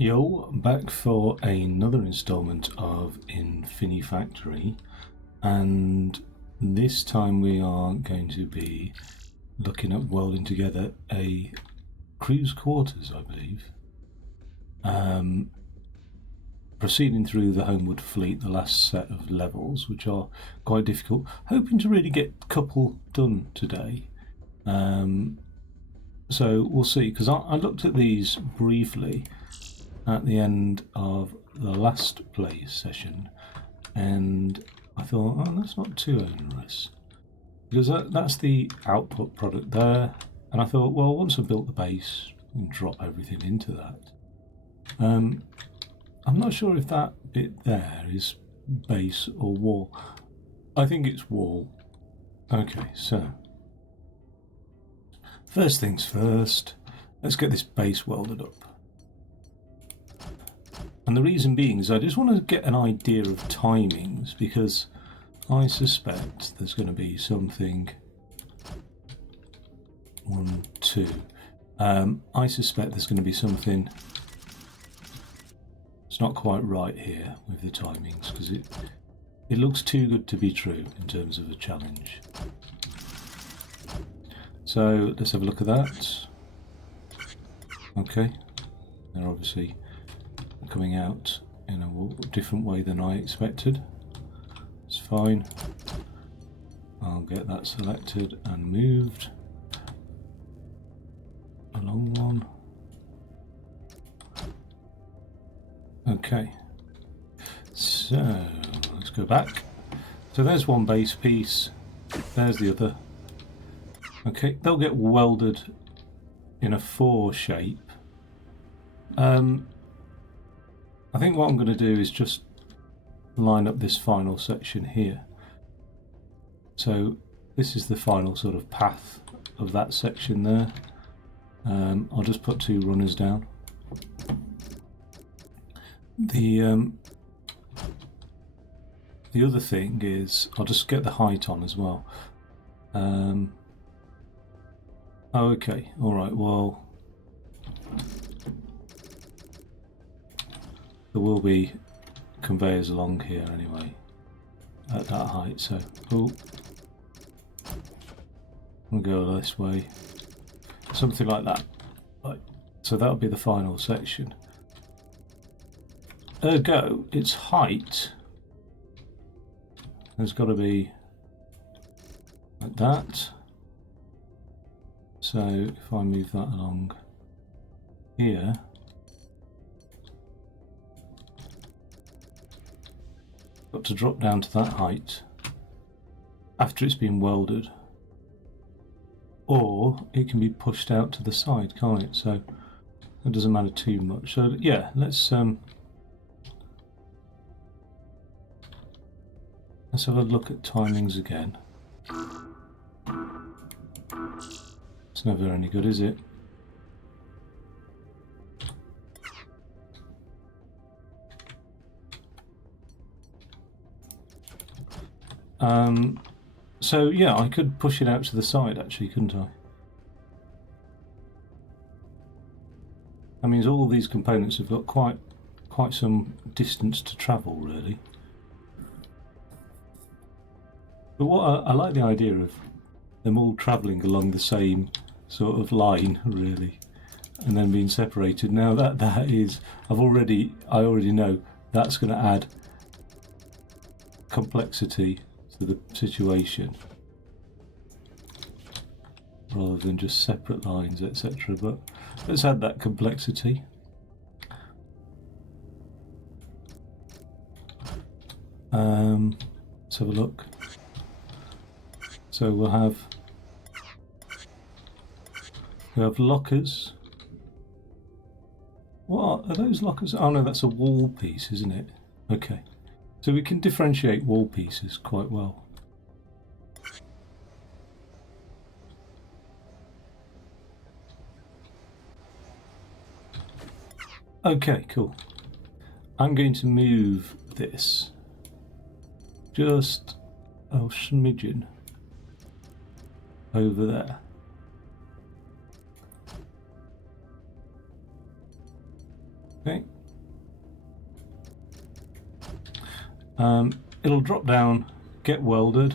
Yo, back for another installment of Infinifactory, and this time we are going to be looking at welding together a crew's quarters, I believe. Proceeding through the Homeward fleet, the last set of levels, which are quite difficult. Hoping to really get a couple done today. So we'll see, because I looked at these briefly at the end of the last play session, and I thought, oh, that's not too onerous, because that's the output product there, and I thought, well, once I've built the base, I can drop everything into that. I'm not sure if that bit there is base or wall. I think it's wall. Okay, so first things first, let's get this base welded up. And the reason being is I just want to get an idea of timings, because I suspect there's going to be something. 1, 2. I suspect there's going to be something. It's not quite right here with the timings, because it looks too good to be true in terms of a challenge. So let's have a look at that. Okay, they're obviously coming out in a different way than I expected. It's fine. I'll get that selected and moved. A long one. Okay. So let's go back. So there's one base piece. There's the other. Okay, they'll get welded in a 4 shape. I think what I'm going to do is just line up this final section here. So this is the final sort of path of that section there. I'll just put 2 runners down. The other thing is I'll just get the height on as well. Oh, okay, all right. Well, there will be conveyors along here anyway at that height, so we'll go this way, something like that. Right, so that'll be the final section. Ergo, its height has got to be like that. So if I move that along here, got to drop down to that height after it's been welded, or it can be pushed out to the side, can't it? So it doesn't matter too much. So yeah, let's have a look at timings again. It's never any good, is it? So yeah, I could push it out to the side actually, couldn't I? That means all these components have got quite some distance to travel, really. But what I like the idea of them all travelling along the same sort of line, really, and then being separated. Now that is, I already know that's going to add complexity to the situation, rather than just separate lines, etc. But let's add that complexity. Let's have a look. So we have lockers. What are those lockers? Oh no, that's a wall piece, isn't it? Okay, so we can differentiate wall pieces quite well. Okay, cool. I'm going to move this just a smidgen over there. Okay. It'll drop down, get welded,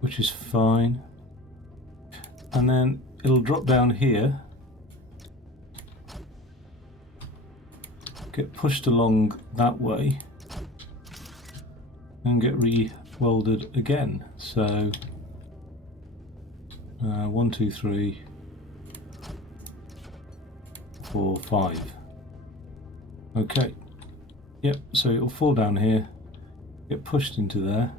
which is fine, and then it'll drop down here, get pushed along that way, and get re-welded again. So 1, 2, 3, 4, 5. Okay. Yep, so it'll fall down here, get pushed into there.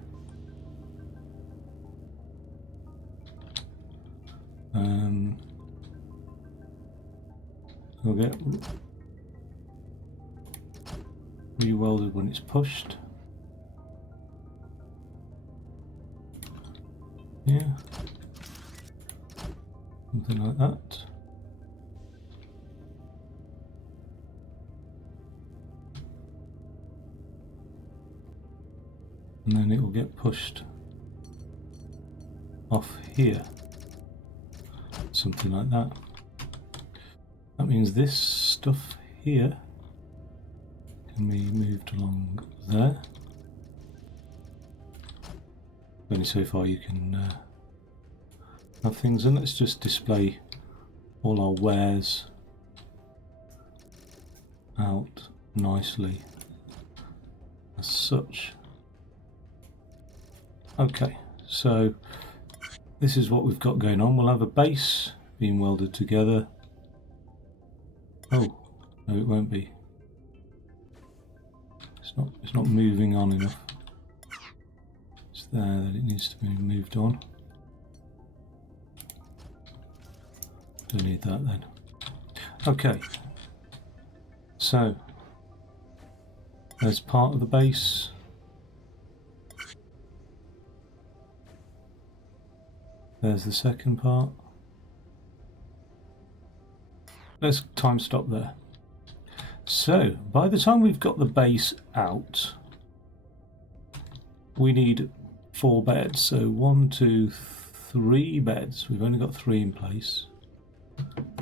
It'll get re-welded when it's pushed. Yeah. Something like that. And then it will get pushed off here. Something like that. That means this stuff here can be moved along there. Only so far you can have things, and let's just display all our wares out nicely as such. Okay, so this is what we've got going on. We'll have a base being welded together. Oh, no, it won't be. It's not moving on enough. It's there that it needs to be moved on. Don't need that then. Okay. So there's part of the base. There's the second part. Let's time stop there. So by the time we've got the base out, we need 4 beds. So 1, 2, 3 beds. We've only got 3 in place.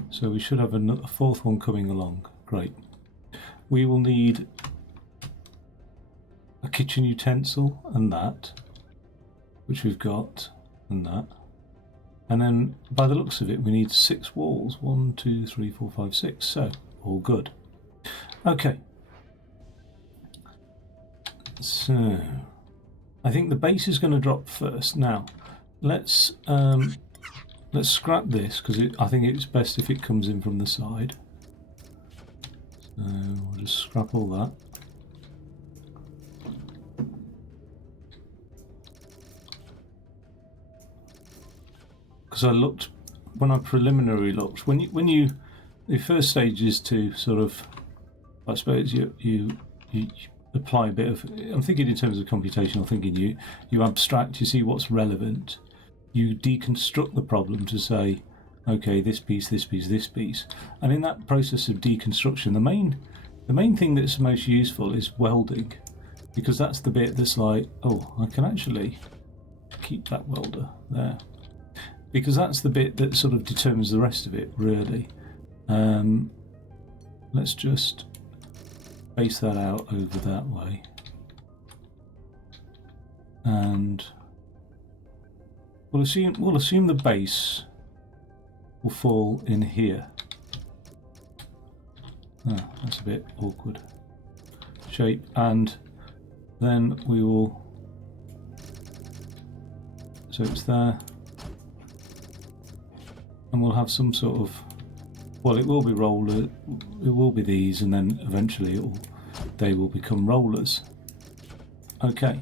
So we should have a 4th one coming along. Great. We will need a kitchen utensil and that, which we've got, and that. And then by the looks of it, we need 6 walls. 1, 2, 3, 4, 5, 6. So all good. Okay. So I think the base is going to drop first. Now let's scrap this because I think it's best if it comes in from the side. So we'll just scrap all that. Because I looked, when I preliminary looked, the first stage is to sort of, I suppose you apply a bit of, I'm thinking in terms of computational thinking, you abstract, you see what's relevant, you deconstruct the problem to say, okay, this piece, this piece, this piece, and in that process of deconstruction, the main thing that's most useful is welding, because that's the bit that's like, oh, I can actually keep that welder there. Because that's the bit that sort of determines the rest of it, really. Let's just base that out over that way. And we'll assume the base will fall in here. Ah, that's a bit awkward shape. And then we will, so it's there. And we'll have some sort of, well, it will be roller, it will be these, and then eventually they will become rollers. Okay.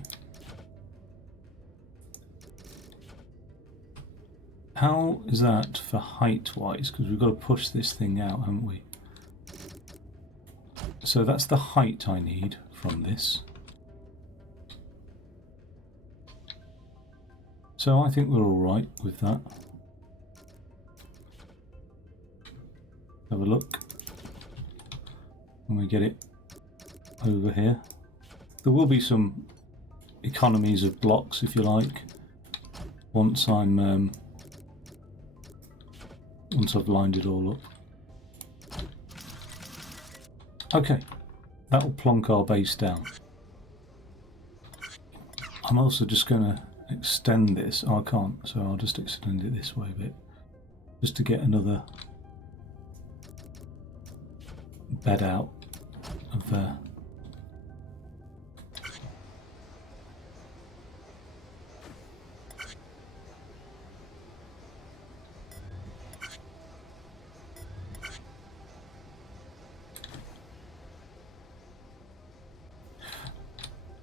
How is that for height-wise? Because we've got to push this thing out, haven't we? So that's the height I need from this. So I think we're all right with that. Have a look when we get it over here. There will be some economies of blocks, if you like, once I've lined it all up. Okay, that'll plonk our base down. I'm also just going to extend this. Oh, I can't, so I'll just extend it this way a bit, just to get another bed out of there.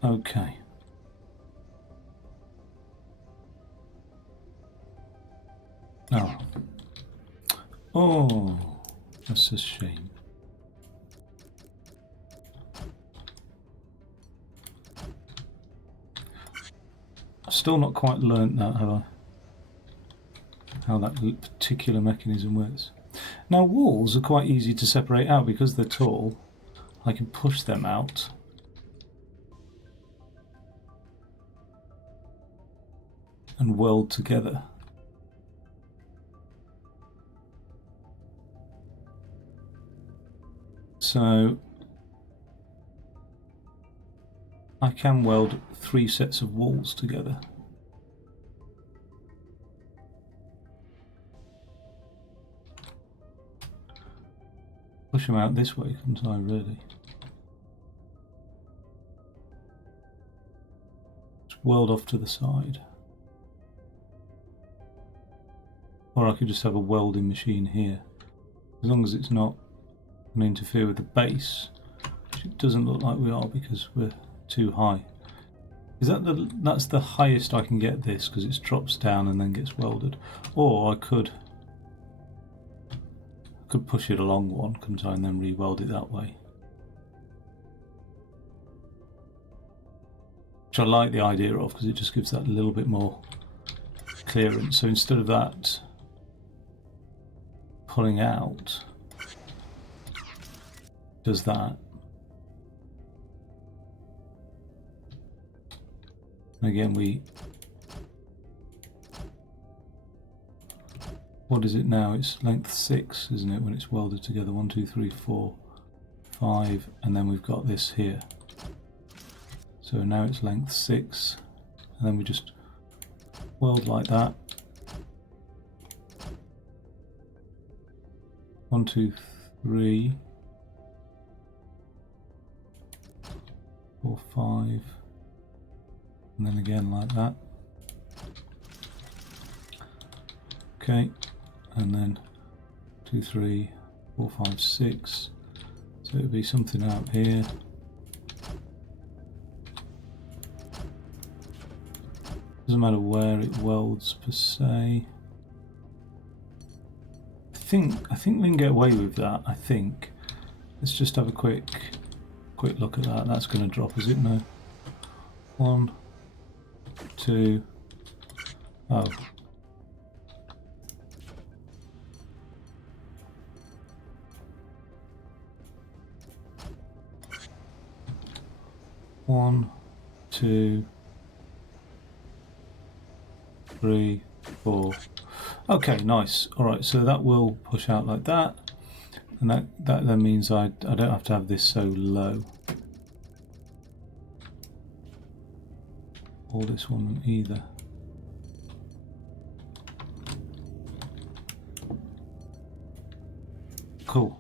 Okay. Oh. Oh, that's a shame. I've still not quite learnt that, have I? How that particular mechanism works. Now, walls are quite easy to separate out because they're tall. I can push them out. And weld together. So I can weld 3 sets of walls together. Push them out this way, couldn't I, really? Just weld off to the side. Or I could just have a welding machine here. As long as it's not going to interfere with the base, which it doesn't look like we are because we're too high. Is that that's the highest I can get this, because it drops down and then gets welded. Or I could push it along one, couldn't I, and then re-weld it that way. Which I like the idea of, because it just gives that a little bit more clearance. So instead of that pulling out, does that. And again, what is it now? It's length 6, isn't it, when it's welded together? 1, 2, 3, 4, 5, and then we've got this here. So now it's length 6, and then we just weld like that. 1, 2, 3, 4, 5, and then again like that. Okay, and then 2, 3, 4, 5, 6. So it would be something out here. Doesn't matter where it welds per se. I think we can get away with that. I think. Let's just have a quick look at that. That's going to drop, is it? No. 1, 2. Oh. One, 2, 3, 4. Okay, nice. All right, so that will push out like that, and that then means I don't have to have this so low. Or this one either. Cool.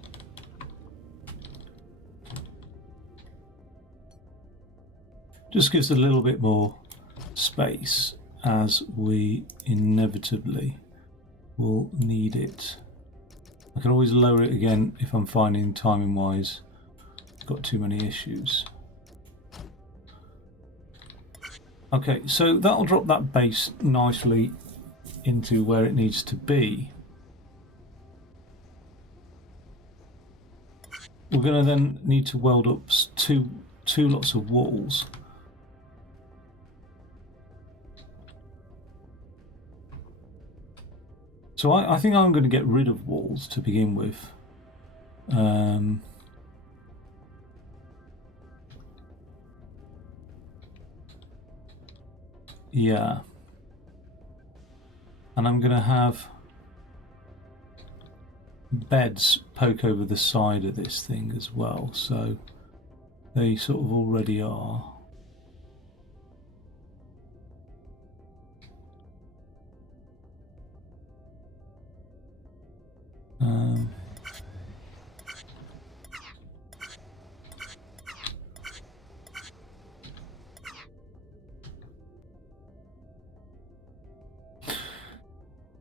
Just gives a little bit more space, as we inevitably will need it. I can always lower it again if I'm finding timing wise I've got too many issues. Okay, so that'll drop that base nicely into where it needs to be. We're going to then need to weld up two lots of walls. So I think I'm going to get rid of walls to begin with. Yeah. And I'm going to have beds poke over the side of this thing as well, so they sort of already are.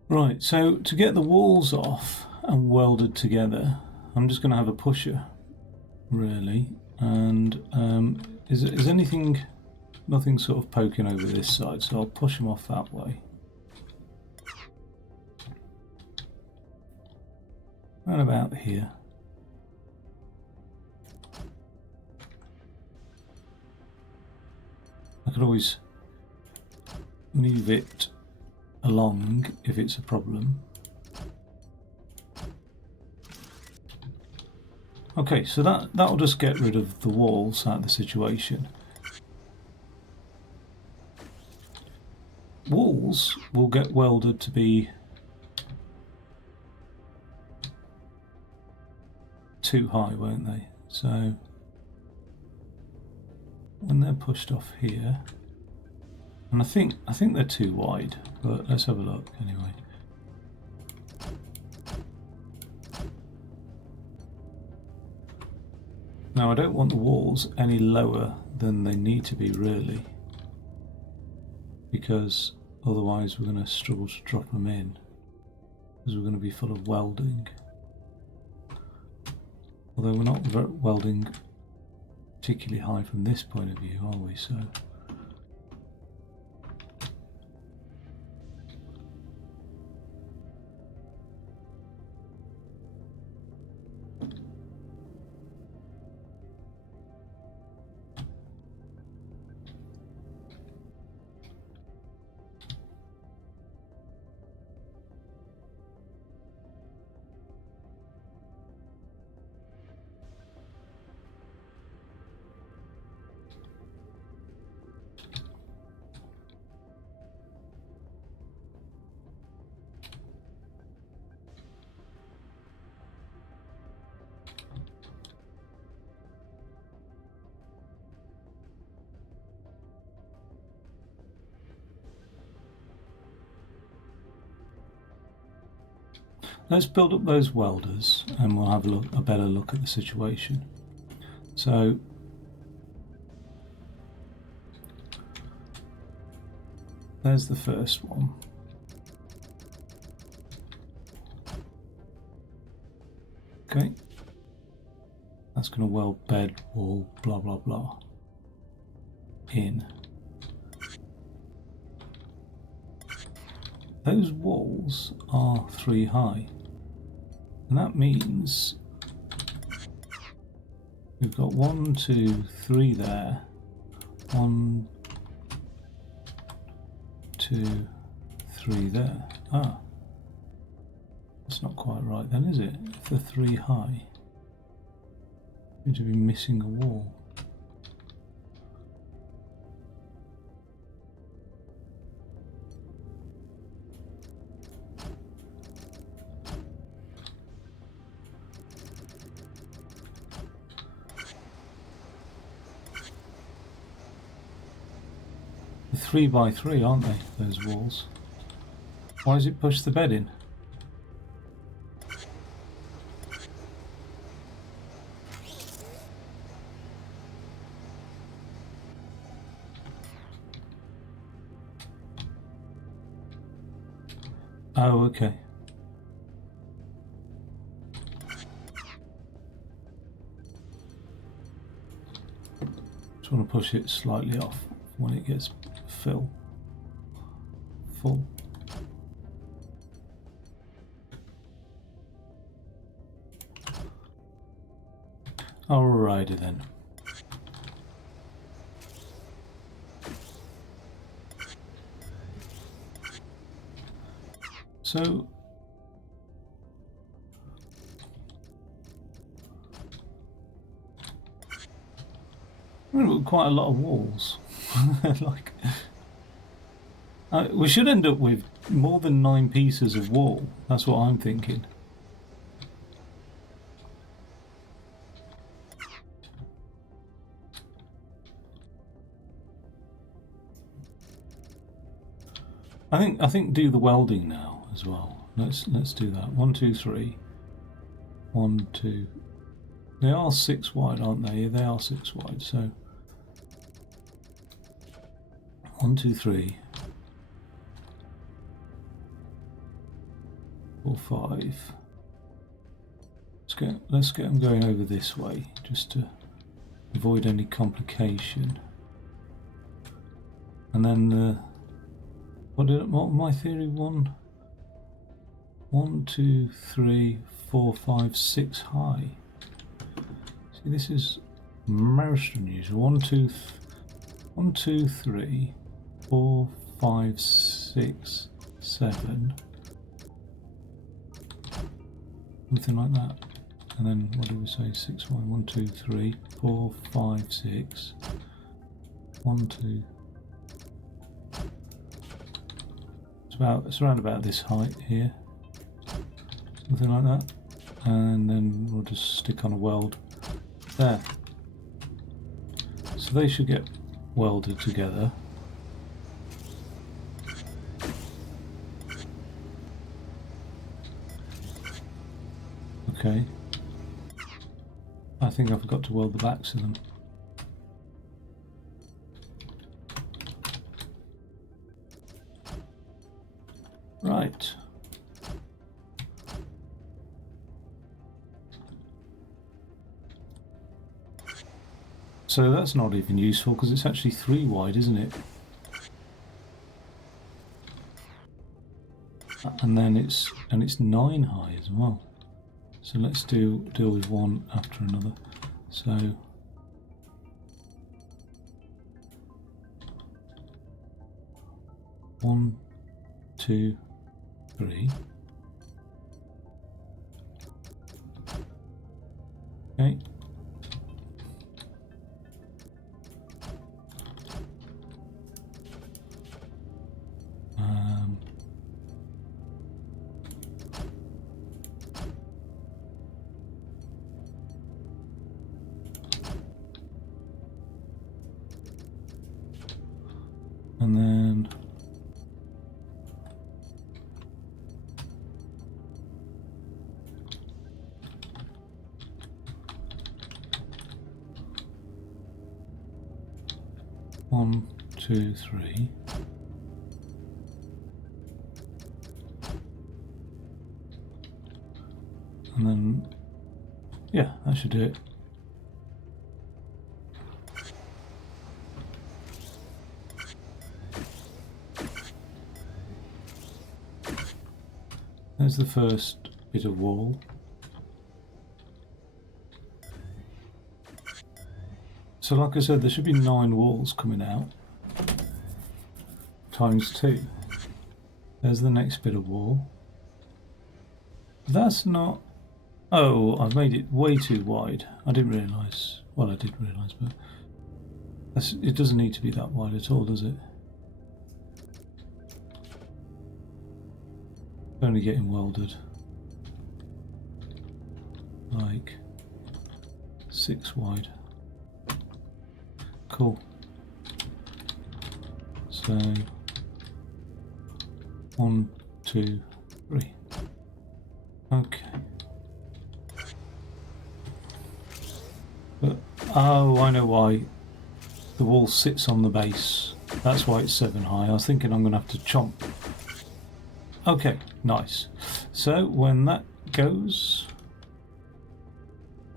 Right, so to get the walls off and welded together, I'm just going to have a pusher, really. And is anything, nothing sort of poking over this side, so I'll push them off that way. And about here. I could always move it along if it's a problem. Okay, so that'll just get rid of the walls out of the situation. Walls will get welded to be too high, won't they? So when they're pushed off here, and I think they're too wide, but let's have a look anyway. Now I don't want the walls any lower than they need to be, really, because otherwise we're going to struggle to drop them in, because we're going to be full of welding. Although we're not welding particularly high from this point of view, are we? So let's build up those welders and we'll have a better look at the situation. So there's the first one. Okay, that's going to weld bed, wall, blah blah blah in. Those walls are 3 high, and that means we've got 1, 2, 3 there. 1, 2, 3 there. Ah, that's not quite right then, is it? If they're 3 high, we seem to be missing a wall. They're 3 by 3, aren't they, those walls? Why does it push the bed in? Oh, okay. Just want to push it slightly off when it gets full. Alrighty then. So we've got quite a lot of walls. Like, we should end up with more than 9 pieces of wall. That's what I'm thinking. I think do the welding now as well. Let's do that. 1, 2, 3. 1, 2. They are 6 wide, aren't they? Yeah, they are 6 wide. So 1, 2, 3, 4, 5. Let's get them going over this way, just to avoid any complication. And then what my theory? 1, 2, 3, 4, 5, 6 high. See, this is most unusual. 1, 2, 3, 4, 5, 6, 7. Something like that. And then what do we say? 6 wide. 1, 2, 3, 4, 5, 6. 1, 2. It's around about this height here. Something like that. And then we'll just stick on a weld there. So they should get welded together. Okay. I think I forgot to weld the backs of them. Right. So that's not even useful because it's actually 3 wide, isn't it? And then it's 9 high as well. So let's deal with one after another. So 1, 2, 3. Okay. And then one, 2, 3. And then, yeah, that should do it. There's the first bit of wall. So like I said, there should be 9 walls coming out. Times 2. There's the next bit of wall. That's not... Oh, I've made it way too wide. I didn't realise. Well, I did realise, but... it doesn't need to be that wide at all, does it? Only getting welded. Like 6 wide. Cool. So 1, 2, 3. Okay. But oh, I know why. The wall sits on the base. That's why it's 7 high. I was thinking I'm going to have to chomp. Okay, nice. So when that goes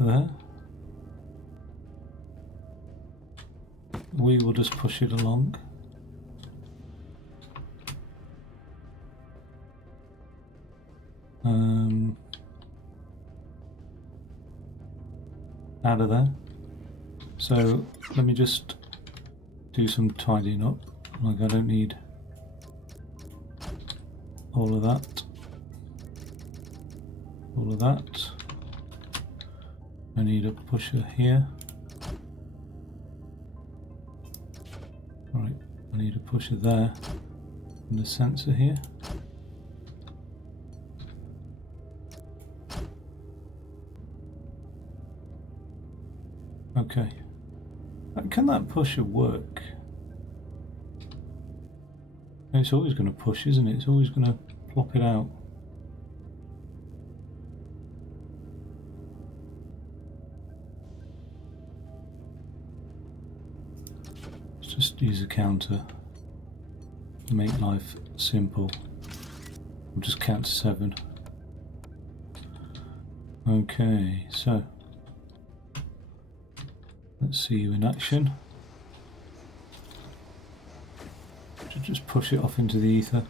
there, we will just push it along. Out of there. So let me just do some tidying up. Like I don't need all of that. All of that. I need a pusher here. Right, I need a pusher there. And a sensor here. Okay. Can that pusher work? It's always going to push, isn't it? It's always going to plop it out. Let's just use a counter to make life simple. We'll just count to 7. Okay, so let's see you in action. Just push it off into the ether.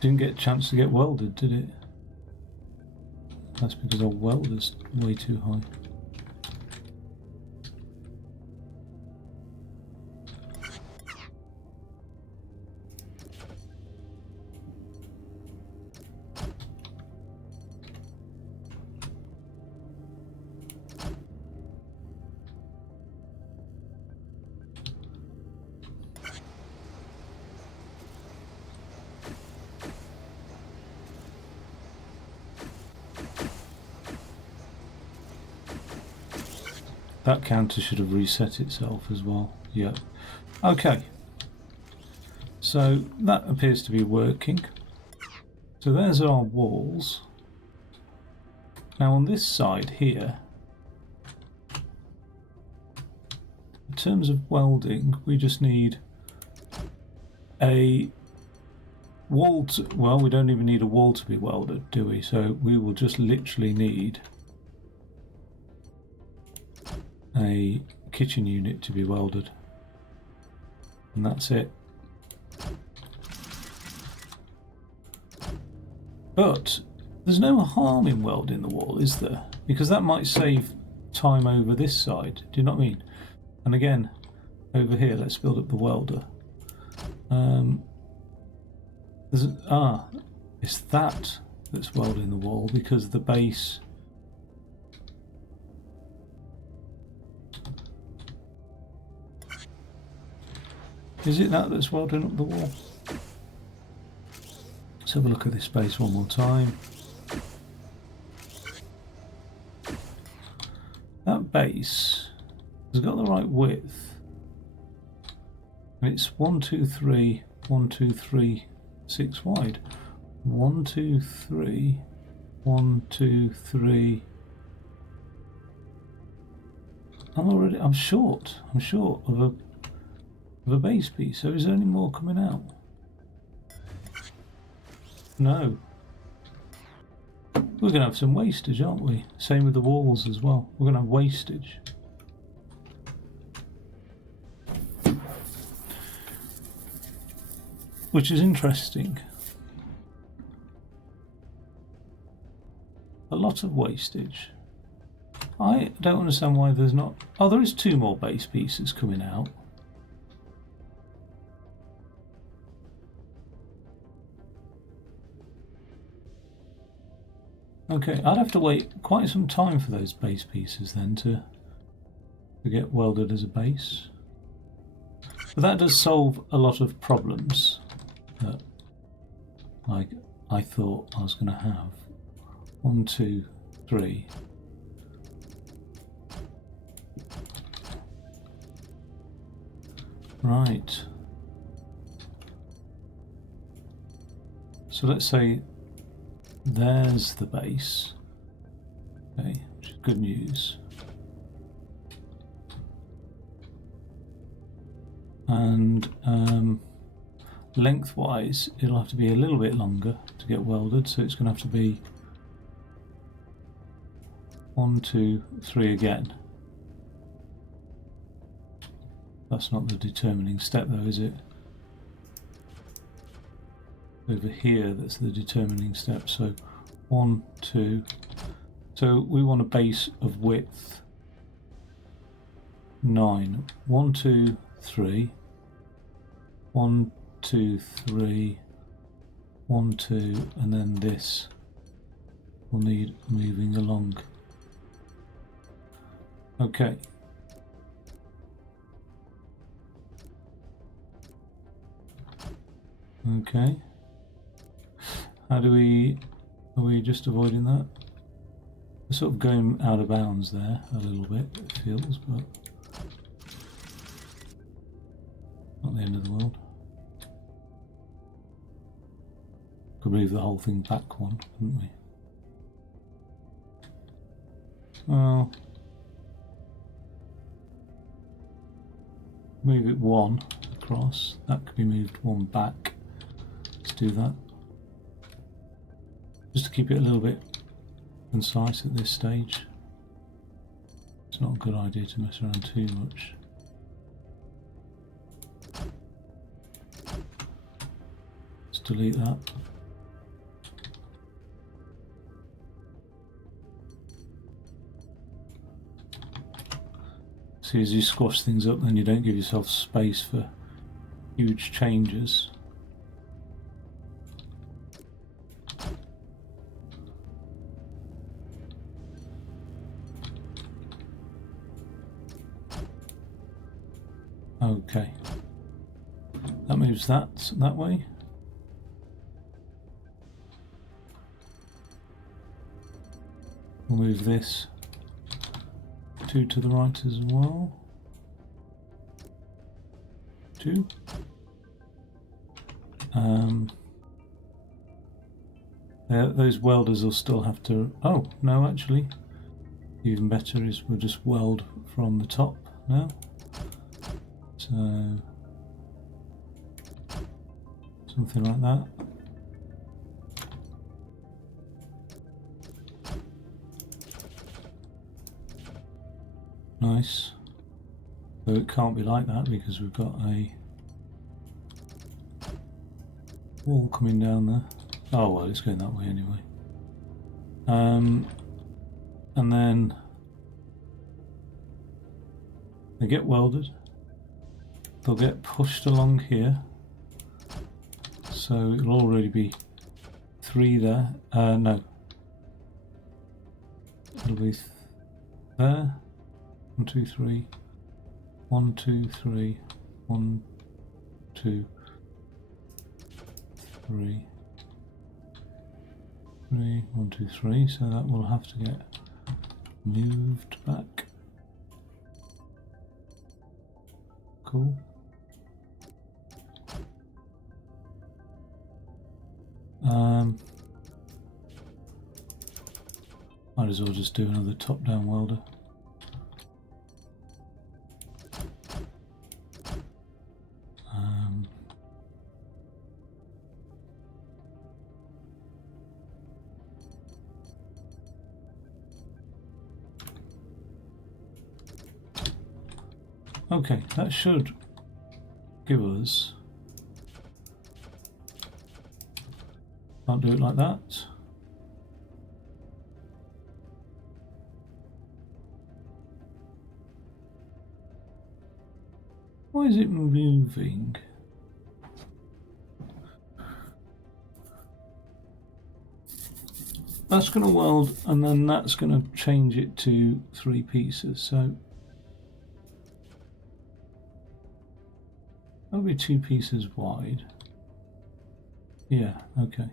Didn't get a chance to get welded, did it? That's because our welder's way too high. That counter should have reset itself as well. Yeah. Okay. So that appears to be working. So there's our walls. Now on this side here, in terms of welding, we just need a wall to, well, we don't even need a wall to be welded, do we? So we will just literally need a kitchen unit to be welded, and that's it. But there's no harm in welding the wall, is there? Because that might save time over this side, do you know what I mean? And again, over here, let's build up the welder. It's that that's welding the wall, because the base. Is it that that's welding up the wall? Let's have a look at this base one more time. That base has got the right width. And it's 1, 2, 3, 1, 2, 3, 6 wide. 1, 2, 3, 1, 2, 3. I'm short of a base piece, so is there any more coming out? No. We're going to have some wastage, aren't we? Same with the walls as well. We're going to have wastage. Which is interesting. A lot of wastage. I don't understand why there's not... Oh, there is 2 more base pieces coming out. Okay, I'd have to wait quite some time for those base pieces then to get welded as a base. But that does solve a lot of problems that I thought I was going to have. 1, 2, 3. Right. So let's say there's the base. Okay, which is good news. And lengthwise, it'll have to be a little bit longer to get welded, so it's going to have to be 1, 2, 3 again. That's not the determining step though, is it? Over here, that's the determining step. So 1, 2. So we want a base of width 9. 1, 2, 3. 1, 2, 3. 1, 2, and then this will need moving along. Okay. Okay. How do we... Are we just avoiding that? We're sort of going out of bounds there a little bit, it feels, but not the end of the world. Could move the whole thing back one, couldn't we? Well, move it one across. That could be moved one back. Let's do that. Just to keep it a little bit concise at this stage. It's not a good idea to mess around too much. Let's delete that. See, as you squash things up, then you don't give yourself space for huge changes. Okay, that moves that way. We'll move this 2 to the right as well. 2. Those welders will still have to... Oh, no, actually. Even better is we'll just weld from the top now. So... something like that. Nice. Though it can't be like that because we've got a wall coming down there. Oh well, it's going that way anyway. And then they get welded. They'll get pushed along here. So it'll already be 3 there. No. It'll be there. 1, 2, 3. 1, 2, 3. 1, 2, 3. 3. 1, 2, 3. So that will have to get moved back. Cool. Might as well just do another top-down welder. Okay, that should give us... Can't do it like that. Why is it moving? That's going to weld and then that's going to change it to 3 pieces. So that'll be 2 pieces wide. Yeah, okay.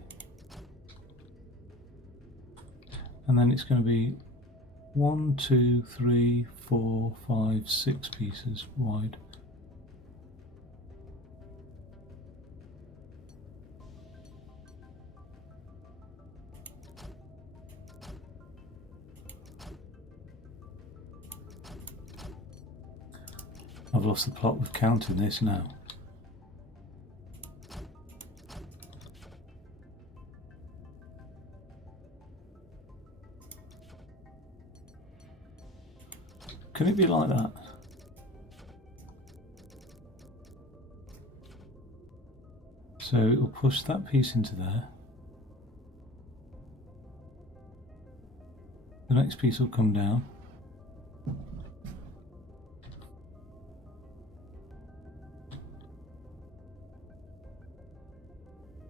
And then it's going to be 1, 2, 3, 4, 5, 6 pieces wide. I've lost the plot with counting this now. Can it be like that? So it will push that piece into there. The next piece will come down.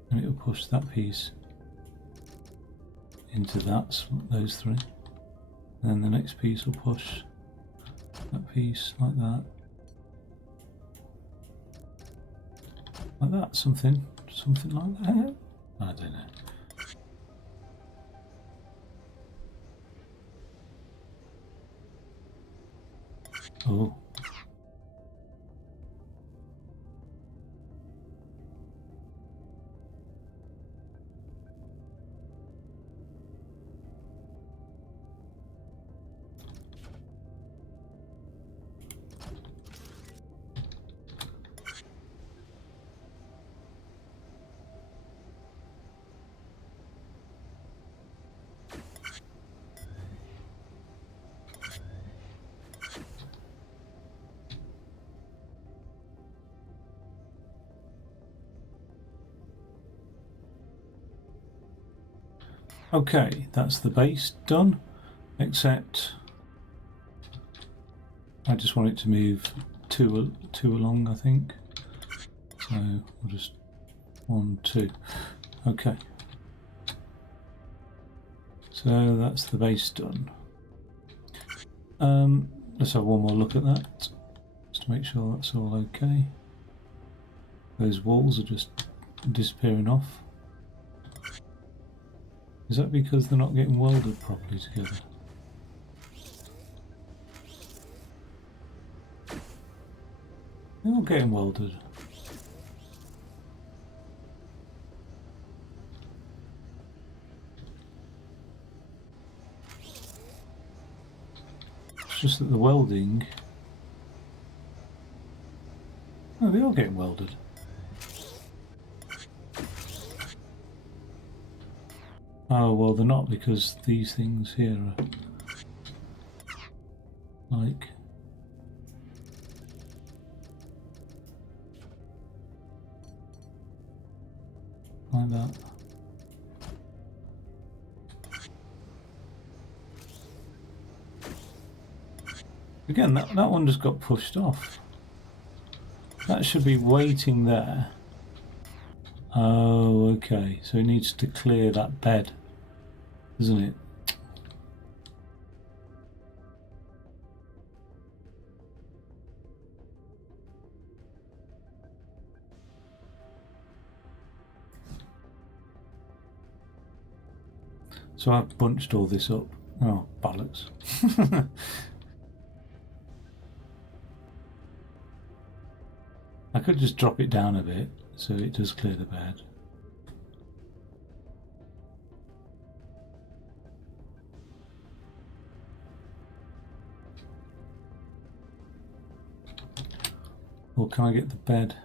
And it will push that piece into those 3. And then the next piece will push that piece like that. Like that, something like that. I don't know. Oh. Okay, that's the base done, except I just want it to move two along, I think. So we'll just 1, 2. Okay. So that's the base done. Let's have one more look at that, just to make sure that's all okay. Those walls are just disappearing off. Is that because they're not getting welded properly together? They're not getting welded. It's just that the welding... Oh, they are getting welded. Oh, well, they're not, because these things here are like that. Again, that one just got pushed off. That should be waiting there. Oh, okay. So it needs to clear that bed, doesn't it? So I've bunched all this up. Oh, bollocks. I could just drop it down a bit so it does clear the bed. Or can I get the bed?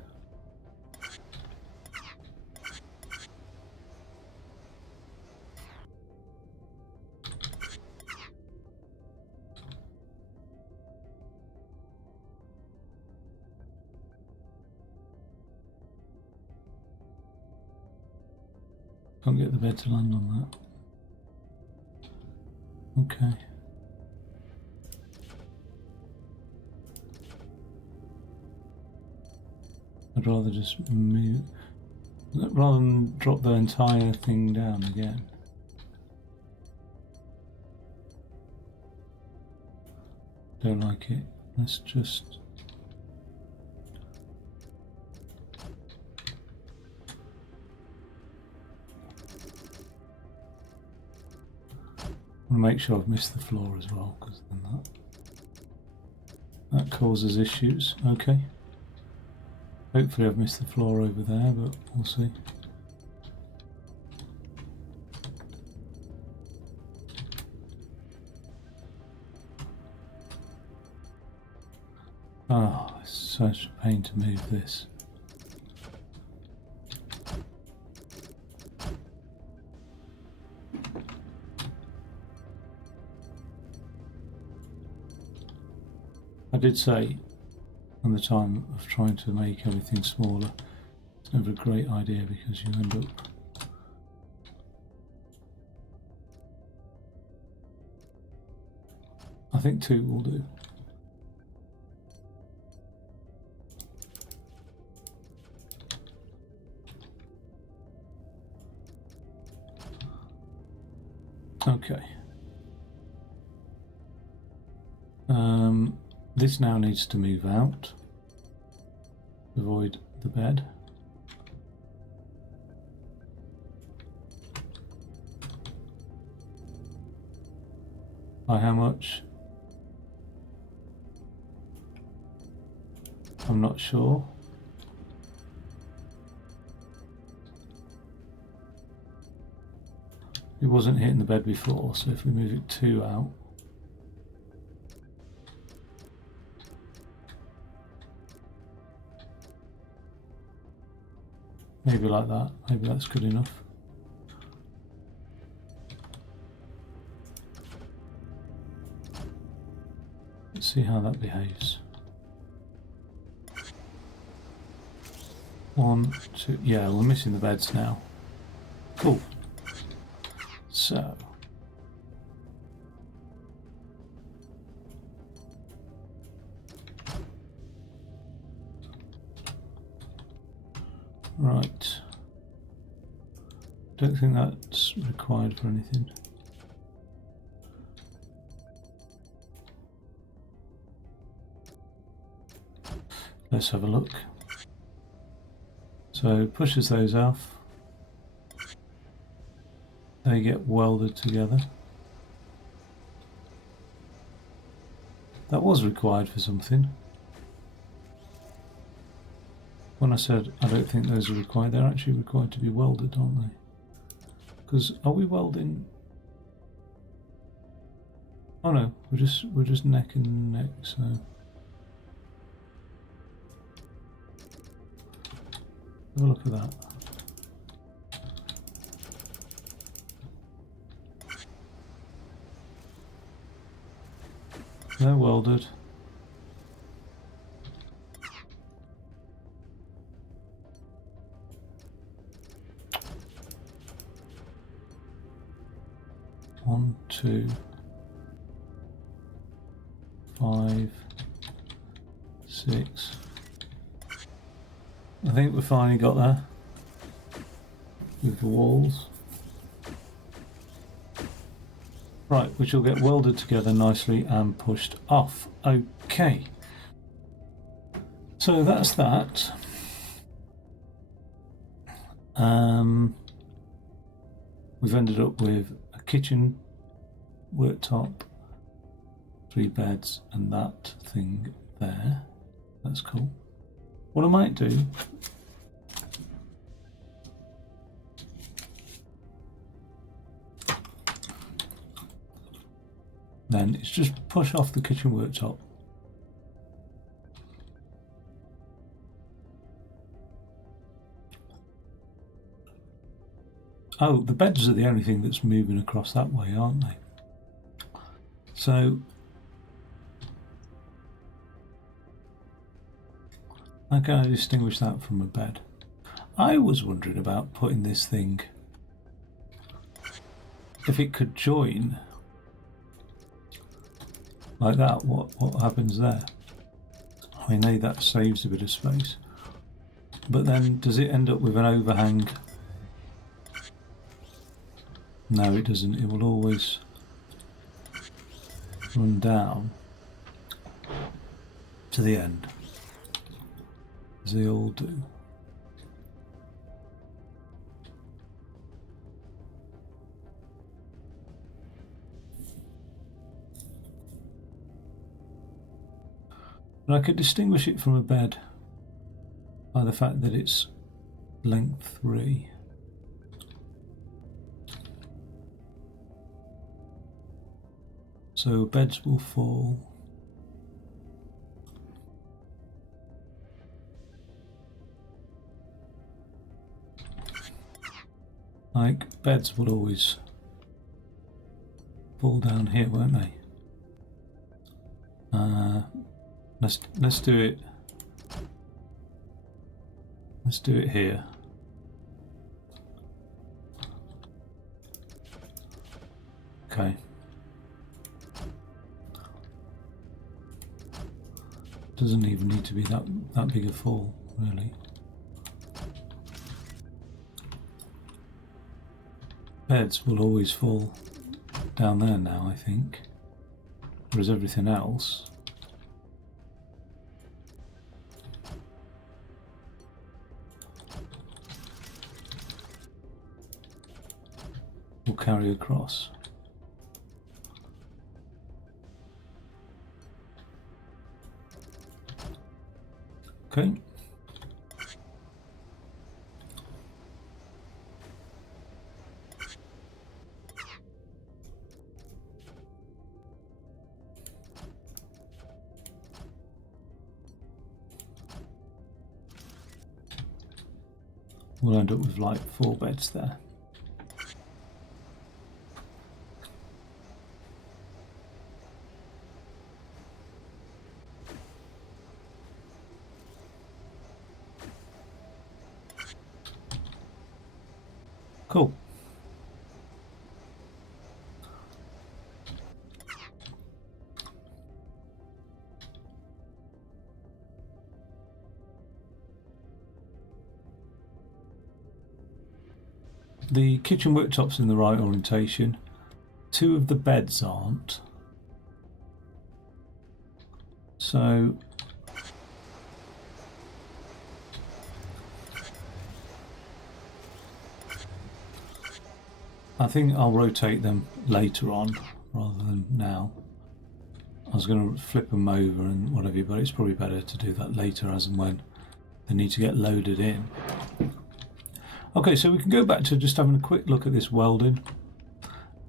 Can't get the bed to land on that. Okay. I'd rather just move, rather than drop the entire thing down again. Don't like it. Let's just... I want to make sure I've missed the floor as well, because then that causes issues. Okay. Hopefully I've missed the floor over there, but we'll see. Oh, it's such a pain to move this. I did say on the time of trying to make everything smaller, it's never a great idea because you end up I think 2 will do. Okay. This now needs to move out. Avoid the bed. By how much? I'm not sure. It wasn't hitting the bed before, so if we move it 2 out. Maybe like that. Maybe that's good enough. Let's see how that behaves. 1, 2. Yeah, we're missing the beds now. Cool. So. Right. Don't think that's required for anything. Let's have a look. So pushes those off. They get welded together. That was required for something. When I said I don't think those are required, they're actually required to be welded, aren't they? Because are we welding? Oh no, we're just neck and neck. So have a look at that. They're welded. One, 2, 5, 6. I think we finally got there with the walls. Right, which will get welded together nicely and pushed off. Okay. So that's that. We've ended up with a kitchen, worktop, 3 beds, and that thing there. That's cool. What I might do then is just push off the kitchen worktop. Oh, the beds are the only thing that's moving across that way, aren't they? So how can I distinguish that from a bed? I was wondering about putting this thing, if it could join like that, what happens there? I know that saves a bit of space, but then does it end up with an overhang? No, it doesn't. It will always run down to the end, as they all do. But I could distinguish it from a bed by the fact that it's length 3. So beds will fall like beds will always fall down here, won't they? Let's do it. Let's do it here. Okay. Doesn't even need to be that big a fall, really. Beds will always fall down there now, I think, whereas everything else will carry across. Okay. We'll end up with like 4 beds there. Cool. The kitchen worktop's in the right orientation. 2 of the beds aren't. So I think I'll rotate them later on rather than now. I was going to flip them over and whatever, but it's probably better to do that later as and when they need to get loaded in. Okay, so we can go back to just having a quick look at this welding.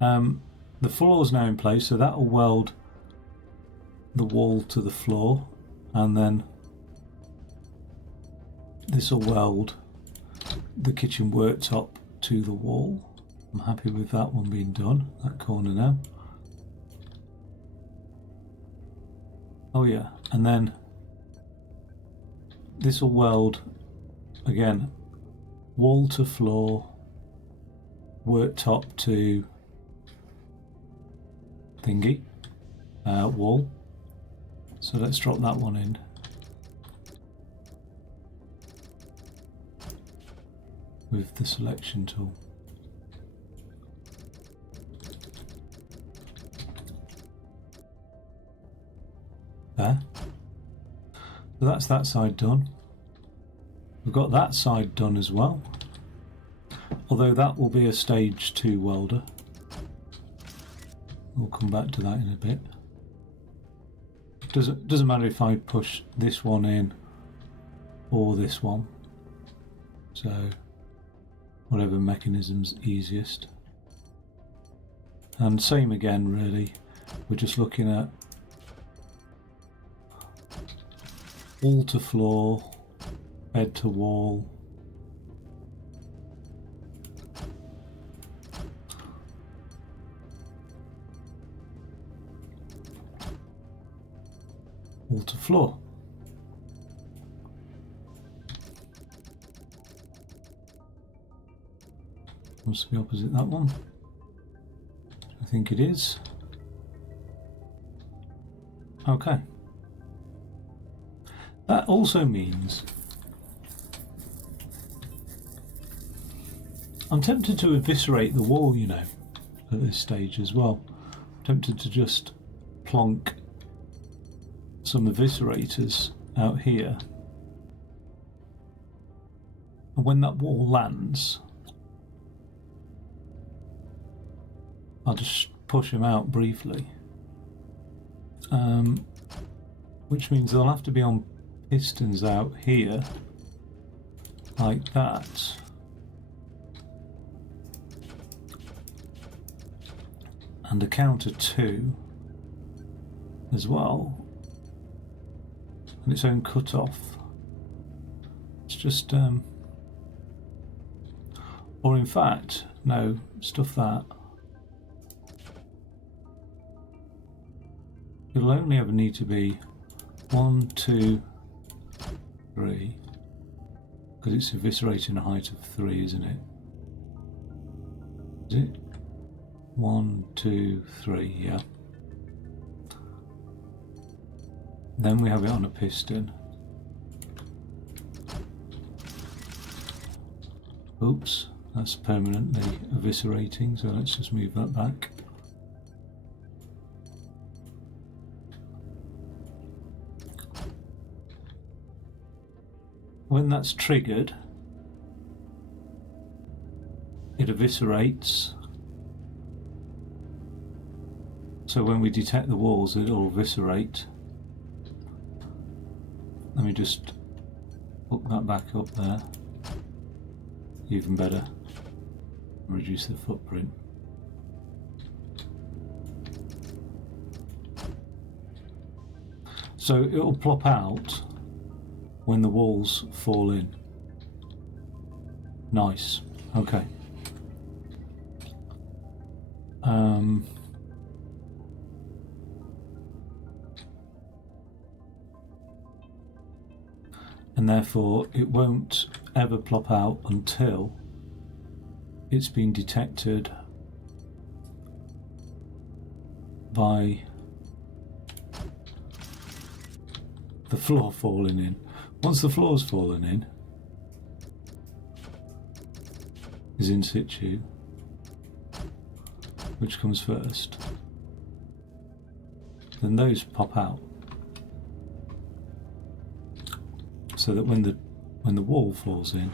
The floor is now in place, so that will weld the wall to the floor, and then this will weld the kitchen worktop to the wall. I'm happy with that one being done, that corner now. Oh yeah, and then this will weld again, wall to floor, worktop to thingy, wall. So let's drop that one in. With the selection tool. There. So that's that side done. We've got that side done as well. Although that will be a stage 2 welder. We'll come back to that in a bit. Doesn't matter if I push this one in or this one. So whatever mechanism's easiest. And same again really. We're just looking at wall to floor, bed to wall. Wall to floor. Must be opposite that one. I think it is. Okay. That also means I'm tempted to eviscerate the wall, you know, at this stage as well. I'm tempted to just plonk some eviscerators out here. And when that wall lands, I'll just push them out briefly. Which means they'll have to be on pistons out here, like that. And a counter 2 as well. And its own cut-off. It's just, or in fact, no, stuff that. It'll only ever need to be 1, 2, 3, because it's eviscerating a height of 3, isn't it? Is it? 1, 2, 3, yeah. Then we have it on a piston. Oops, that's permanently eviscerating, so let's just move that back. When that's triggered, it eviscerates. So when we detect the walls, it'll eviscerate. Let me just Hook that back up there. Even better. Reduce the footprint. So it'll plop out when the walls fall in. Nice. Okay. And therefore it won't ever plop out until it's been detected by the floor falling in. Once the floor's fallen in, is in situ, which comes first, then those pop out, so that when the wall falls in,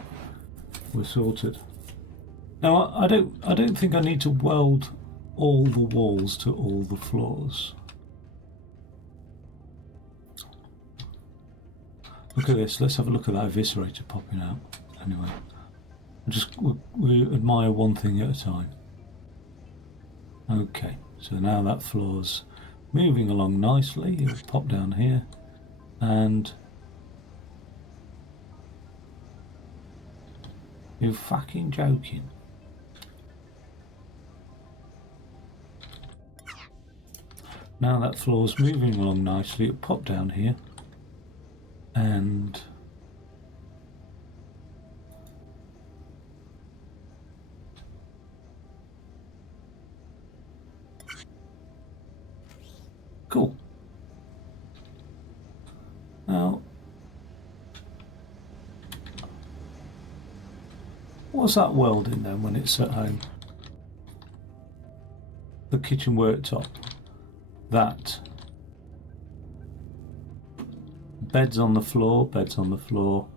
we're sorted. Now I don't think I need to weld all the walls to all the floors. Look at this. Let's have a look at that eviscerator popping out. Anyway, we admire one thing at a time. Okay, so now that floor's moving along nicely. It'll pop down here, and you're fucking joking. Now that floor's moving along nicely. It'll pop down here, and cool. Now, what's that welding then when it's at home? The kitchen worktop. That. Beds on the floor, beds on the floor,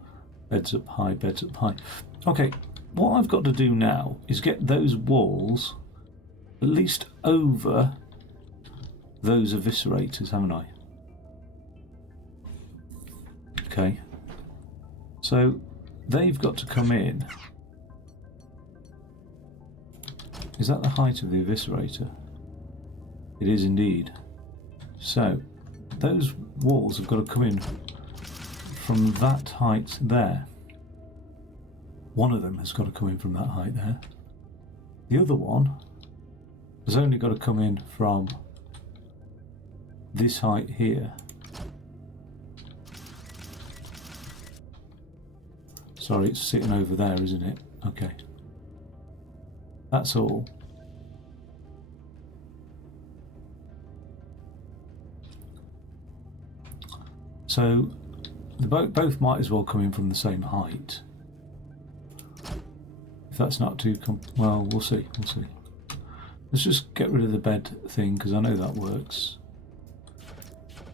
beds up high, beds up high. Okay, what I've got to do now is get those walls at least over those eviscerators, haven't I? Okay. So they've got to come in. Is that the height of the eviscerator? It is indeed. So those walls have got to come in from that height there. One of them has got to come in from that height there. The other one has only got to come in from this height here. Sorry, it's sitting over there, isn't it? Okay. That's all. So the both might as well come in from the same height. If that's not too well, we'll see. We'll see. Let's just get rid of the bed thing because I know that works.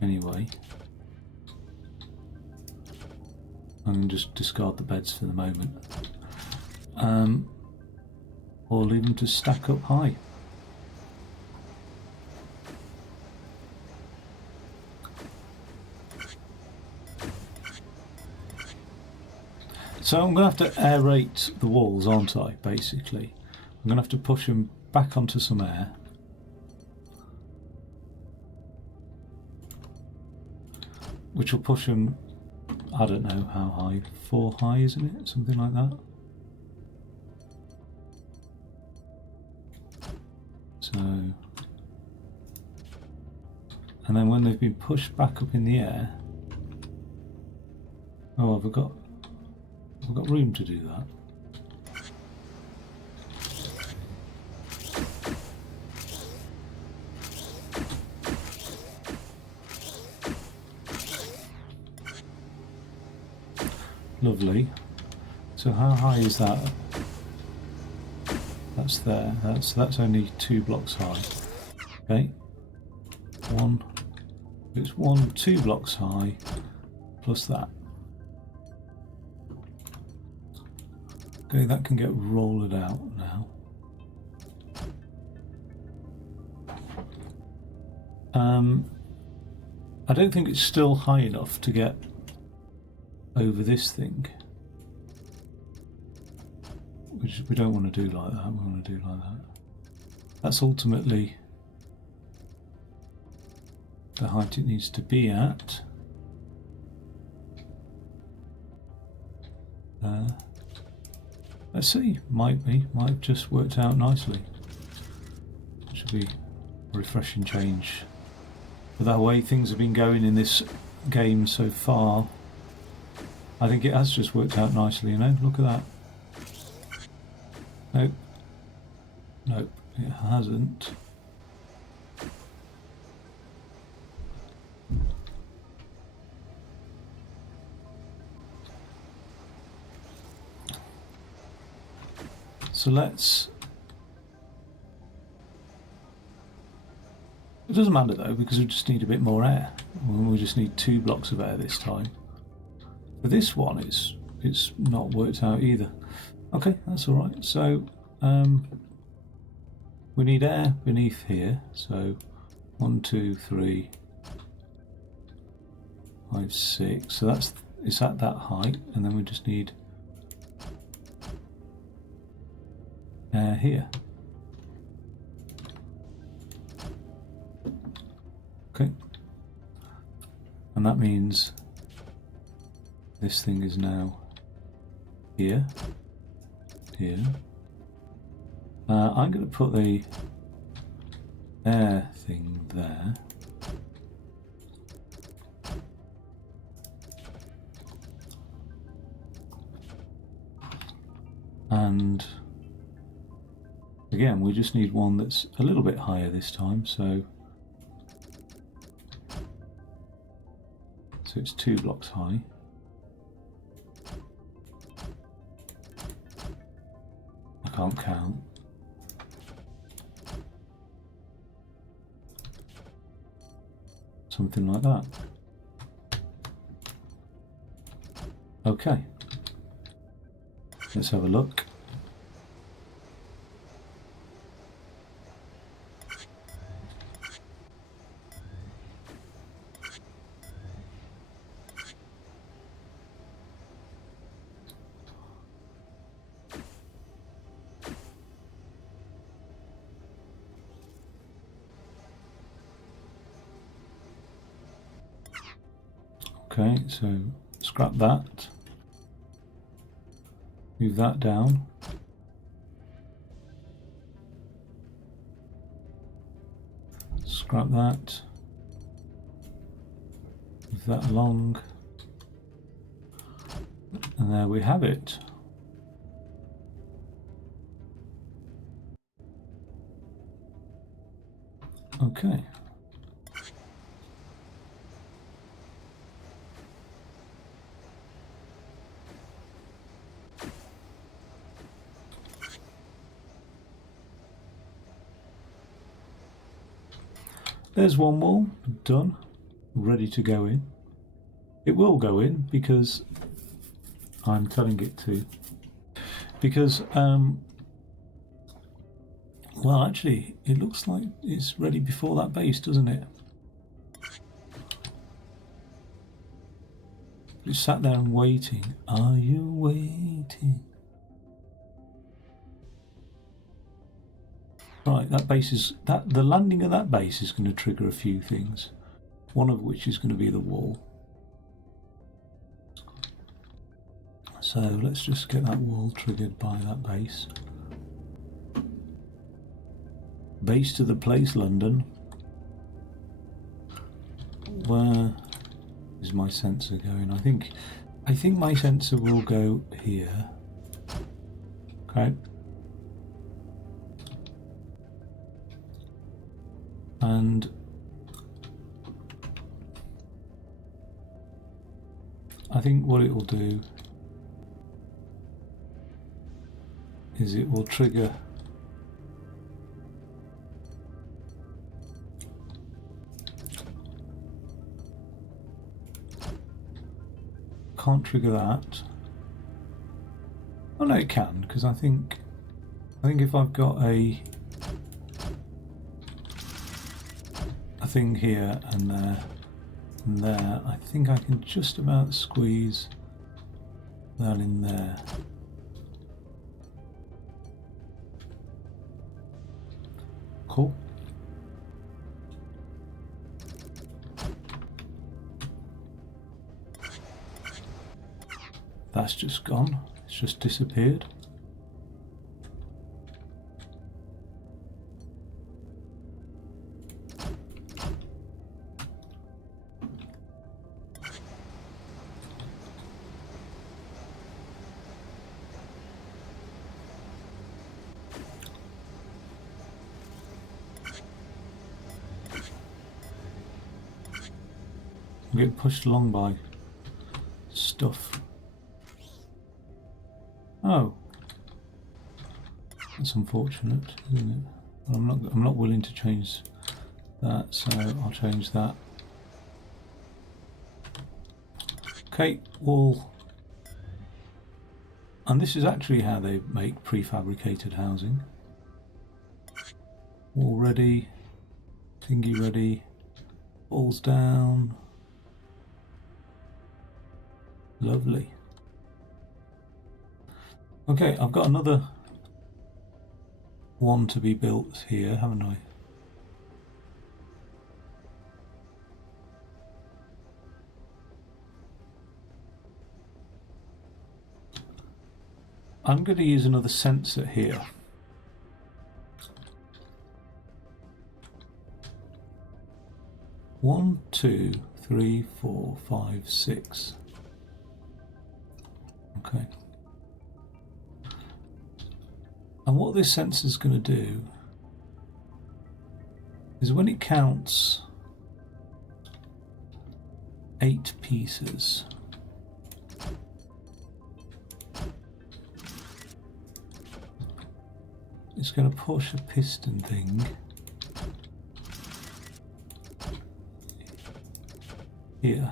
Anyway, I'm going to just discard the beds for the moment, or leave them to stack up high. So I'm going to have to aerate the walls, aren't I, basically? I'm going to have to push them back onto some air. Which will push them, I don't know how high, 4 high, isn't it? Something like that. So, and then when they've been pushed back up in the air, oh, I've got room to do that. Lovely. So how high is that? That's there. That's only 2 blocks high. Okay. It's 2 blocks high plus that. Okay, that can get rolled out now. I don't think it's still high enough to get over this thing. Which we don't want to do like that. We want to do like that. That's ultimately the height it needs to be at. Let's see. Might have just worked out nicely. Should be a refreshing change. But that way things have been going in this game so far, I think it has just worked out nicely, you know? Look at that. Nope. Nope, it hasn't. So let's... It doesn't matter though, because we just need a bit more air. We just need 2 blocks of air this time. For this one, it's not worked out either. Okay, that's all right. So we need air beneath here. So 1, 2, 3, 5, 6. So it's at that height, and then we just need air here. Okay, and that means this thing is now here, here. I'm going to put the air thing there. And again, we just need one that's a little bit higher this time, so it's 2 blocks high. I can't count. Something like that. Okay. Let's have a look. Okay, so scrap that, move that down, scrap that, move that along, and there we have it. Okay. There's one wall done, ready to go in. It will go in because I'm telling it to. Because, well, actually, it looks like it's ready before that base, doesn't it? It's sat there and waiting. Are you waiting? Right, that base is the landing of that base is going to trigger a few things. One of which is going to be the wall. So let's just get that wall triggered by that base. Base to the place, London. Where is my sensor going? I think my sensor will go here. Okay. And I think what it will do is it will trigger can't trigger that. Oh no, it can, because I think if I've got a thing here and there and there, I think I can just about squeeze that in there. Cool. That's just gone. It's just disappeared. I'm getting pushed along by stuff. Oh, that's unfortunate, isn't it? I'm not willing to change that, so I'll change that. Okay, wall. And this is actually how they make prefabricated housing. Wall ready, thingy ready, walls down. Lovely. Okay, I've got another one to be built here, haven't I? I'm going to use another sensor here. One, two, three, 4, 5, 6. Okay. And what this sensor is going to do is when it counts 8 pieces, it's going to push a piston thing here.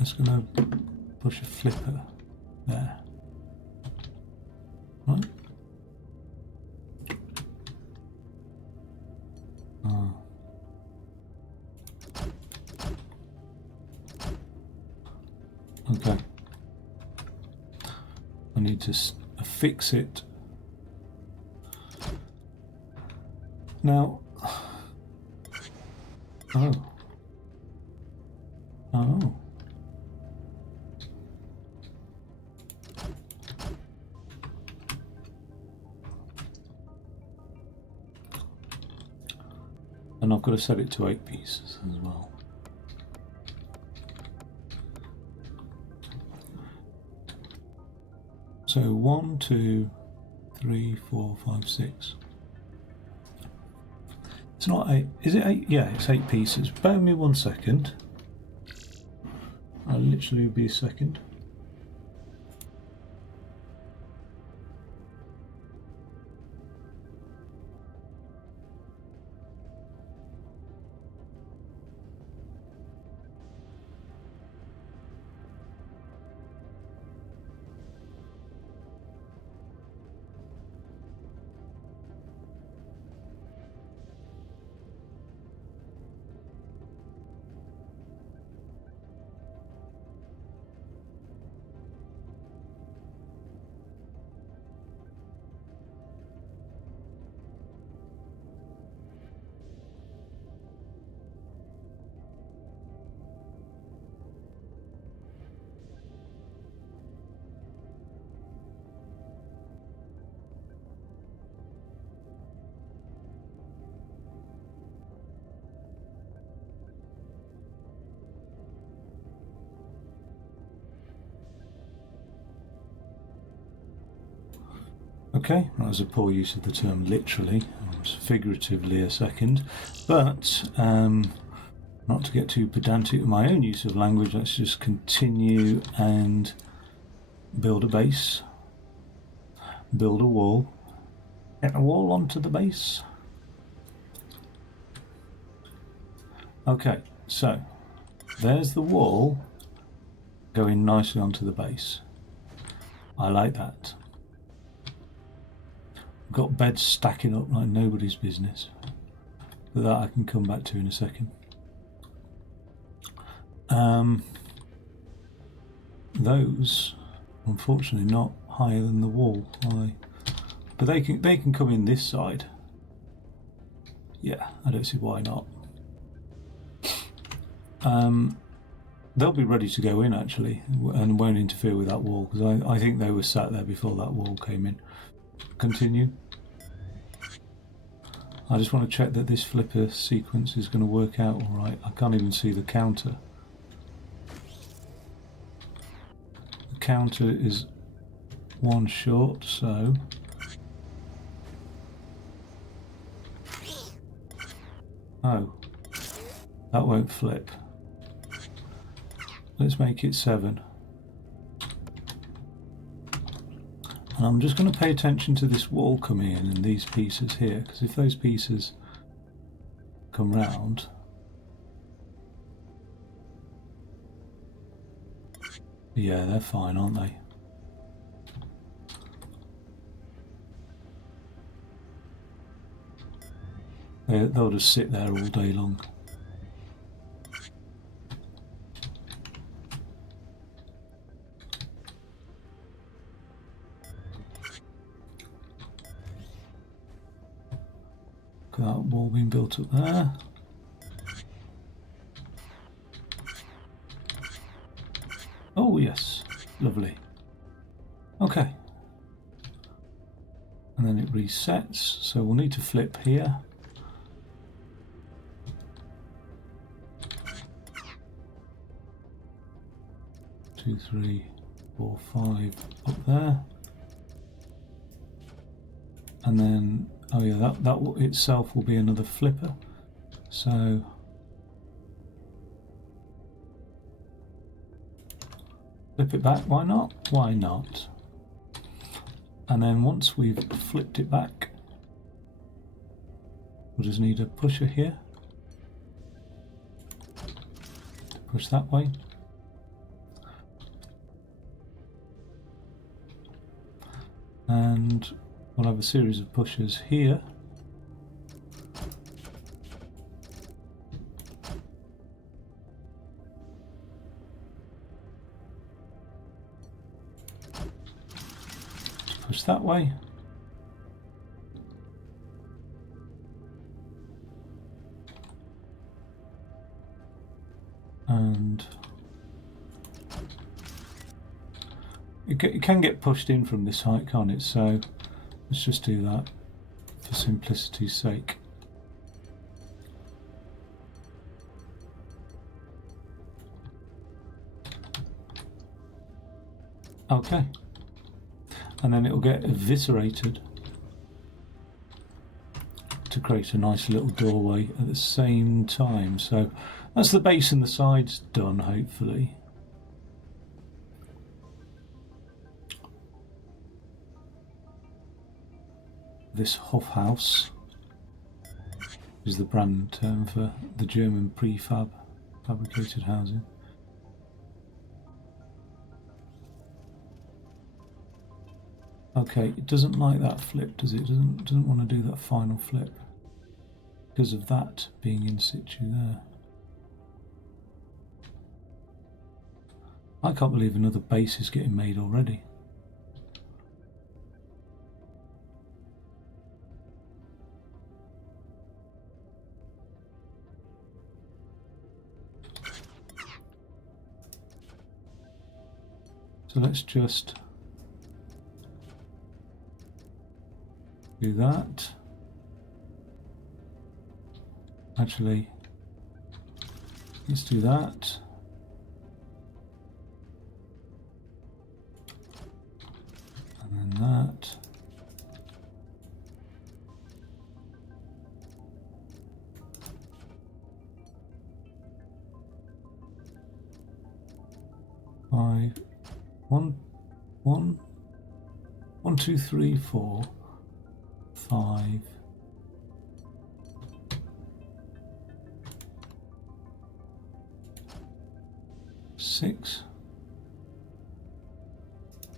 It's going to push a flipper there. Right? Oh. Okay. I need to fix it. Now. Oh. Oh. And I've got to set it to 8 pieces as well. So 1, 2, 3, 4, 5, 6. It's not 8. Is it 8? Yeah, it's 8 pieces. Bear with me 1 second. I'll literally be a second. Okay, that was a poor use of the term literally, it was figuratively a second, but not to get too pedantic with my own use of language, let's just continue and build a base, build a wall, get a wall onto the base. Okay, so there's the wall going nicely onto the base. I like that. Got beds stacking up like nobody's business, but that I can come back to in a second. those, unfortunately, not higher than the wall, are they? But they can come in this side. Yeah, I don't see why not. They'll be ready to go in actually, and won't interfere with that wall, because I think they were sat there before that wall came in. Continue. I just want to check that this flipper sequence is going to work out all right. I can't even see the counter. The counter is one short, so oh, that won't flip. Let's make it 7. And I'm just going to pay attention to this wall coming in and these pieces here, because if those pieces come round, yeah, they're fine, aren't they? They'll just sit there all day long. Look at that wall being built up there. Oh yes, lovely. Okay. And then it resets, so we'll need to flip here. Two, 3, 4, 5 up there. And then, oh yeah, that itself will be another flipper. So flip it back, why not? Why not? And then once we've flipped it back, we'll just need a pusher here to push that way. And we'll have a series of pushers here. Push that way. And it can get pushed in from this height, can't it? So let's just do that for simplicity's sake. Okay. And then it'll get eviscerated to create a nice little doorway at the same time. So that's the base and the sides done, hopefully. This Hofhaus is the brand term for the German fabricated housing. Okay, it doesn't like that flip, does it? It doesn't want to do that final flip because of that being in situ there. I can't believe another base is getting made already. So let's just do that. Actually, let's do that. And then that. Five. 1, 2, 3, 4, 5, 6.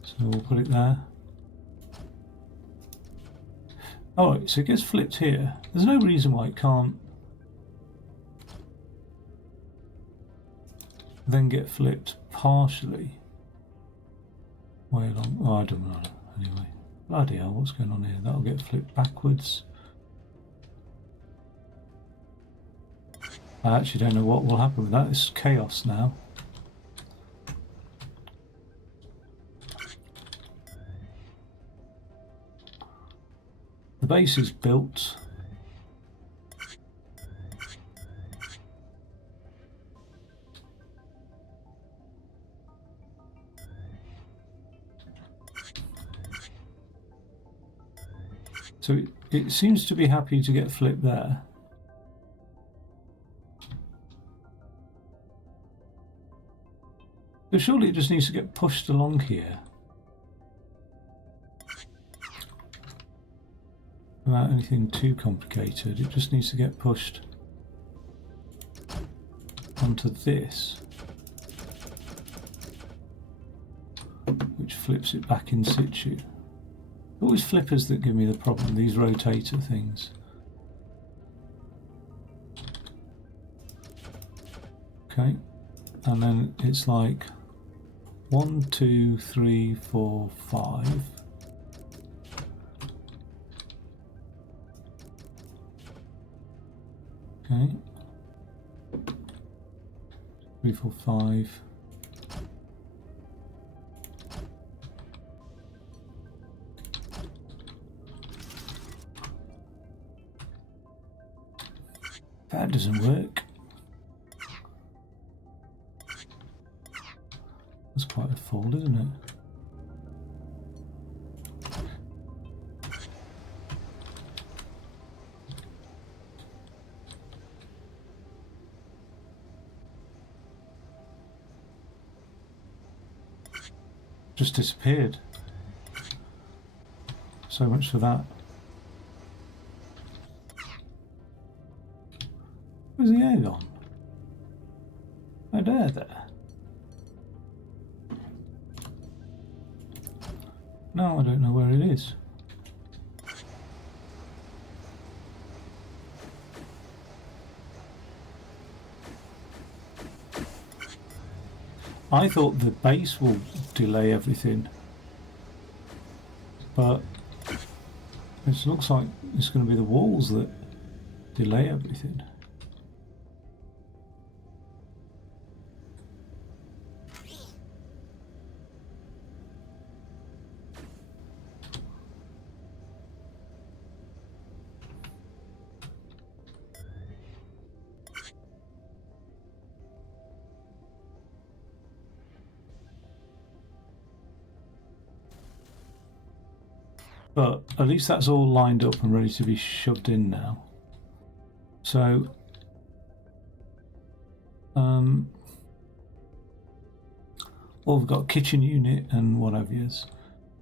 So we'll put it there. Alright, so it gets flipped here. There's no reason why it can't then get flipped partially. way along. Oh, I don't know. Anyway, bloody hell, what's going on here? That'll get flipped backwards. I actually don't know what will happen with that. It's chaos now. The base is built. So it seems to be happy to get flipped there. So surely it just needs to get pushed along here. Without anything too complicated, it just needs to get pushed onto this, which flips it back in situ. Always flippers that give me the problem, these rotator things. Okay, and then it's like 1, 2, 3, 4, 5. Okay. 3, 4, 5. That doesn't work. That's quite a fall, isn't it? Just disappeared. So much for that. Where's the air gone? Oh, there. No, I don't know where it is. I thought the base will delay everything, but it looks like it's going to be the walls that delay everything. But at least that's all lined up and ready to be shoved in now. So, well, we've got a kitchen unit and whatever it is,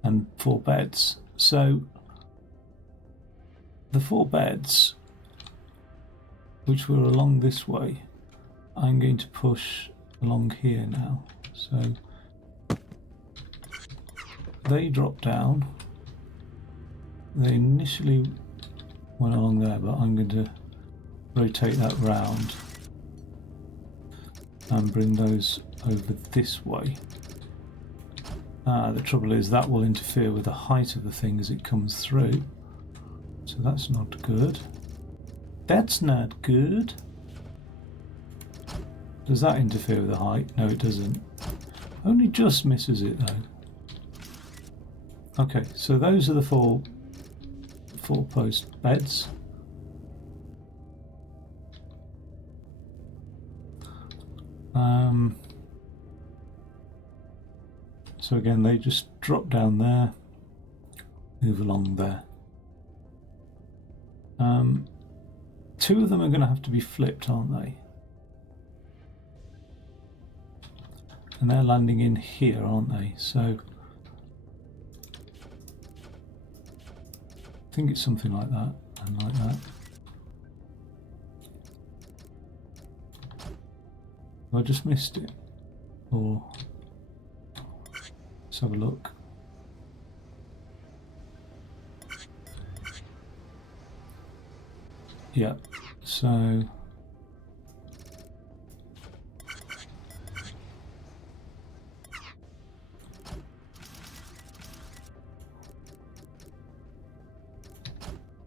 and 4 beds. So, the 4 beds, which were along this way, I'm going to push along here now. So, they drop down. They initially went along there, but I'm going to rotate that round and bring those over this way. The trouble is that will interfere with the height of the thing as it comes through. So that's not good. That's not good. Does that interfere with the height? No, it doesn't. Only just misses it though. Okay, so those are the 4 post beds. So again, they just drop down there, move along there. 2 of them are going to have to be flipped, aren't they? And they're landing in here, aren't they? So I think it's something like that and like that. Have I just missed it? Or let's have a look. Yeah, so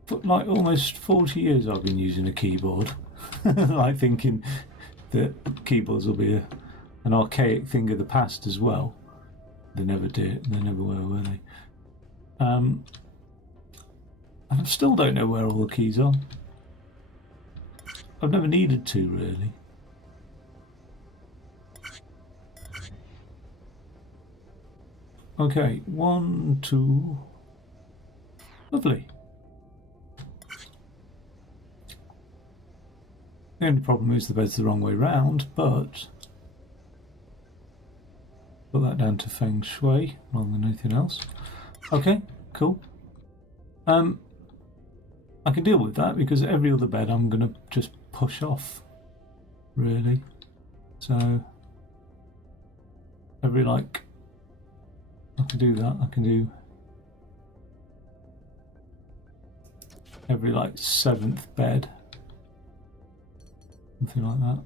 For like almost 40 years I've been using a keyboard. Like thinking that keyboards will be an archaic thing of the past as well. They never did. They never were they? And I still don't know where all the keys are. I've never needed to, really. Okay, 1, 2. Lovely. The only problem is the bed's the wrong way round, but put that down to Feng Shui rather than anything else. Okay, cool. I can deal with that because every other bed I'm going to just push off, really. So every I can do that. I can do every 7th bed, something like that.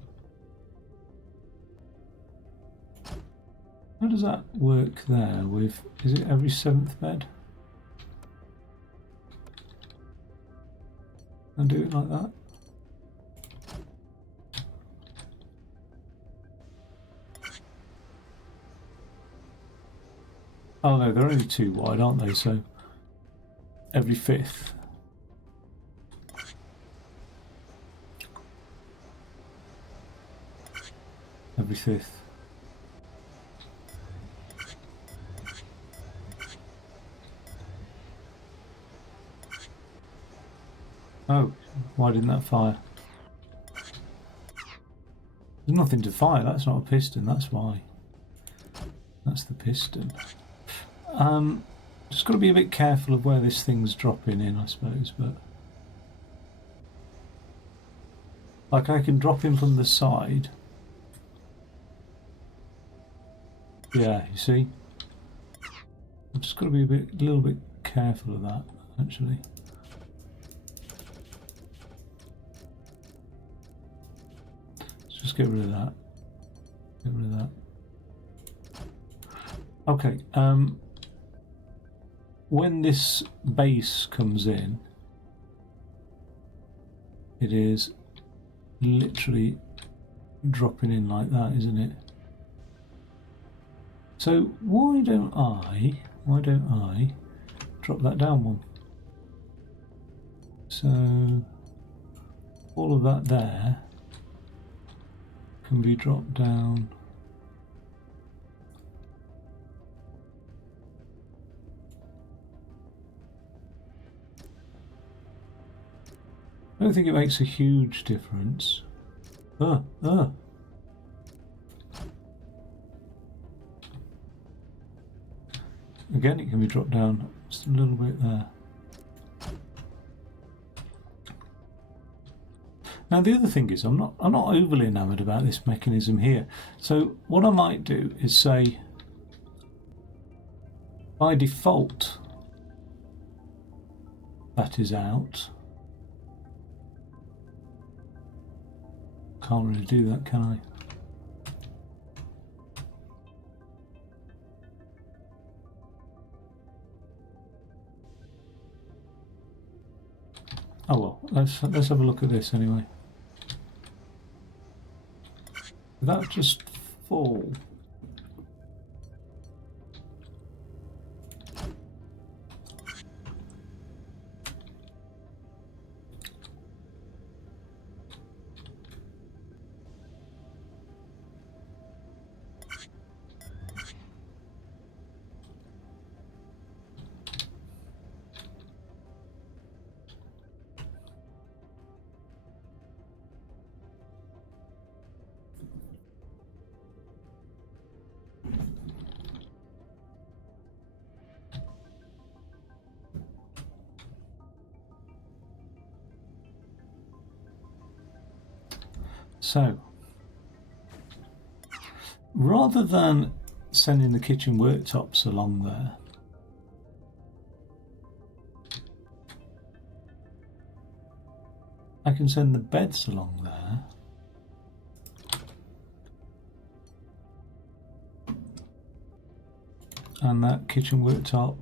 How does that work there with, is it every 7th bed? And do it like that. Oh no, they're only 2 wide, aren't they? So every 5th. Every 5th. Oh, why didn't that fire? There's nothing to fire, that's not a piston, that's why. That's the piston. Just got to be a bit careful of where this thing's dropping in, I suppose, but... I can drop in from the side. Yeah, you see? I've just got to be a little bit careful of that, actually. Let's just get rid of that. Get rid of that. Okay, when this base comes in, it is literally dropping in like that, isn't it? So why don't I drop that down one? So all of that there can be dropped down. I don't think it makes a huge difference. Again, it can be dropped down just a little bit there. Now the other thing is, I'm not overly enamoured about this mechanism here. So what I might do is say, by default, that is out. Can't really do that, can I? Oh well, let's have a look at this anyway. Did that just fall? So, rather than sending the kitchen worktops along there, I can send the beds along there. And that kitchen worktop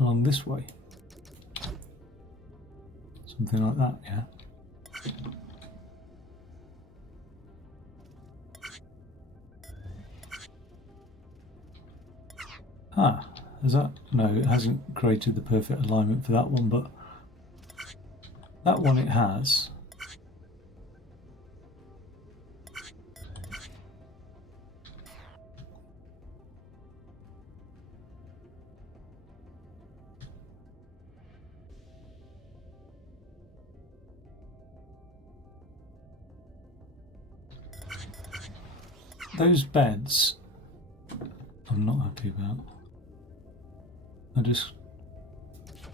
along this way. Something like that, yeah. Ah, has that? No, it hasn't created the perfect alignment for that one, but that one it has. Those beds, I'm not happy about.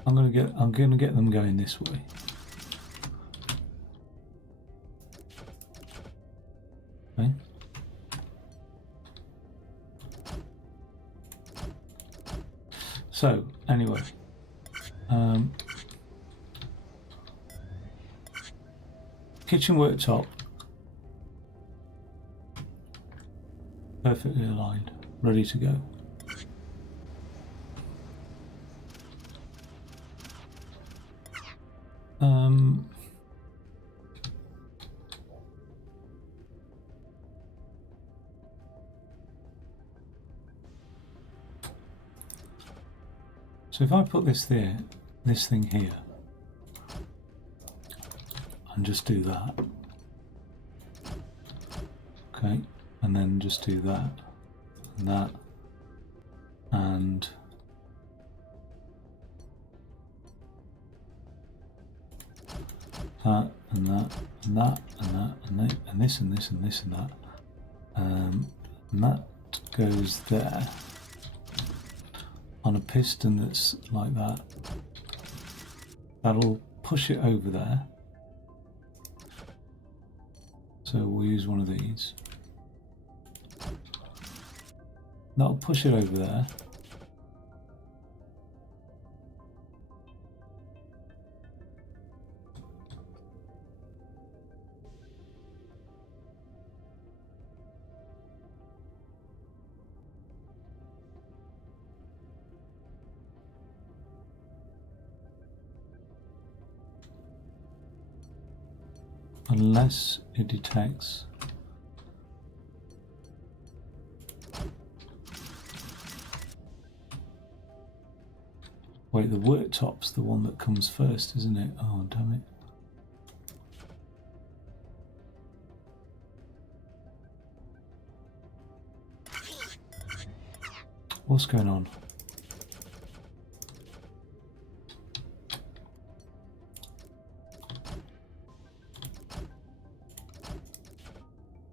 I'm gonna get them going this way. Okay. So anyway, kitchen worktop, perfectly aligned, ready to go. So if I put this there, this thing here, and just do that, okay, and then just do that, and that, and that, and that, and that, and that, and this, and this, and this, and that, and that goes there on a piston that's like that. That'll push it over there. So we'll use one of these. That'll push it over there. Unless it detects wait, the worktop's the one that comes first, isn't it? Oh, damn it. What's going on?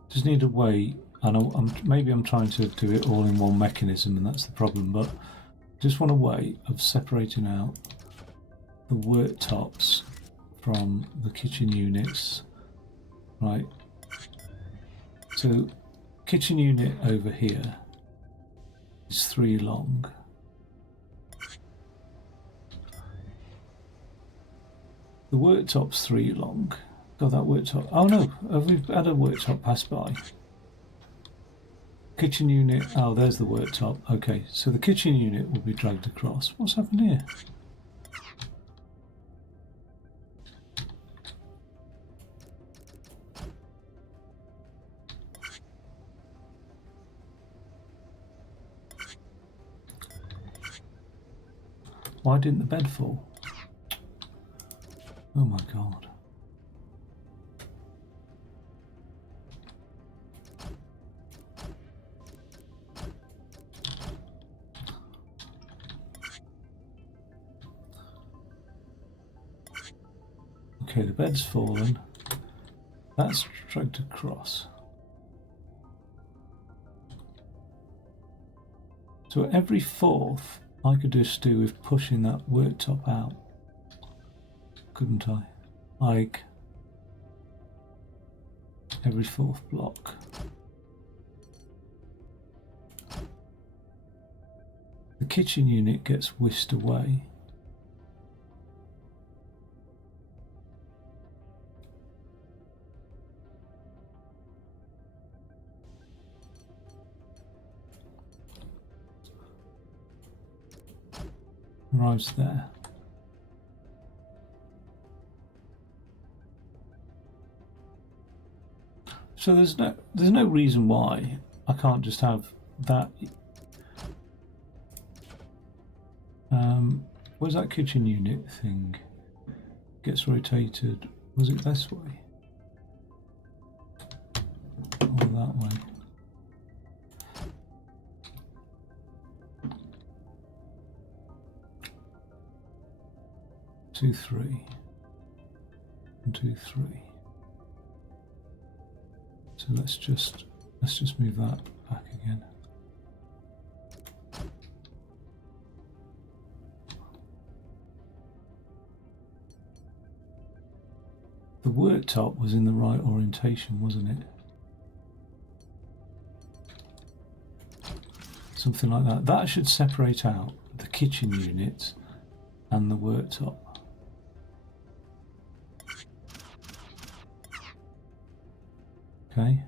Just need a way. I know maybe I'm trying to do it all in one mechanism, and that's the problem. But just want a way of separating out the worktops from the kitchen units, right? So, kitchen unit over here is 3 long. The worktop's 3 long. God, that worktop. Oh no, have we had a worktop pass by? Kitchen unit. Oh, there's the worktop. Okay, so the kitchen unit will be dragged across. What's happened here? Why didn't the bed fall? Oh my god. Okay, the bed's fallen. That's dragged across. So every 4th, I could just do with pushing that worktop out, couldn't I? Like every 4th block. The kitchen unit gets whisked away. arrives there. So there's no reason why I can't just have that. Where's that kitchen unit thing? Gets rotated. Was it this way? Or that way? Two, 3. 1, 2, 3. So let's just move that back again. The worktop was in the right orientation, wasn't it? Something like that. That should separate out the kitchen units and the worktop. Okay.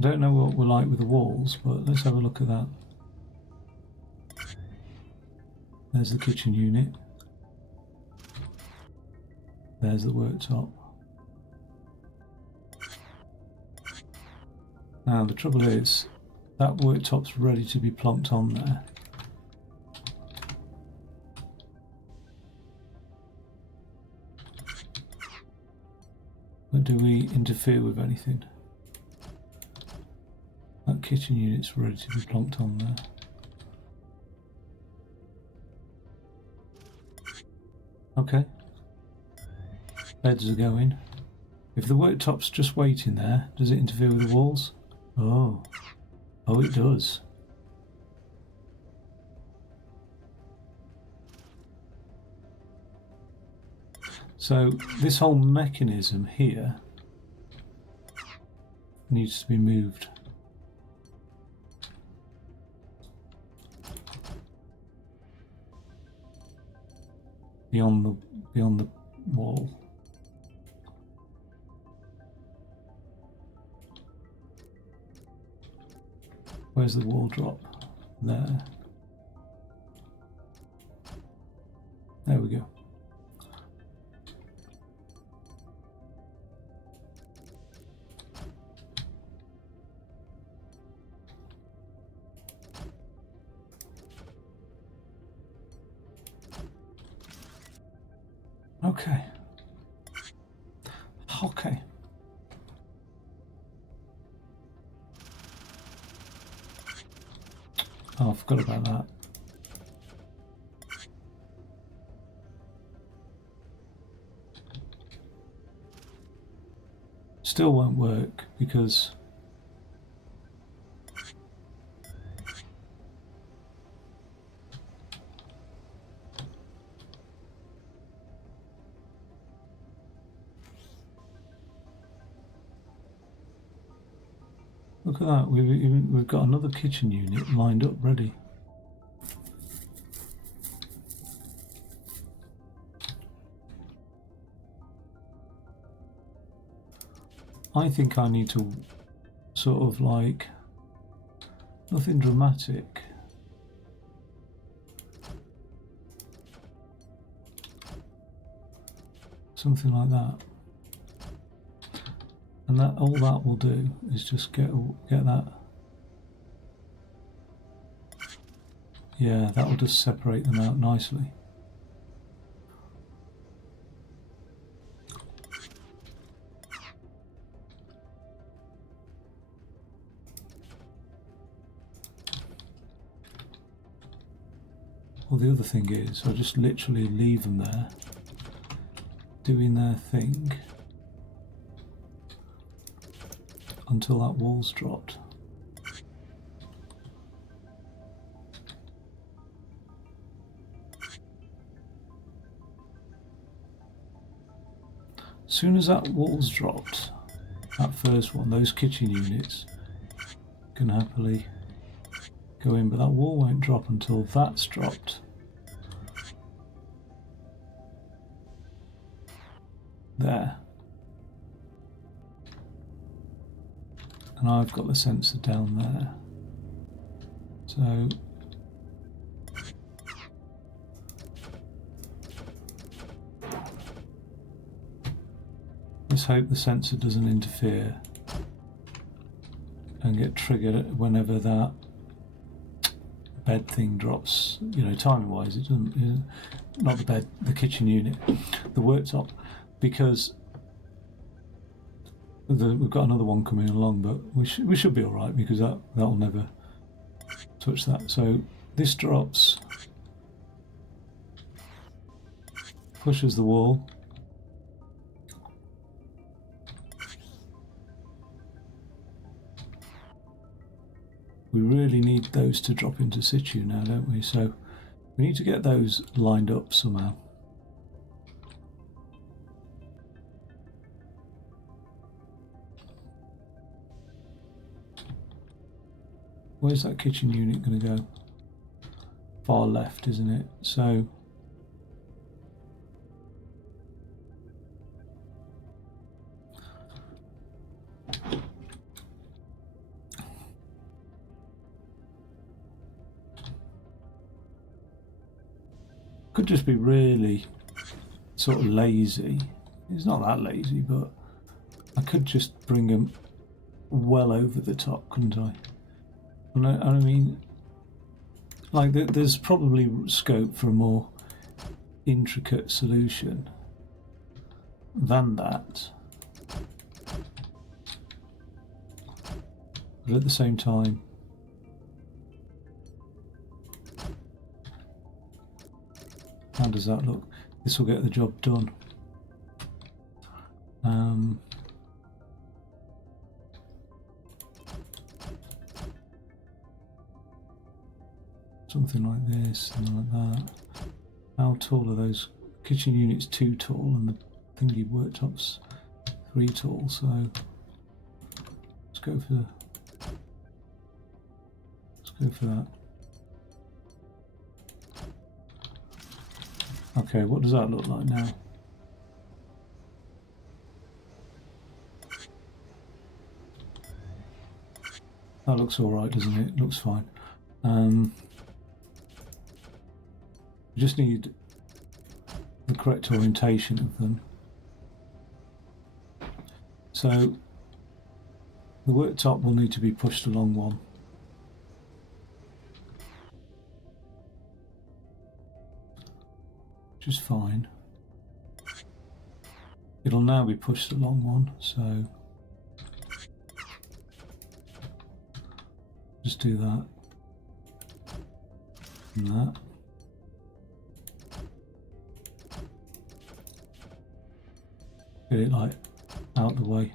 I don't know what we're like with the walls, but let's have a look at that. There's the kitchen unit. There's the worktop. Now the trouble is, that worktop's ready to be plonked on there. But do we interfere with anything? That kitchen unit's ready to be plonked on there. Okay. Beds are going. If the worktop's just waiting there, does it interfere with the walls? Oh. Oh, it does. So this whole mechanism here needs to be moved. Beyond the wall. Where's the wall drop? There. There we go. Okay. Okay. Oh, I forgot about that. Still won't work because look at that, we've got another kitchen unit lined up ready. I think I need to sort of like, nothing dramatic. Something like that. And that all that will do is just get that. Yeah, that will just separate them out nicely. Well, the other thing is, I'll just literally leave them there, doing their thing, until that wall's dropped. As soon as that wall's dropped, that first one, those kitchen units can happily go in, but that wall won't drop until that's dropped. there. And I've got the sensor down there. So let's hope the sensor doesn't interfere and get triggered whenever that bed thing drops. You know, timing wise, it doesn't. Not the bed, the kitchen unit, the worktop, because we've got another one coming along, but we should be all right because that'll never touch that. So this drops, pushes the wall. We really need those to drop into situ now, don't we? So we need to get those lined up somehow. Where's that kitchen unit going to go? Far left, isn't it? So could just be really sort of lazy. It's not that lazy, but I could just bring them well over the top, couldn't I? And I mean, like, there's probably scope for a more intricate solution than that. But at the same time, how does that look? This will get the job done. Something like this, something like that. How tall are those kitchen units? 2 tall, and the thingy worktops 3 tall. So let's go for that. Okay, what does that look like now? That looks all right, doesn't it? Looks fine. We just need the correct orientation of them. So the worktop will need to be pushed along one. Which is fine. It'll now be pushed along one, so just do that and that. Get it like out the way.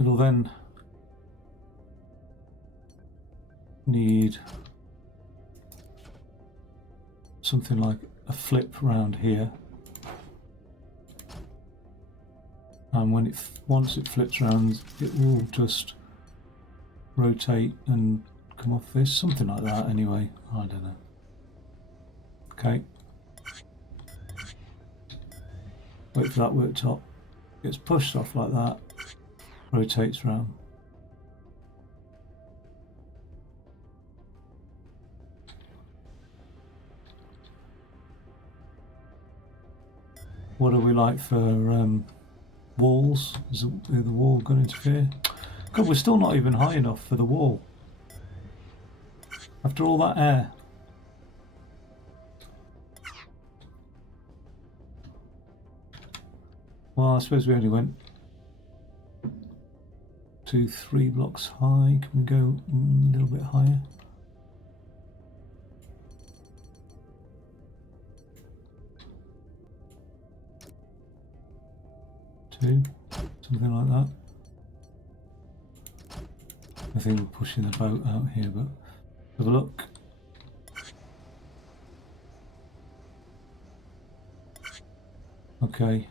It'll then need something like a flip round here, and once it flips around, it will just rotate and come off this, something like that. Anyway, I don't know. Okay, wait for that worktop, gets pushed off like that, rotates round. What are we like for walls? Is the wall going to interfere? God, we're still not even high enough for the wall. After all that air. Well, I suppose we only went 2-3 blocks high. Can we go a little bit higher? Two, something like that. I think we're pushing the boat out here, but have a look. Okay.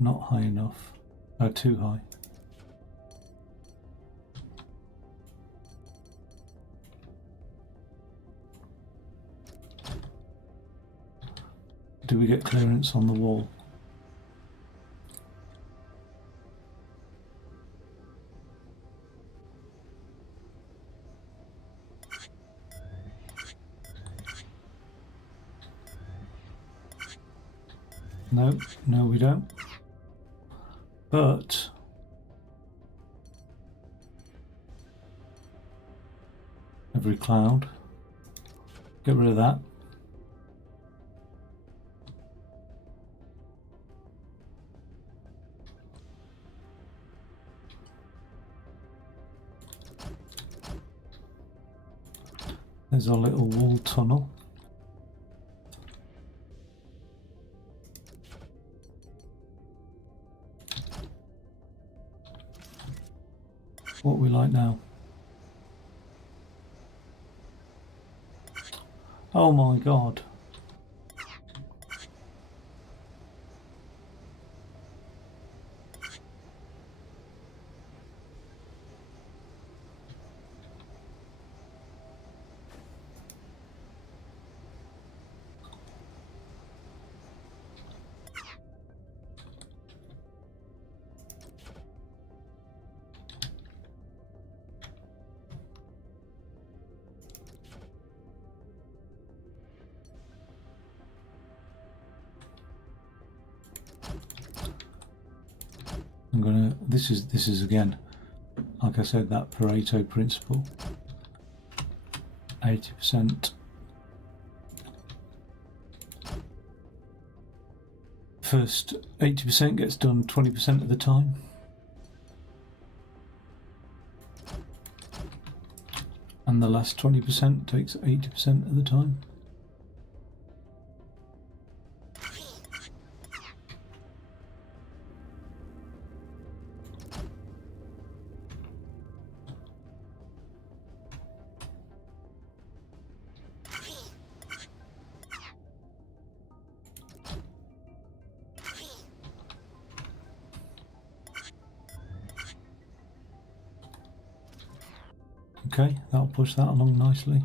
Not high enough. Too high. Do we get clearance on the wall? No, no we don't. But every cloud, get rid of that. There's our little wall tunnel. What we like now? Oh my god. I'm gonna. This is again, like I said, that Pareto principle. 80%. First 80% gets done 20% of the time. And the last 20% takes 80% of the time. Okay, that'll push that along nicely.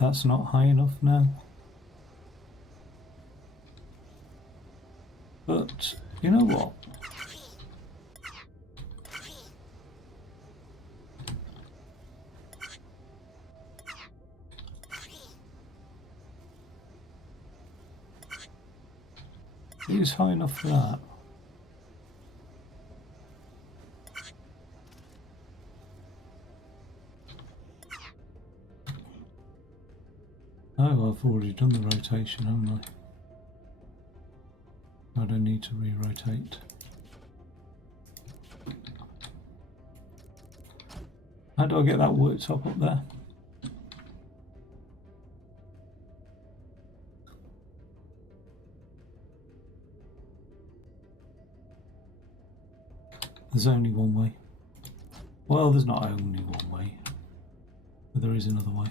That's not high enough now. But you know what? It is high enough for that. Oh, I've already done the rotation, haven't I? I don't need to re-rotate. How do I get that worktop up there? There's only one way. Well, there's not only one way, but there is another way.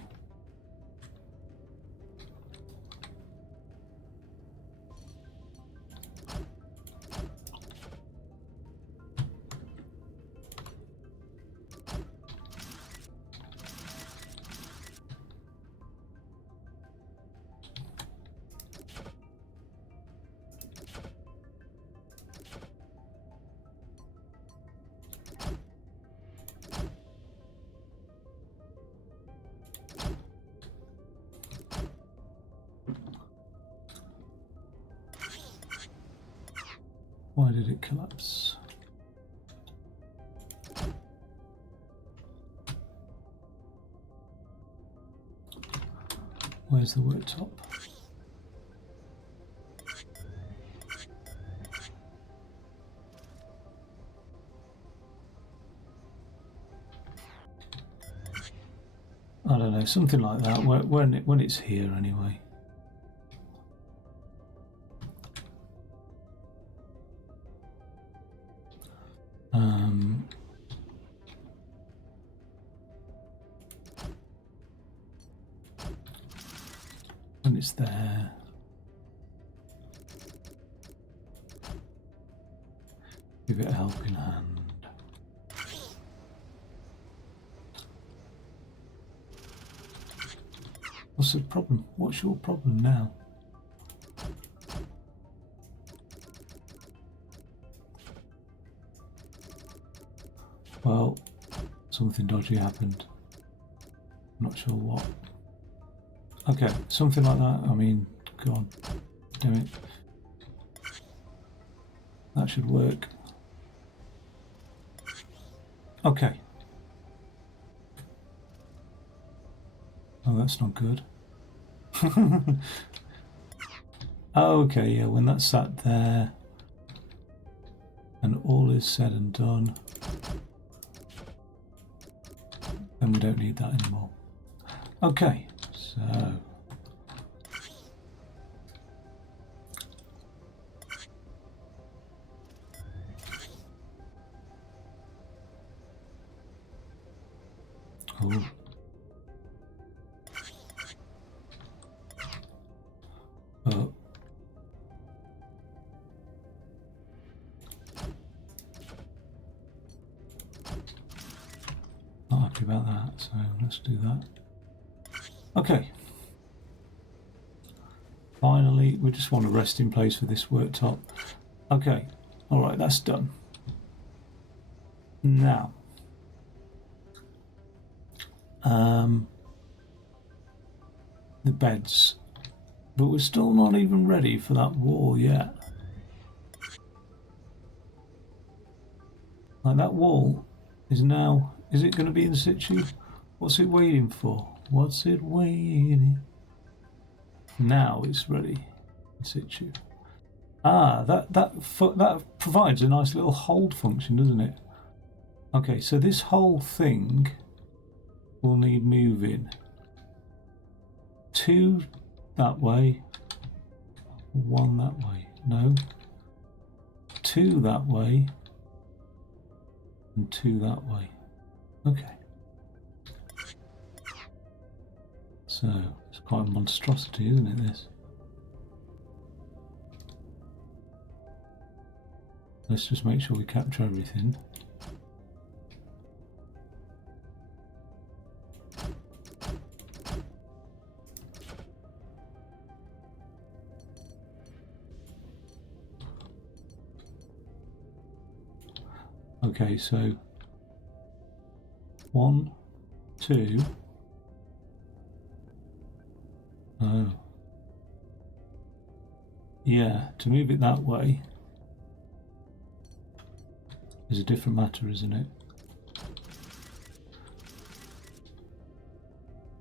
Why did it collapse? Where's the worktop? I don't know, something like that. When it's here anyway. When it's there. Give it a helping hand. What's the problem? What's your problem now? Well, something dodgy happened. Not sure what. Okay, something like that. I mean, go on, do it. That should work. Okay. Oh, that's not good. Okay, yeah, when that's sat there and all is said and done, then we don't need that anymore. Okay, so oh. Oh. Not happy about that, so let's do that. Okay. Finally, we just want a resting place for this worktop. Okay, alright, that's done. Now, the beds. But we're still not even ready for that wall yet. Like, that wall is now... Is it going to be in situ? What's it waiting for? What's it waiting? Now it's ready in situ. Ah, that provides a nice little hold function, doesn't it? Okay, so this whole thing will need moving. 2 that way, 1 that way. No. 2 that way, and 2 that way. Okay. So, it's quite a monstrosity, isn't it, this? Let's just make sure we capture everything. Okay, so 1, 2. Oh. Yeah, to move it that way is a different matter, isn't it?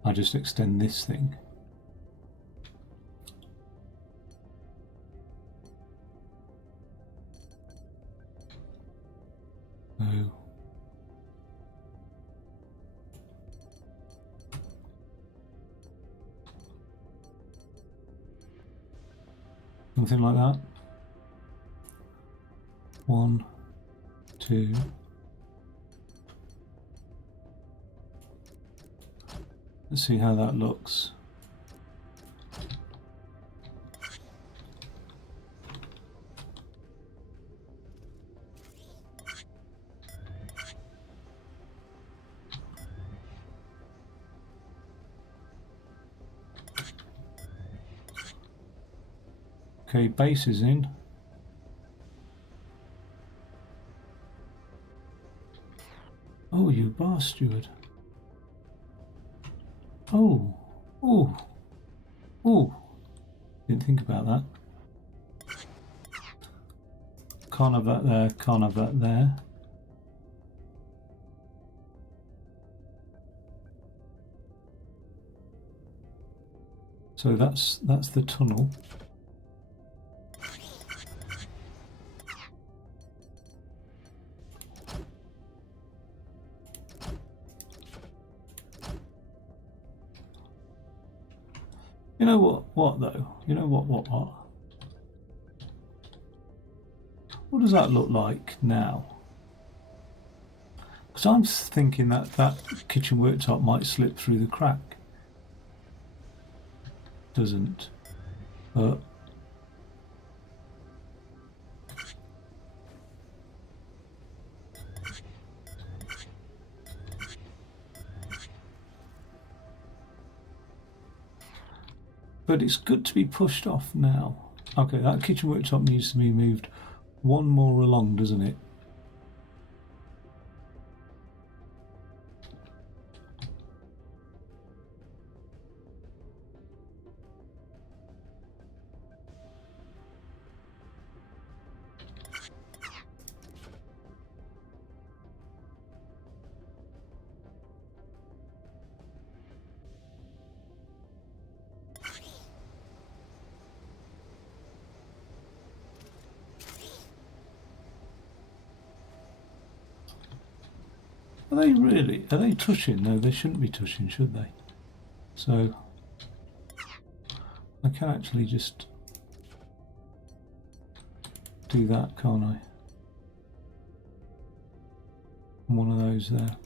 I just extend this thing. Oh. Something like that. 1, 2. Let's see how that looks. Okay, base is in. Oh, you bastard. Oh. Oh. Oh. Didn't think about that. Can't have that there, can't have that there. So that's the tunnel. You know what though? You know what? What does that look like now? Because I'm thinking that kitchen worktop might slip through the crack. Doesn't. But But it's good to be pushed off now. Okay, that kitchen worktop needs to be moved one more along, doesn't it? Are they really? Are they touching? No, they shouldn't be touching, should they? So I can actually just do that, can't I? One of those there.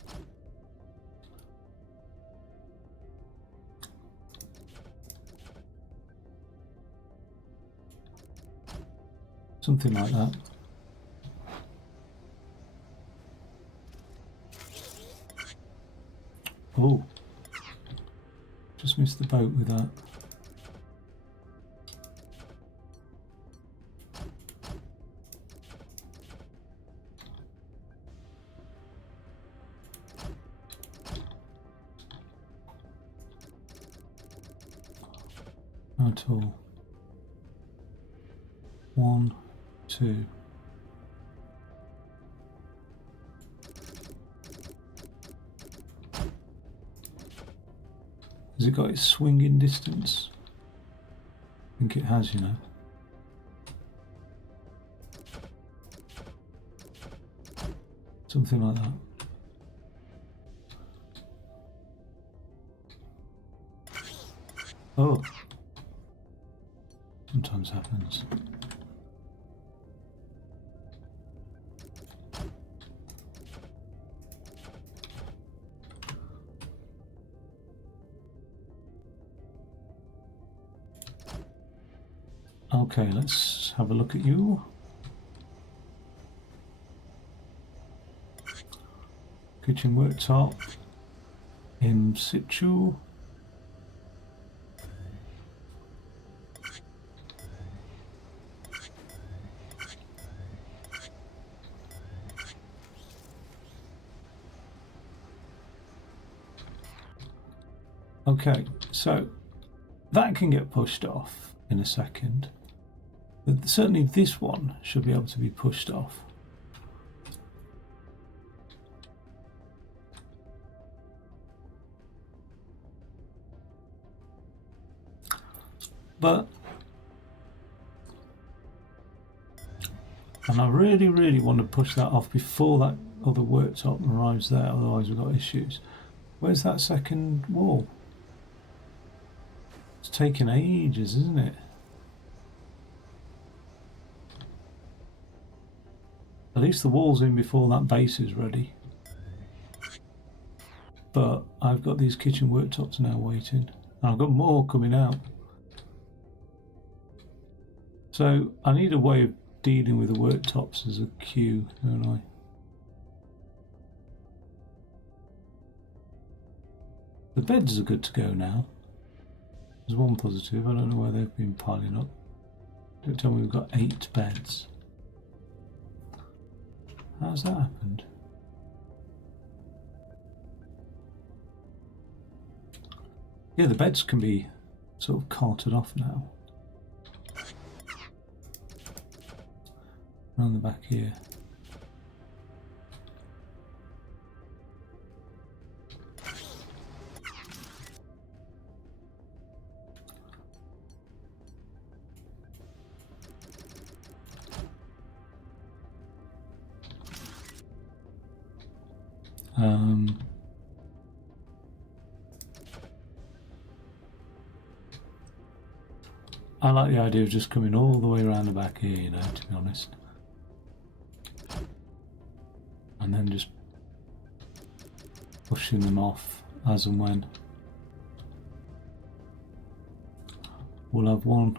Something like that. Oh, just missed the boat with that. Not at all. 1, 2. Has it got its swinging distance? I think it has, you know. Something like that. Oh. Sometimes happens. Okay, let's have a look at you. Kitchen worktop in situ. Okay, so that can get pushed off in a second. But certainly this one should be able to be pushed off. But, and I really, really want to push that off before that other worktop arrives there, otherwise we've got issues. Where's that second wall? It's taking ages, isn't it? At least the wall's in before that base is ready. But I've got these kitchen worktops now waiting. And I've got more coming out. So I need a way of dealing with the worktops as a queue, don't I? The beds are good to go now. There's one positive, I don't know where they've been piling up. Don't tell me we've got 8 beds. How's that happened? Yeah, the beds can be sort of carted off now. Around the back here. I like the idea of just coming all the way around the back here, you know, to be honest. And then just pushing them off as and when. We'll have one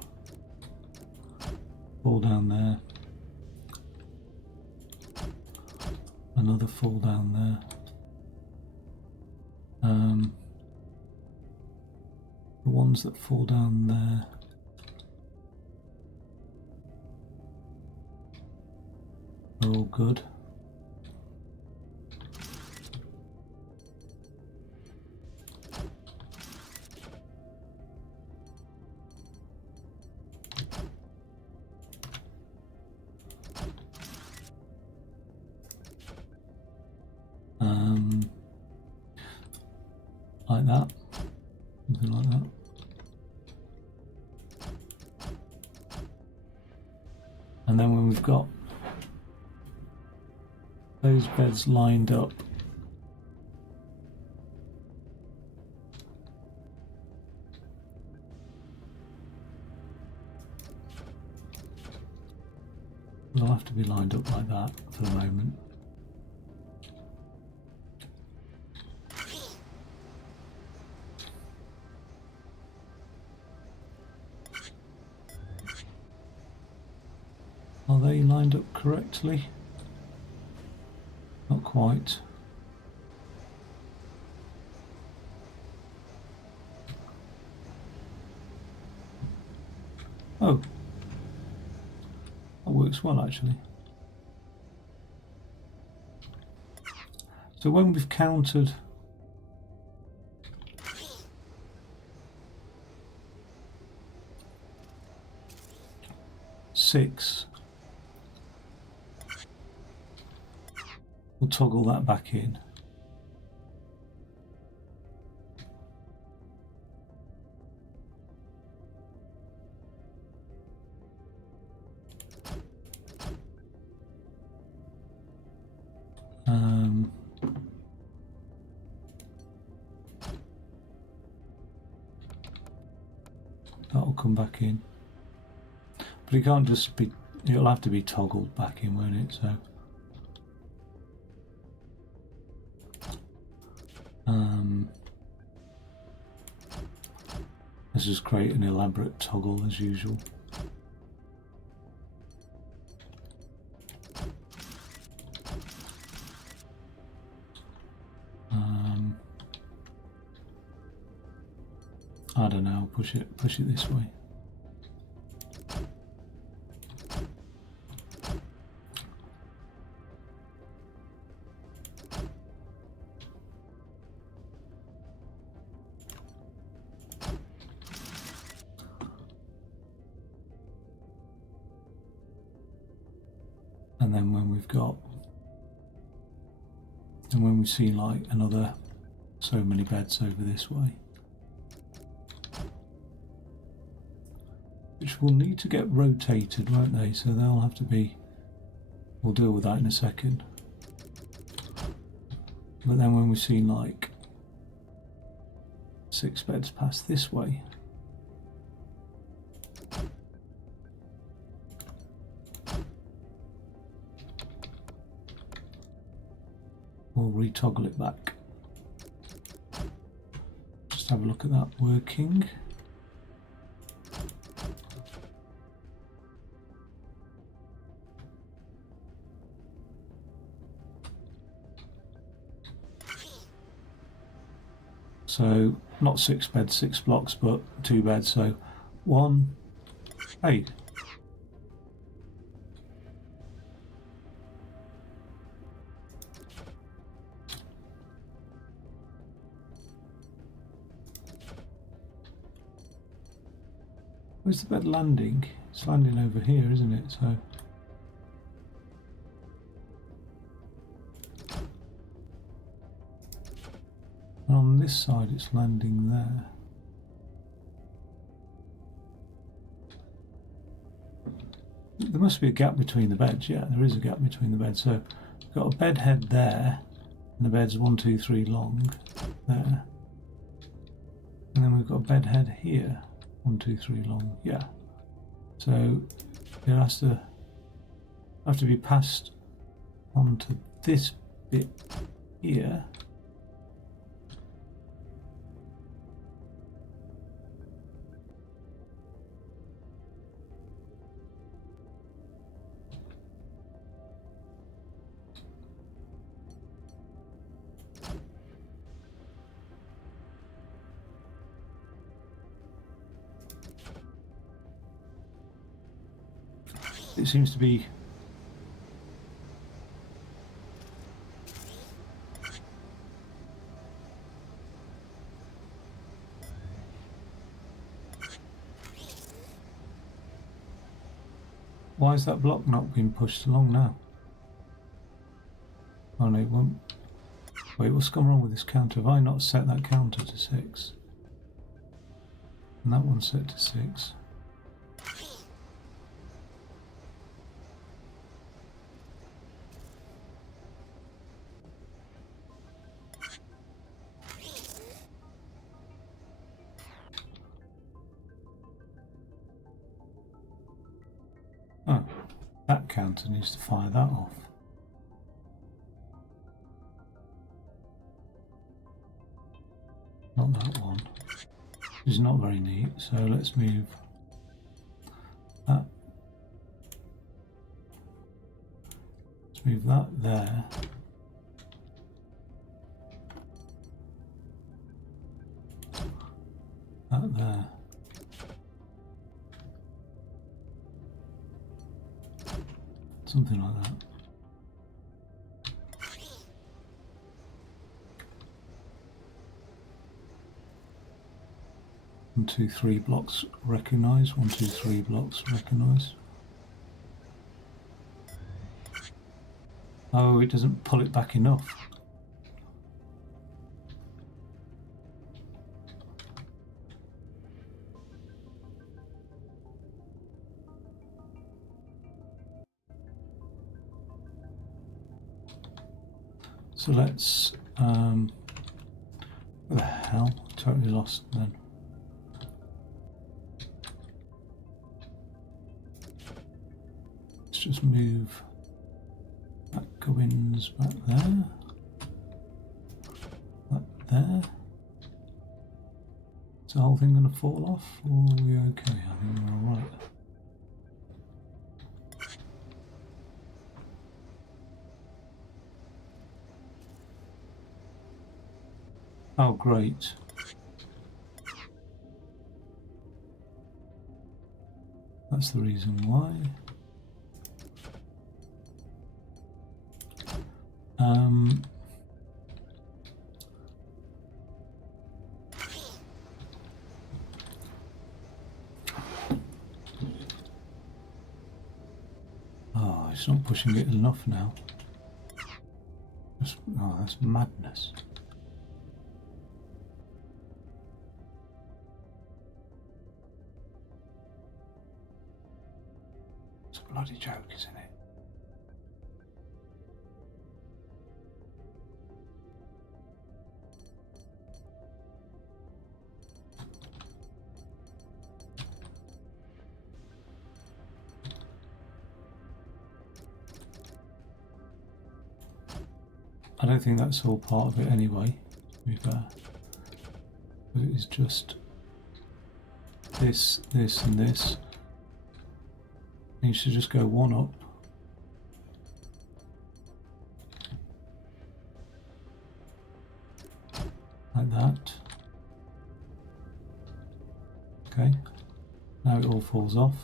fall down there. Another fall down there. The ones that fall down there. Are all good. Like that, something like that. And then when we've got those beds lined up, they'll have to be lined up like that for the moment. Are they lined up correctly? Not quite. Oh, that works well actually. So when we've counted six, we'll toggle that back in. That'll come back in, but it can't just be, it'll have to be toggled back in, won't it? So let's just create an elaborate toggle as usual. I don't know, push it this way. And then when we've seen like another so many beds over this way, which will need to get rotated, won't they? So they'll have to be, we'll deal with that in a second. But then when we've seen like 6 beds pass this way, we'll retoggle it back. Just have a look at that working. So not 6 beds, 6 blocks, but 2 beds. So 1, 8. Where's the bed landing? It's landing over here, isn't it? So and on this side it's landing there. There must be a gap between the beds. Yeah, there is a gap between the beds. So we've got a bed head there, and the bed's 1, 2, 3 long there. And then we've got a bed head here, 1, 2, 3 long. Yeah. So it has to be passed onto this bit here. It seems to be... Why is that block not being pushed along now? Oh no, it won't. Wait, what's gone wrong with this counter? Have I not set that counter to 6? And that one's set to 6. Oh, that counter needs to fire that off. Not that one. Which is not very neat, so let's move that. Let's move that there. That there. Something like that. 1, 2, 3 blocks recognise. 1, 2, 3 blocks recognise. Oh, it doesn't pull it back enough. So let's, what the hell? Totally lost then. Let's just move that Goins back there. That there. Is the whole thing going to fall off, or are we okay? I think we're alright. Oh, great. That's the reason why. Oh, it's not pushing it enough now. Oh, that's madness. It's a bloody joke, isn't it? I don't think that's all part of it anyway, to be fair. But it is just this, this and this. Needs to just go one up. Like that. Okay. Now it all falls off.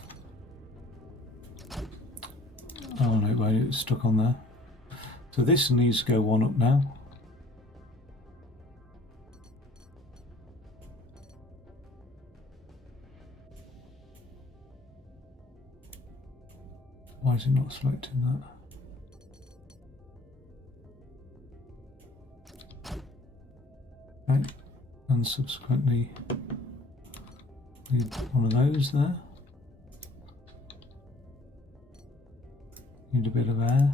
Oh no, wait, it's stuck on there. So this needs to go one up now. Why is it not selecting that? Okay, and subsequently need one of those there. Need a bit of air.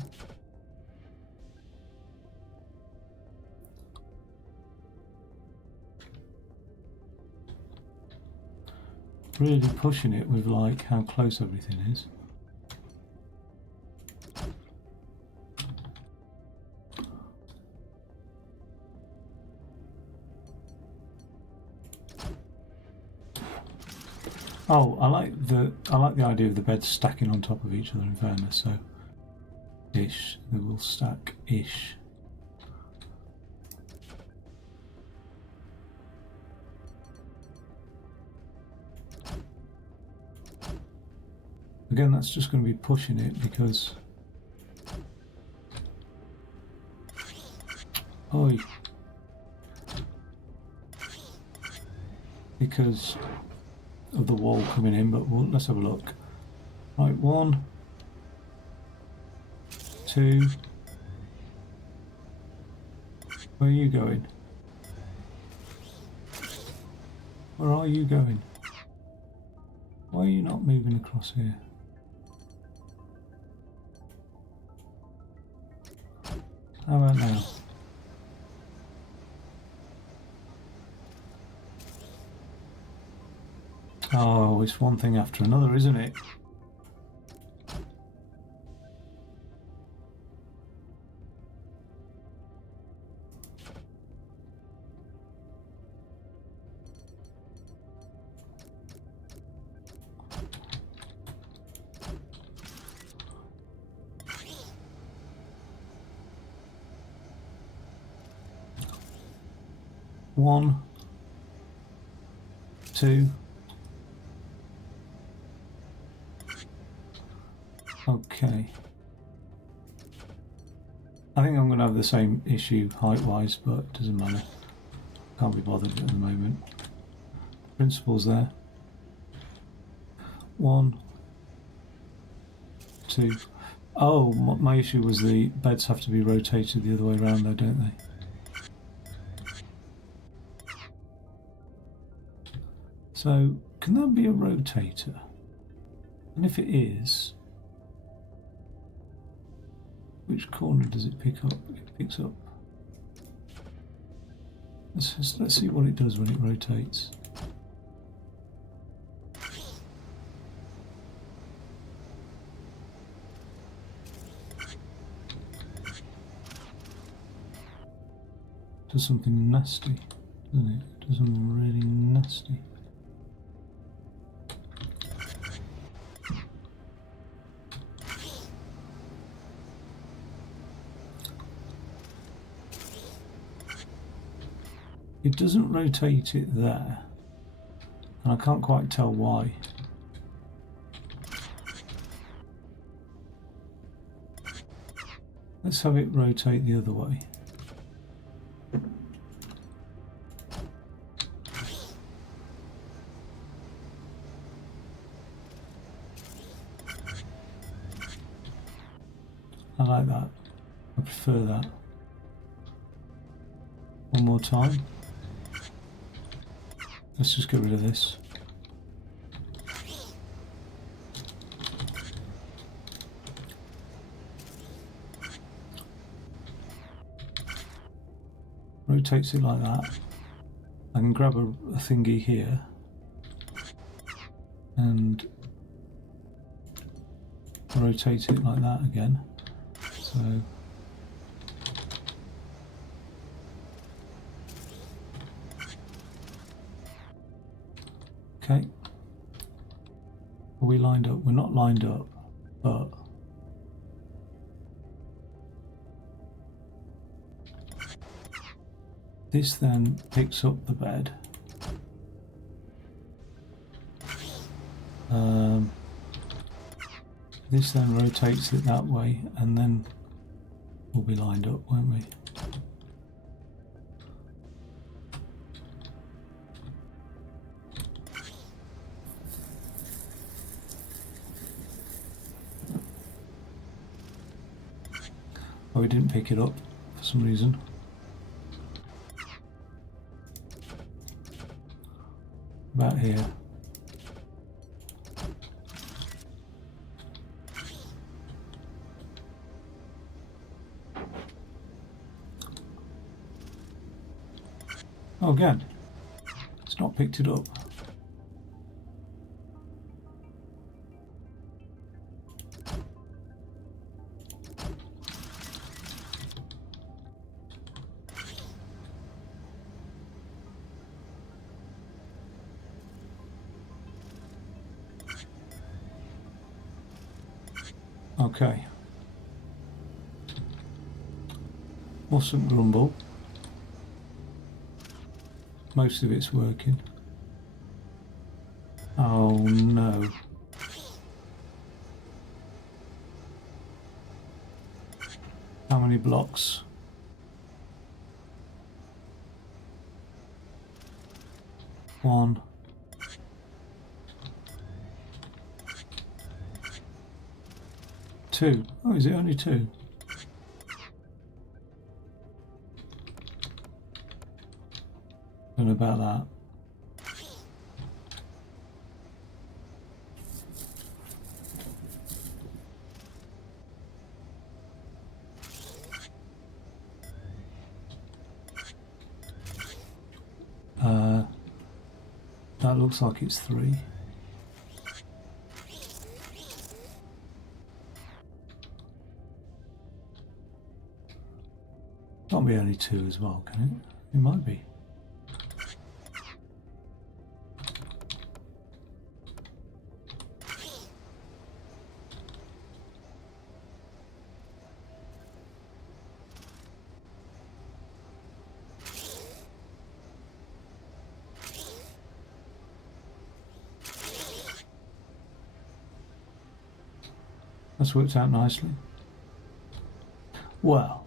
Really pushing it with like how close everything is. Oh, I like the idea of the beds stacking on top of each other, in fairness, so ish. They will stack ish. Again, that's just going to be pushing it because... Oi. Because of the wall coming in, but let's have a look. Right, 1, 2. Where are you going? Where are you going? Why are you not moving across here? How about now? Oh, it's one thing after another, isn't it? One, 2. Okay. I think I'm going to have the same issue height-wise, but it doesn't matter. Can't be bothered at the moment. Principle's there. 1, 2. Oh, my issue was the beds have to be rotated the other way around though, don't they? So, can that be a rotator? And if it is, which corner does it pick up? It picks up. Let's see what it does when it rotates. Does something nasty, doesn't it? It does something really nasty. It doesn't rotate it there, and I can't quite tell why. Let's have it rotate the other way. I like that. I prefer that. One more time. Let's just get rid of this. Rotates it like that. I can grab a thingy here and rotate it like that again. So okay. Are we lined up? We're not lined up, but this then picks up the bed. This then rotates it that way, and then we'll be lined up, won't we? Oh, we didn't pick it up for some reason. About here. Oh, again, it's not picked it up. Okay. Mustn't grumble. Most of it's working. Oh no. many blocks? One. Two. Oh, is it only two? Don't know about that. That looks like it's three. Can't be only two as well, can it? It might be. That's worked out nicely. Well,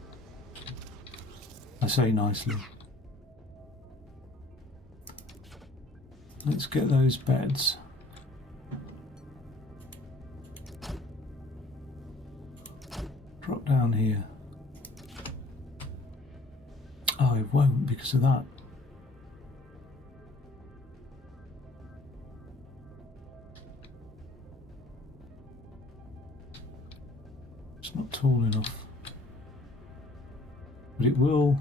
I say nicely. Let's get those beds. Drop down here. Oh, it won't because of that. It's not tall enough. But it will.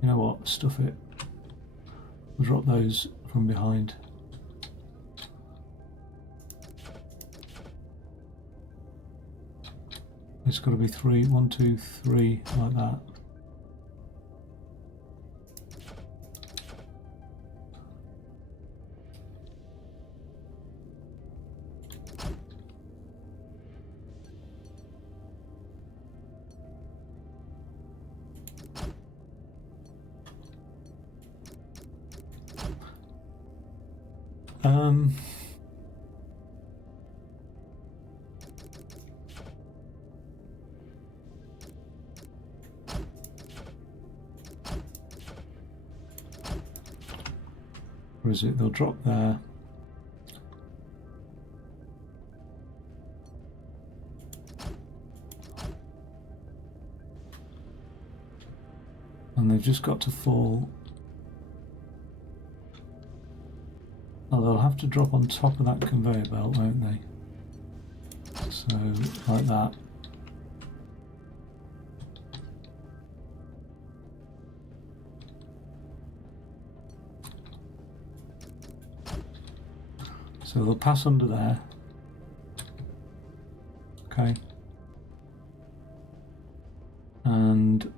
You know what? Stuff it. We'll drop those from behind. It's got to be three. 1, 2, 3, like that. Or is it they'll drop there? And they've just got to fall. Oh, they'll have to drop on top of that conveyor belt, won't they? So, like that. So they'll pass under there. Okay. And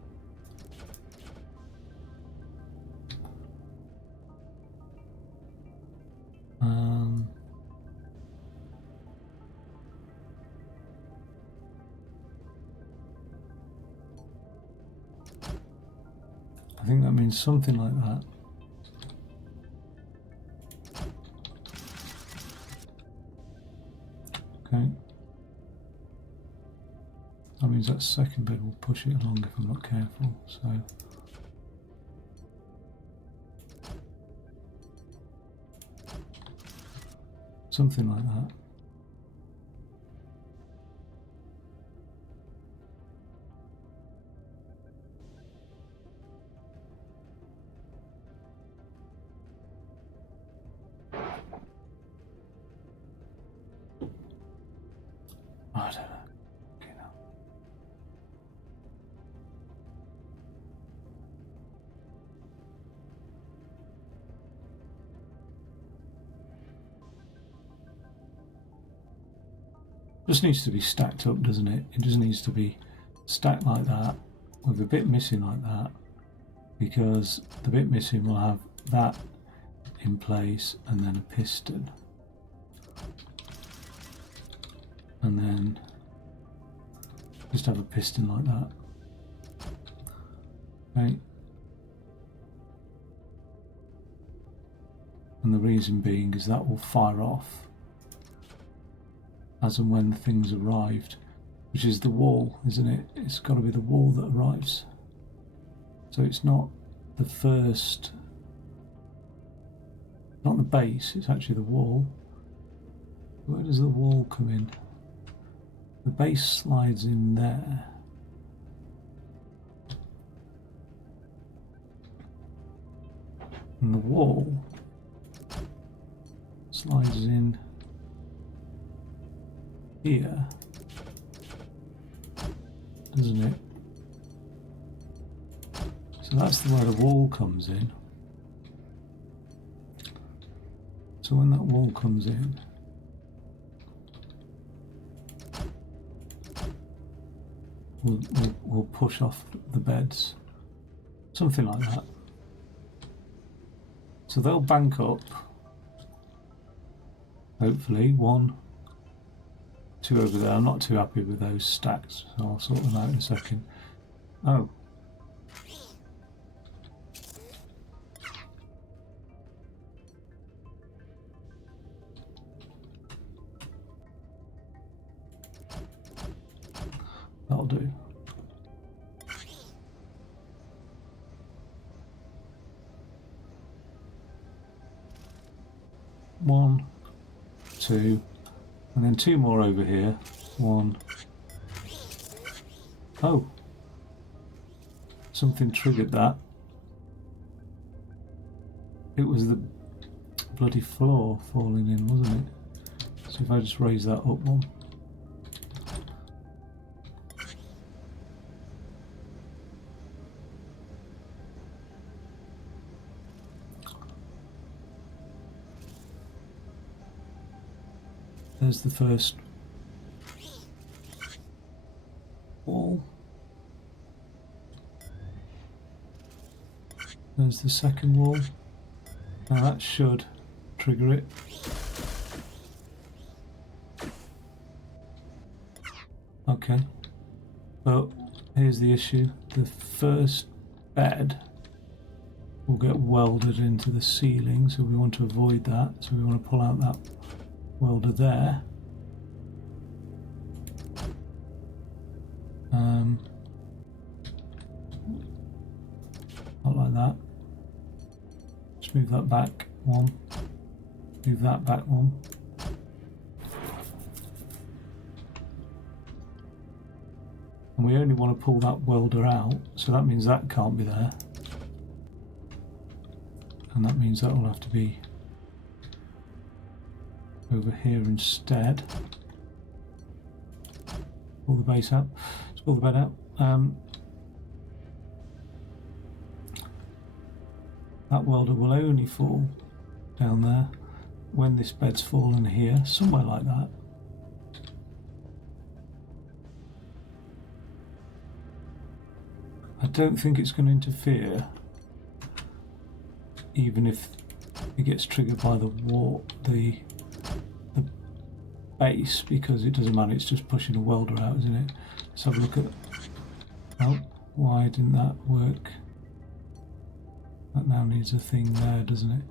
I think that means something like that. Okay. That means that second bed will push it along if I'm not careful. So something like that. I don't know. Okay, now. Just needs to be stacked up, doesn't it? It just needs to be stacked like that, with a bit missing like that, because the bit missing will have that in place and then a piston. And then just have a piston like that. Okay. And the reason being is that will fire off as and when things arrived, which is the wall, isn't it? It's got to be the wall that arrives. So it's not the first, not the base, it's actually the wall. Where does the wall come in? The base slides in there. And the wall slides in here, doesn't it? So that's where the wall comes in. So when that wall comes in, we'll push off the beds, something like that. So they'll bank up, hopefully, 1, 2 over there. I'm not too happy with those stacks, so I'll sort them out in a second. Oh. That'll do. One, 2, and then 2 more over here. 1. Oh, something triggered that. It was the bloody floor falling in, wasn't it? So if I just raise that up 1. There's the first wall. There's the second wall. Now that should trigger it. Okay. But here's the issue. The first bed will get welded into the ceiling, so we want to avoid that. So we want to pull out that welder there. Not like that. Just move that back 1. Move that back 1. And we only want to pull that welder out, so that means that can't be there. And that means that will have to be over here instead. Pull the base out. Let's pull the bed out. That welder will only fall down there when this bed's fallen here, somewhere like that. I don't think it's going to interfere, even if it gets triggered by the wall, the base, because it doesn't matter, it's just pushing a welder out, isn't it? Let's have a look at it. Oh, why didn't that work? That now needs a thing there, doesn't it?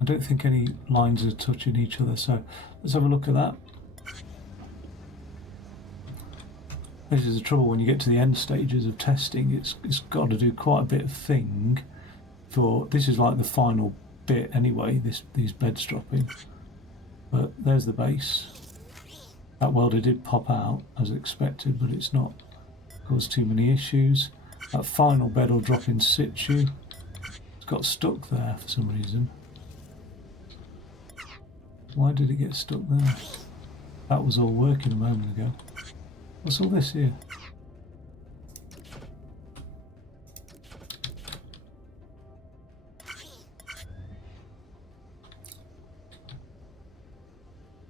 I don't think any lines are touching each other, so let's have a look at that. This is the trouble when you get to the end stages of testing. It's got to do quite a bit of thing for, this is like the final bit anyway, these beds dropping. But there's the base. That welder did pop out as expected, but it's not caused too many issues. That final bed will drop in situ. It's got stuck there for some reason. Why did it get stuck there? That was all working a moment ago. What's all this here?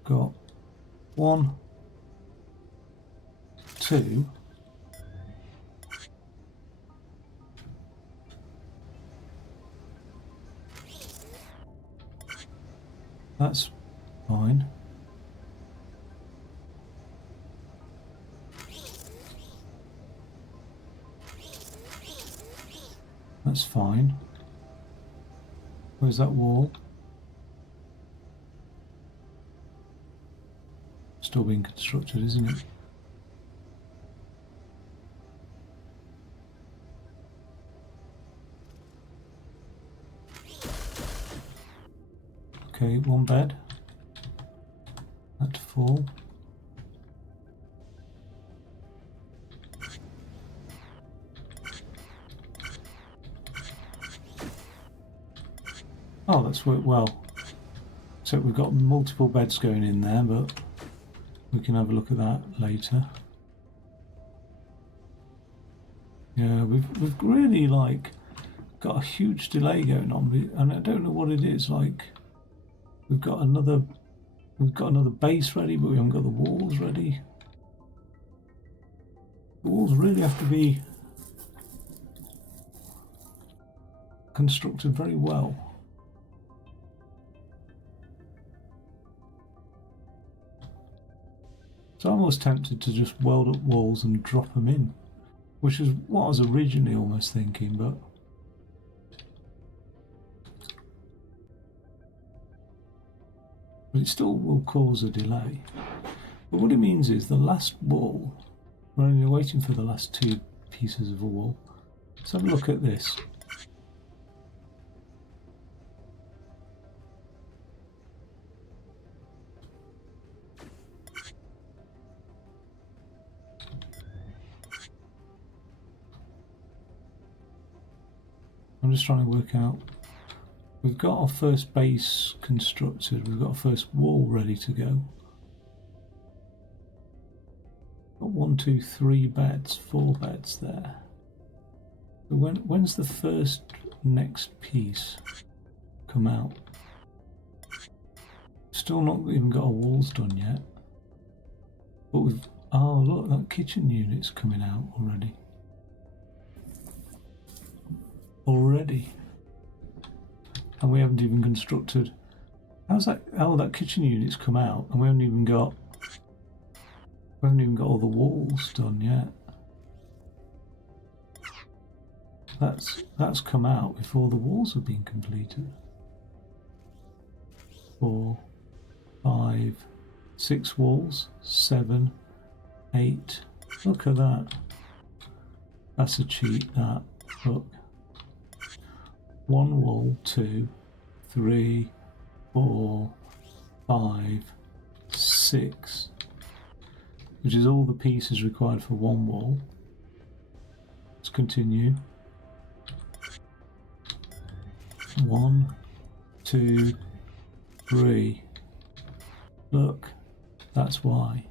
Got 1, 2. That's fine. That's fine. Where's that wall? It's still being constructed, isn't it? Okay, one bed. That to fall. Oh, that's worked well. So we've got multiple beds going in there, but we can have a look at that later. Yeah, we've really like got a huge delay going on, and I don't know what it is. Like we've got another base ready, but we haven't got the walls ready. The walls really have to be constructed very well. So I'm almost tempted to just weld up walls and drop them in, which is what I was originally almost thinking, but it still will cause a delay. But what it means is the last wall, we're only waiting for the last two pieces of a wall. Let's have a look at this. I'm just trying to work out. We've got our first base constructed. We've got our first wall ready to go. Got 1, 2, 3 beds, 4 beds there. But when's the first next piece come out? Still not even got our walls done yet. But we've oh look, that kitchen unit's coming out already. And we haven't even constructed. How's that? Oh, that kitchen unit's come out, and we haven't even got all the walls done yet. That's come out before the walls have been completed. 4, 5, 6 walls, 7, 8. Look at that. That's a cheat. That look. 1 wall, 2, 3, 4, 5, 6, which is all the pieces required for 1 wall. Let's continue. 1, 2, 3. Look, that's why.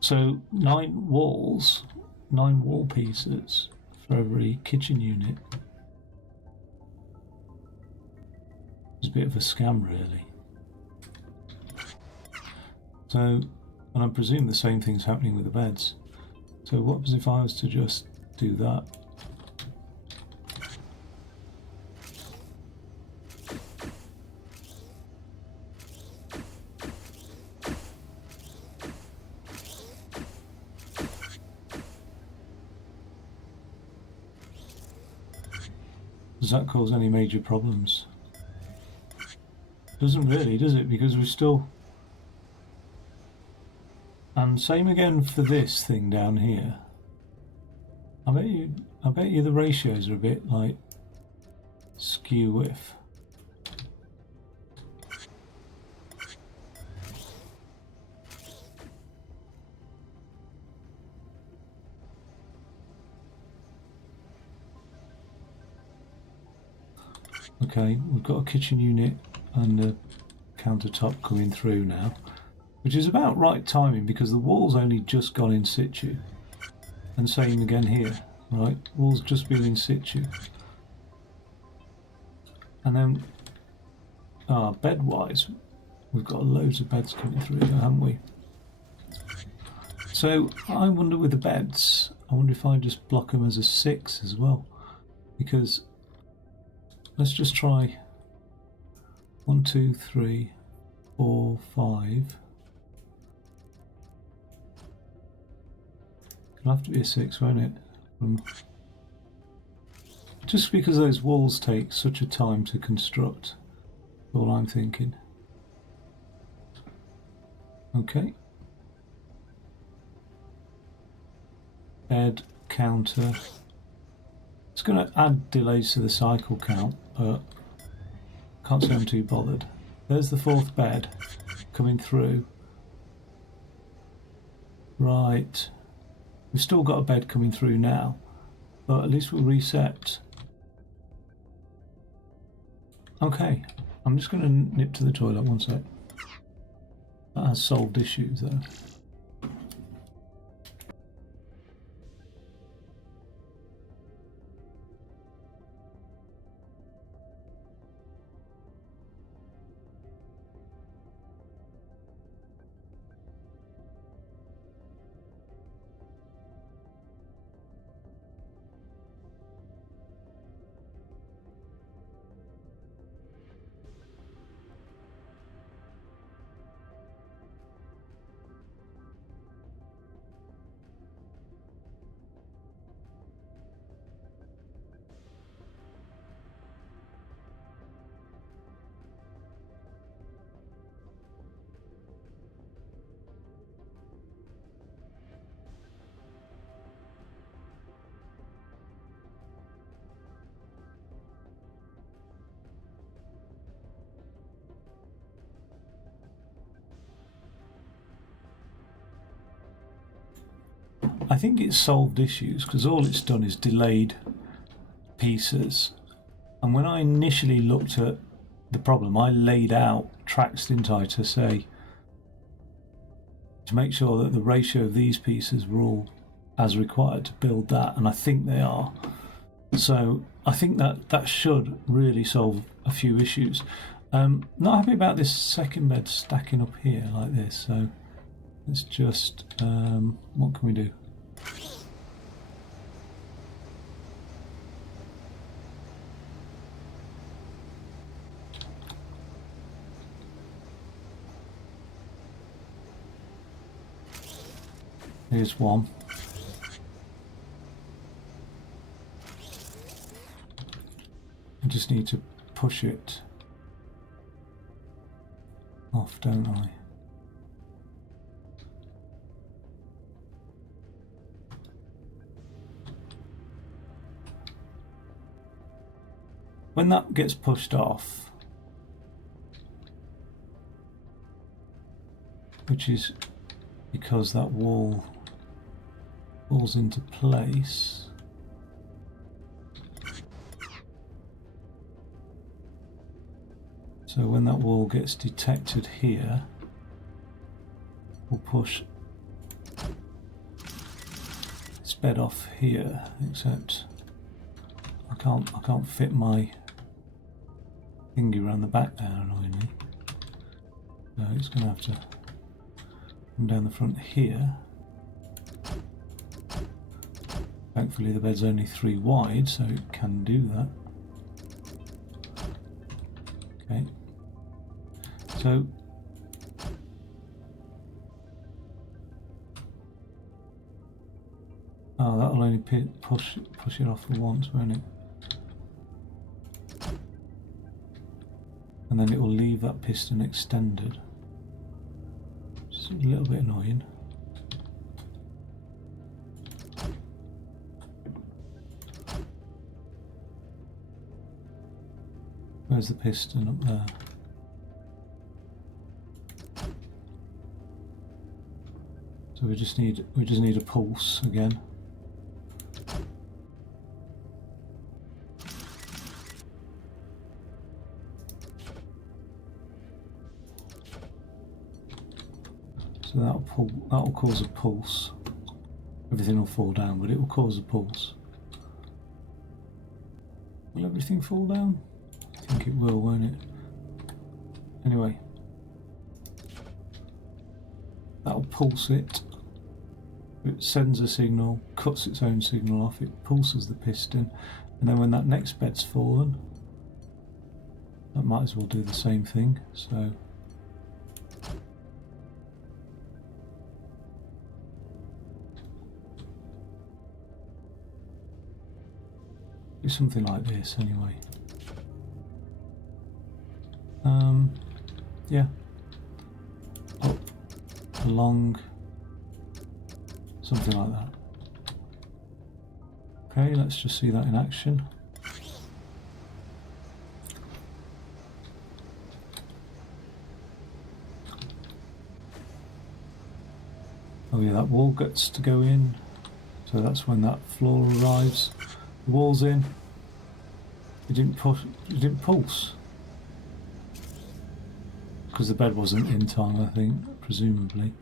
So 9 walls, 9 wall pieces for every kitchen unit. It's a bit of a scam, really. So, and I presume the same thing's happening with the beds. So what happens if I was to just do that? Does that cause any major problems? Doesn't really, does it? Because we're still... And same again for this thing down here. I bet you the ratios are a bit like skew with. Okay, we've got a kitchen unit and a countertop coming through now, which is about right timing because the wall's only just gone in situ. And same again here, right? Wall's just been in situ. And then, bed-wise, we've got loads of beds coming through, haven't we? So I wonder with the beds, I wonder if I just block them as a 6 as well, because let's just try 1, 2, 3, 4, 5. It'll have to be a 6, won't it? Just because those walls take such a time to construct, all I'm thinking. Okay. Bed, counter. It's going to add delays to the cycle count, but can't say I'm too bothered. There's the fourth bed coming through. Right. We've still got a bed coming through now, but at least we'll reset. Okay. I'm just going to nip to the toilet one sec. That has solved issues though. I think it's solved issues because all it's done is delayed pieces. And when I initially looked at the problem, I laid out tracks, didn't I, to say, to make sure that the ratio of these pieces were all as required to build that, and I think they are. So I think that should really solve a few issues. Not happy about this second bed stacking up here like this, so let's just, what can we do? Here's one. I just need to push it off, don't I? When that gets pushed off, which is because that wall falls into place. So when that wall gets detected here, we'll push this bed off here, except I can't fit my thingy around the back there, annoyingly. So it's going to have to come down the front here. Thankfully the bed's only 3 wide, so it can do that. Okay. So that'll only push it off for once, won't it? And then it will leave that piston extended. Just a little bit annoying. Where's the piston? Up there. So we just need a pulse again. So that'll cause a pulse. Everything will fall down, but it will cause a pulse. Will everything fall down? I think it will, won't it? Anyway, that'll pulse it. It sends a signal, cuts its own signal off, it pulses the piston, and then when that next bed's fallen, that might as well do the same thing. So Do something like this anyway. Yeah. Up, along, something like that. Okay, let's just see that in action. Oh yeah, that wall gets to go in, so that's when that floor arrives. The wall's in. It didn't push. It didn't pulse because the bed wasn't in time, I think, presumably.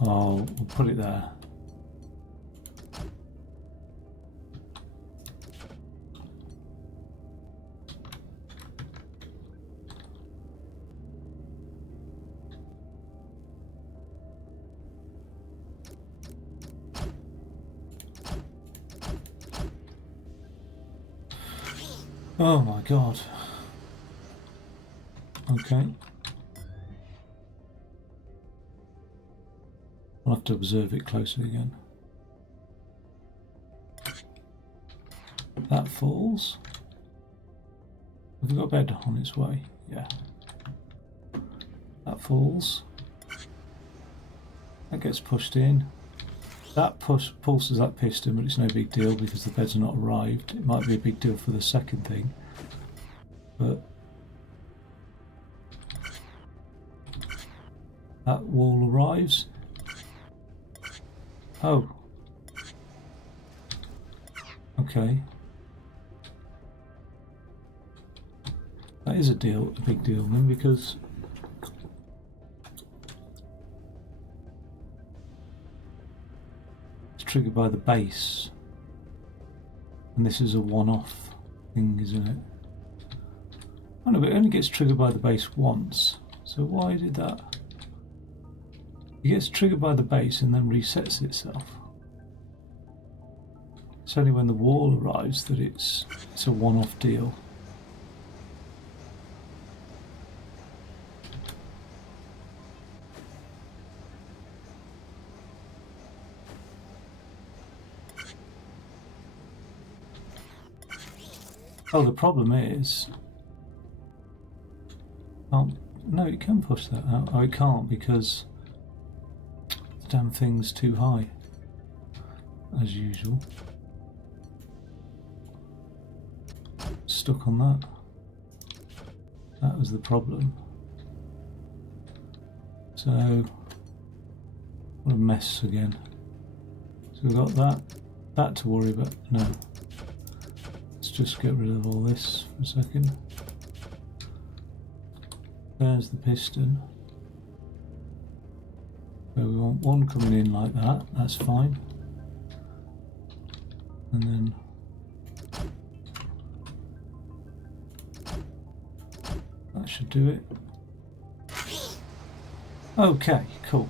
Oh, we'll put it there. Oh my god. Okay. I'll have to observe it closely again. That falls. Have we got a bed on its way? Yeah. That falls. That gets pushed in. That pulses that piston, but it's no big deal because the bed's not arrived. It might be a big deal for the second thing, but that wall arrives. Oh. Okay. That is a big deal then, because it's triggered by the base, and this is a one-off thing, isn't it? Oh no, but it only gets triggered by the base once, so why did that? It gets triggered by the base and then resets itself. It's only when the wall arrives that it's a one-off deal. Oh, the problem is, no, it can push that out. Oh, it can't because the damn thing's too high, as usual. Stuck on that. That was the problem. So, what a mess again. So we've got that to worry about. No. Let's just get rid of all this for a second. There's the piston. So we want one coming in like that, that's fine. And then that should do it. Okay, cool.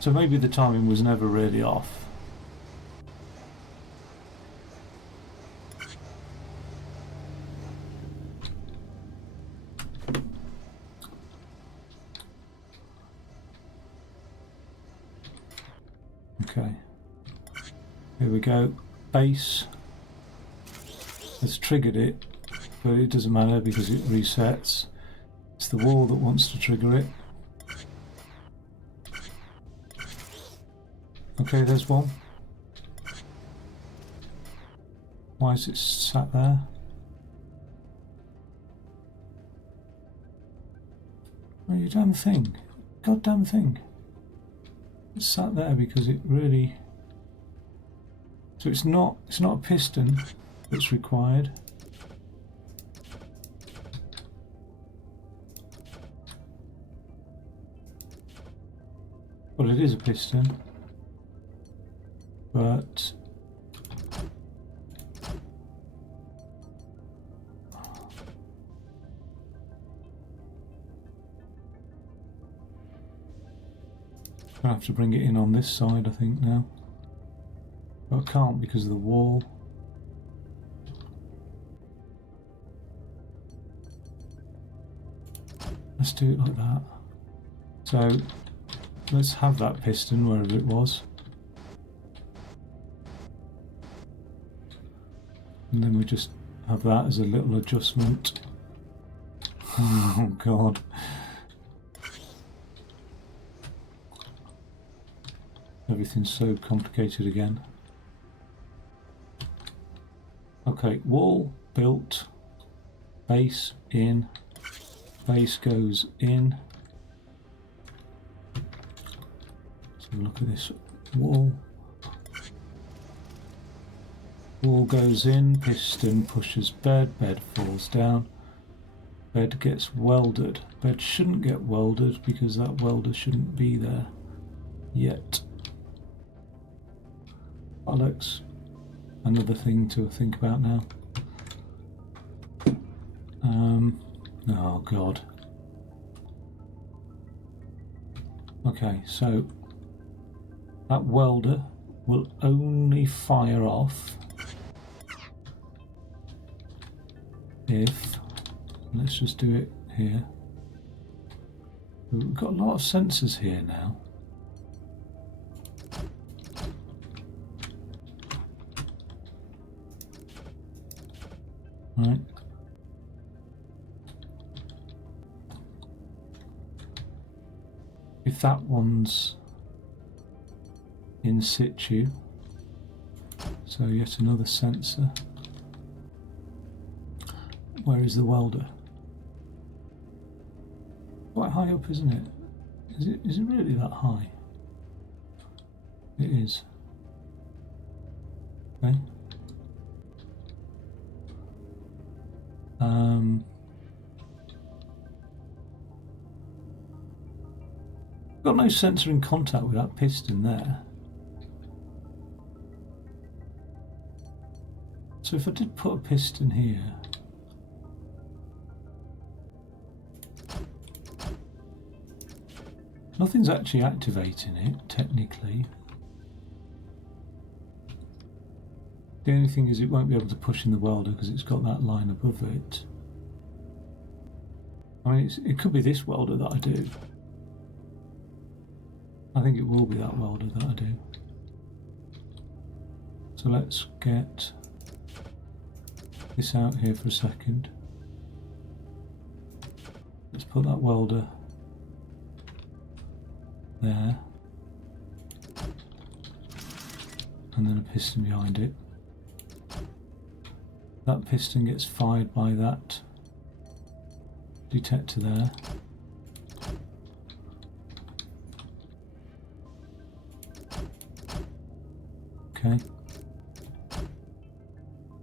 So maybe the timing was never really off. Okay, here we go. Base has triggered it, but it doesn't matter because it resets. It's the wall that wants to trigger it. Okay, there's one. Why is it sat there? Oh, you damn thing. Goddamn thing. It's sat there because it really... So it's not a piston that's required. Well, it is a piston, but I have to bring it in on this side, I think, now. But I can't because of the wall. Let's do it like that. So let's have that piston wherever it was. And then we just have that as a little adjustment. Oh god. Everything's so complicated again. Okay, wall built, base in, base goes in. So look at this wall. Wall goes in, piston pushes bed, bed falls down, bed gets welded. Bed shouldn't get welded because that welder shouldn't be there yet. Alex, another thing to think about now. Oh god. Okay, so that welder will only fire off if, let's just do it here. We've got a lot of sensors here now. Right. If that one's in situ, so yet another sensor. Where is the welder? Quite high up, isn't it? Is it really that high? It is. Okay. Got no sensor in contact with that piston there. So if I did put a piston here, nothing's actually activating it, technically. The only thing is it won't be able to push in the welder because it's got that line above it. I mean, it could be this welder that I do. I think it will be that welder that I do. So let's get this out here for a second. Let's put that welder there. And then a piston behind it. That piston gets fired by that detector there. Okay.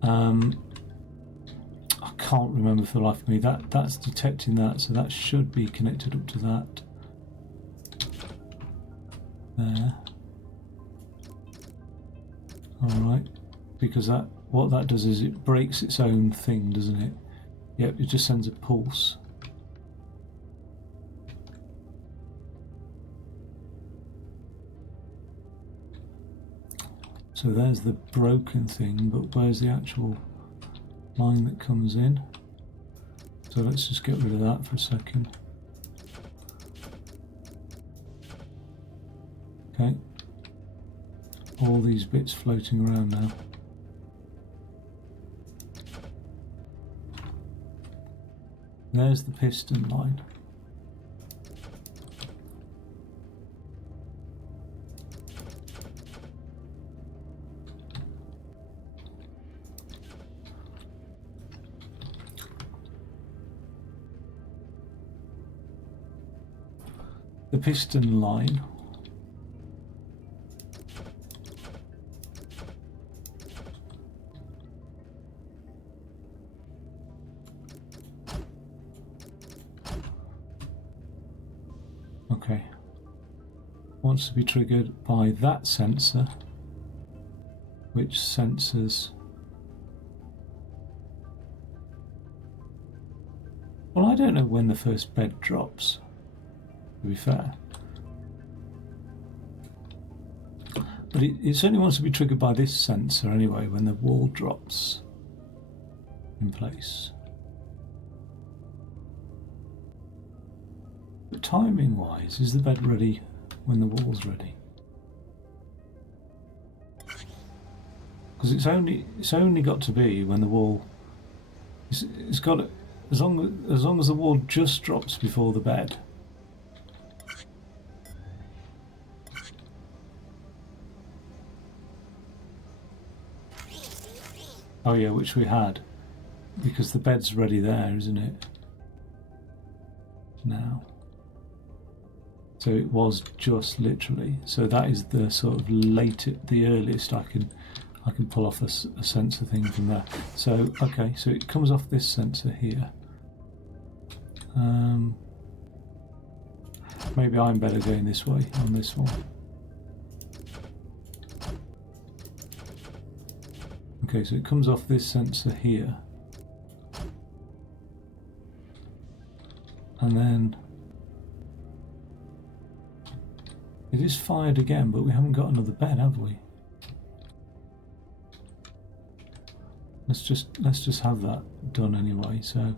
I can't remember for the life of me. That's detecting that, so that should be connected up to that. There. Alright. Because what that does is it breaks its own thing, doesn't it? Yep, it just sends a pulse. So there's the broken thing, but where's the actual line that comes in? So let's just get rid of that for a second. Okay. All these bits floating around now. There's the piston line. The piston line wants to be triggered by that sensor, which sensors. Well, I don't know when the first bed drops, to be fair. But it certainly wants to be triggered by this sensor anyway, when the wall drops in place. But timing wise, is the bed ready when the wall's ready? Because it's only got to be when the wall it's got to, as long as the wall just drops before the bed. Oh yeah, which we had, because the bed's ready there, isn't it? Now. So it was just literally. So that is the sort of the earliest I can pull off a sensor thing from there. So okay, so it comes off this sensor here. Maybe I'm better going this way on this one. Okay, so it comes off this sensor here. And then it is fired again, but we haven't got another bed, have we? Let's just have that done anyway, so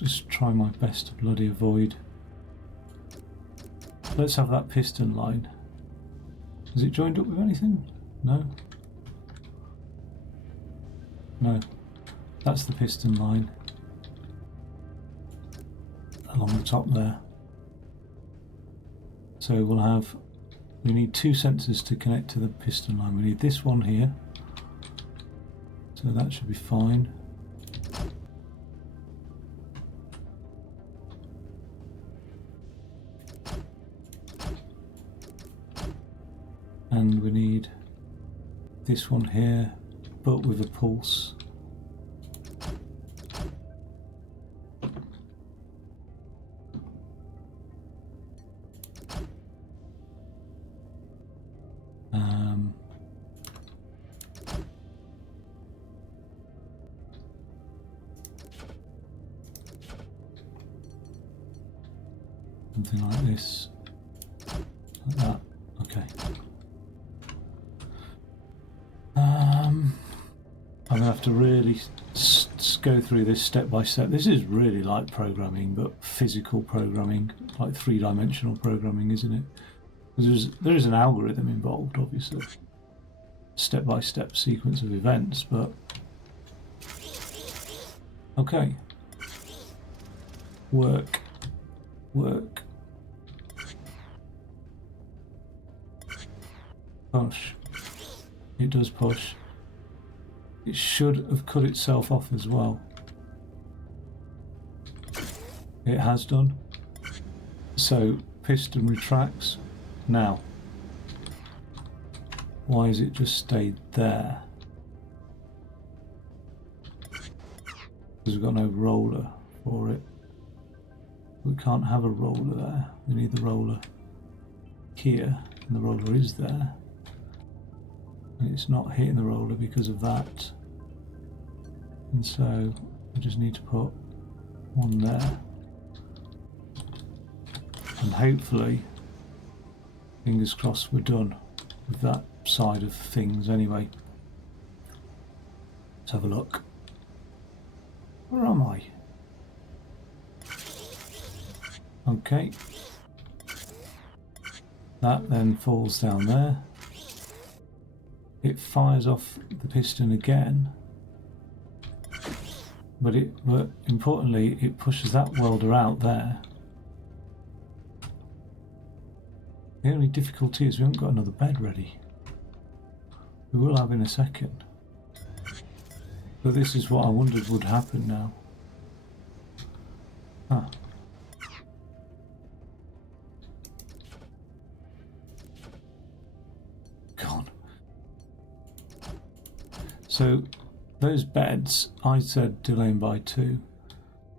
just try my best to bloody avoid. Let's have that piston line. Is it joined up with anything? No? No. That's the piston line. Along the top there. So we need two sensors to connect to the piston line. We need this one here. So that should be fine. And we need this one here, but with a pulse. Something like this, like that. Okay. I'm gonna have to really go through this step by step. This is really like programming, but physical programming, like three-dimensional programming, isn't it? There is an algorithm involved, obviously, step-by-step sequence of events, but okay. Work. Push. It does push. It should have cut itself off as well. It has done. So piston retracts. Now, why has it just stayed there? Because we've got no roller for it. We can't have a roller there. We need the roller here, and the roller is there. And it's not hitting the roller because of that. And so we just need to put one there. And hopefully, fingers crossed, we're done with that side of things anyway. Let's have a look. Where am I? Okay. That then falls down there. It fires off the piston again, but importantly it pushes that welder out there. The only difficulty is we haven't got another bed ready. We will have in a second, but this is what I wondered would happen now. So those beds, I said delay them by 2.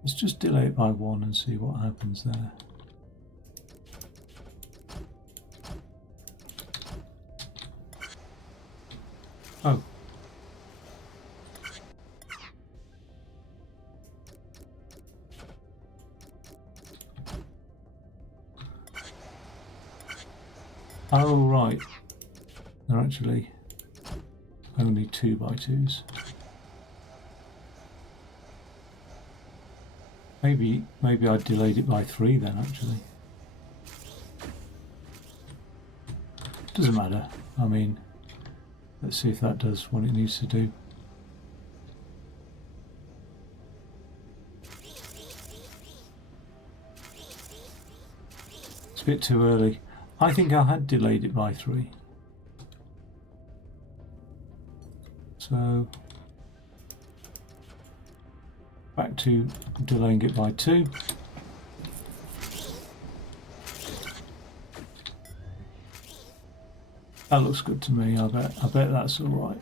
Let's just delay it by 1 and see what happens there. Oh. Oh, right. They're actually only 2x2s. Maybe I delayed it by 3 then, actually. Doesn't matter. I mean, let's see if that does what it needs to do. It's a bit too early. I think I had delayed it by 3. So back to delaying it by 2. That looks good to me. I bet that's all right.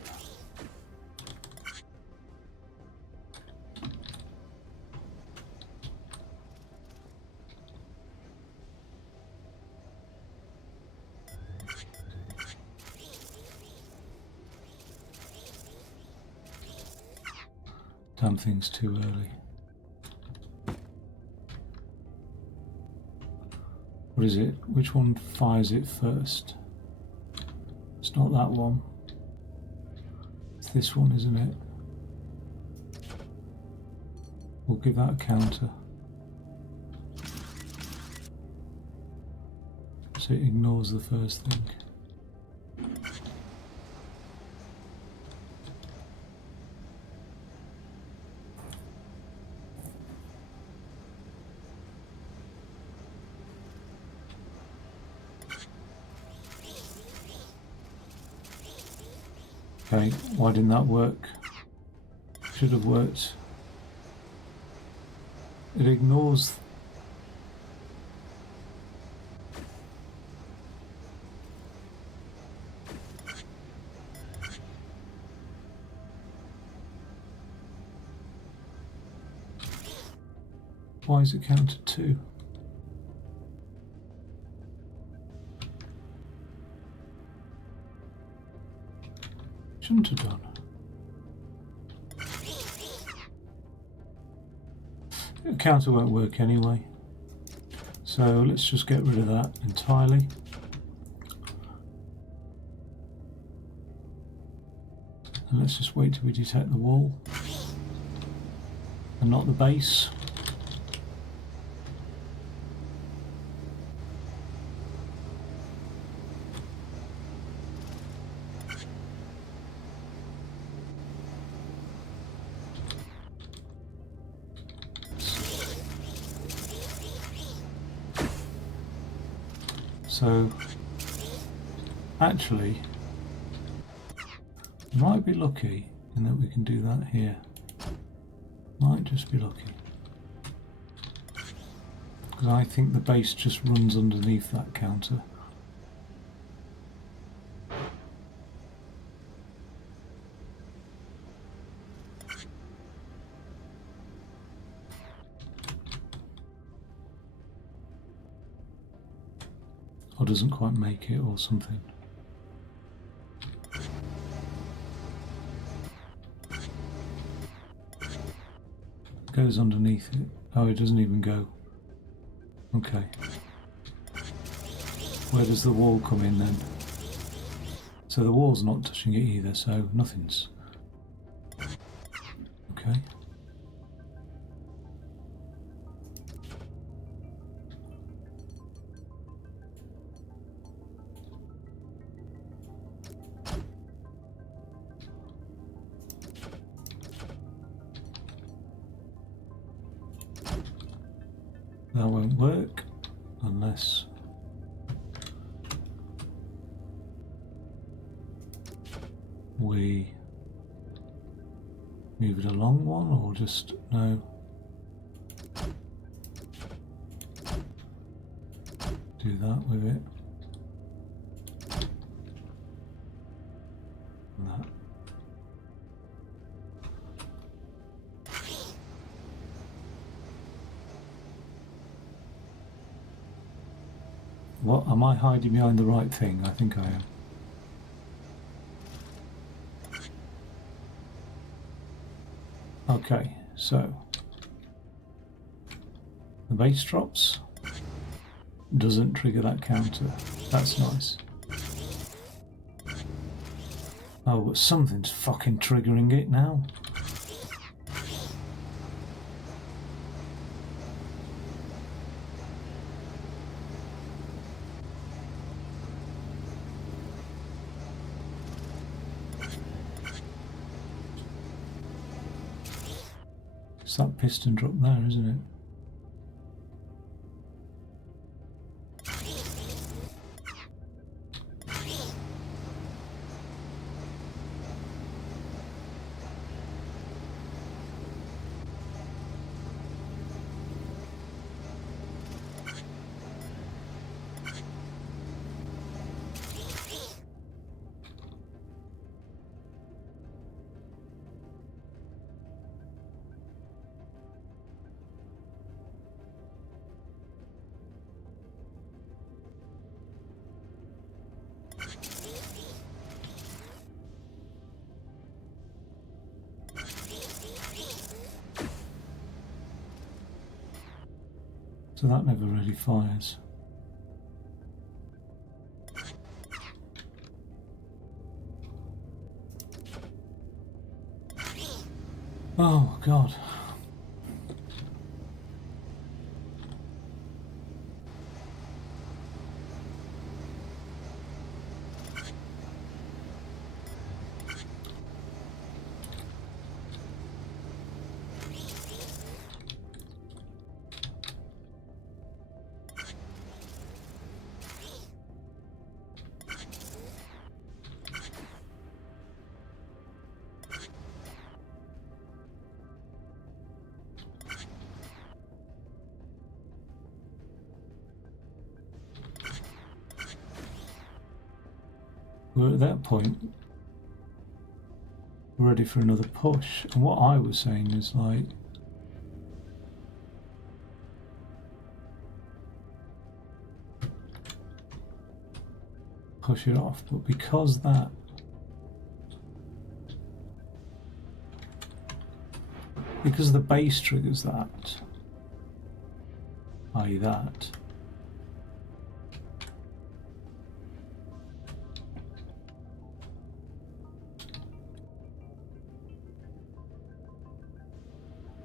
Damn thing's too early. What is it? Which one fires it first? It's not that one. It's this one, isn't it? We'll give that a counter. So it ignores the first thing. Okay, why didn't that work? Should have worked. It ignores. Why is it counted 2? Shouldn't have done. The counter won't work anyway. So let's just get rid of that entirely. And let's just wait till we detect the wall and not the base. So actually, we might be lucky in that we can do that here. Might just be lucky. Because I think the base just runs underneath that counter. Or doesn't quite make it or something. Goes underneath it. Oh, it doesn't even go. Okay. Where does the wall come in then? So the wall's not touching it either, so nothing's. Okay. That won't work unless we move it along one, or just no. Do that with it. And that. What, am I hiding behind the right thing? I think I am. Okay, so the base drops, doesn't trigger that counter. That's nice. Oh, but something's fucking triggering it now. It's that piston drop there, isn't it? So that never really fires. Oh God. We're at that point ready for another push, and what I was saying is like, push it off, but because the base triggers that, i.e. that,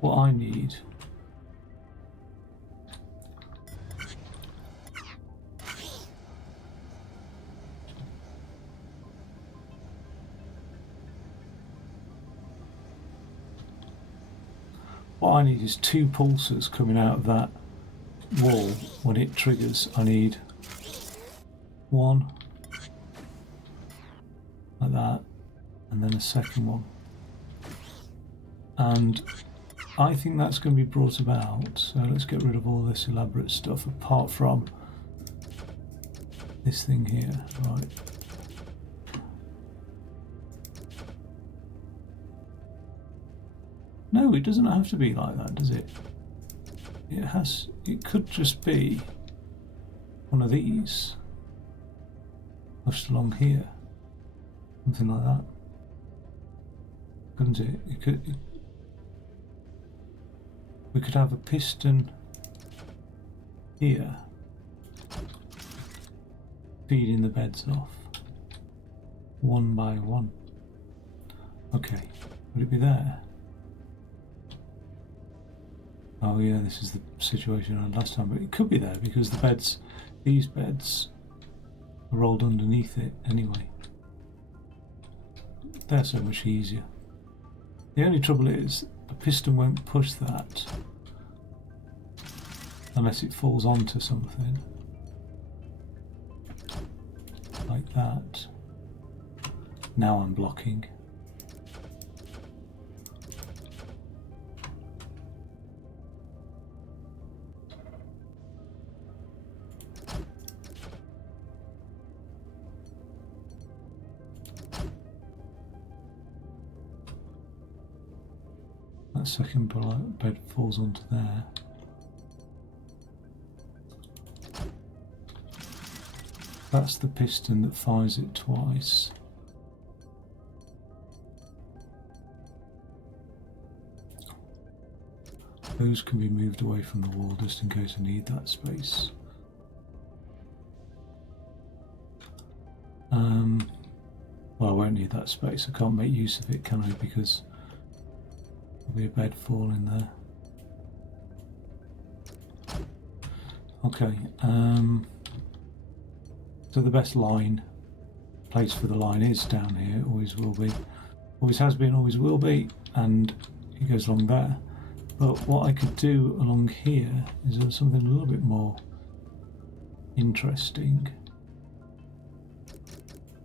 what I need is two pulses coming out of that wall when it triggers. I need one like that, and then a second one, and I think that's going to be brought about. So let's get rid of all this elaborate stuff apart from this thing here, right? No, it doesn't have to be like that, does it? It could just be one of these pushed along here, something like that, couldn't it? We could have a piston here feeding the beds off one by one. Okay, would it be there? Oh yeah, this is the situation I had last time, but it could be there because these beds are rolled underneath it anyway. They're so much easier. The only trouble is a piston won't push that unless it falls onto something like that. Now I'm blocking. That second bed falls onto there. That's the piston that fires it twice. Those can be moved away from the wall just in case I need that space. Well, I won't need that space. I can't make use of it, can I? Because there'll be a bed falling there. Okay, so the best place for the line is down here, always will be. Always has been, always will be, and it goes along there. But what I could do along here is something a little bit more interesting.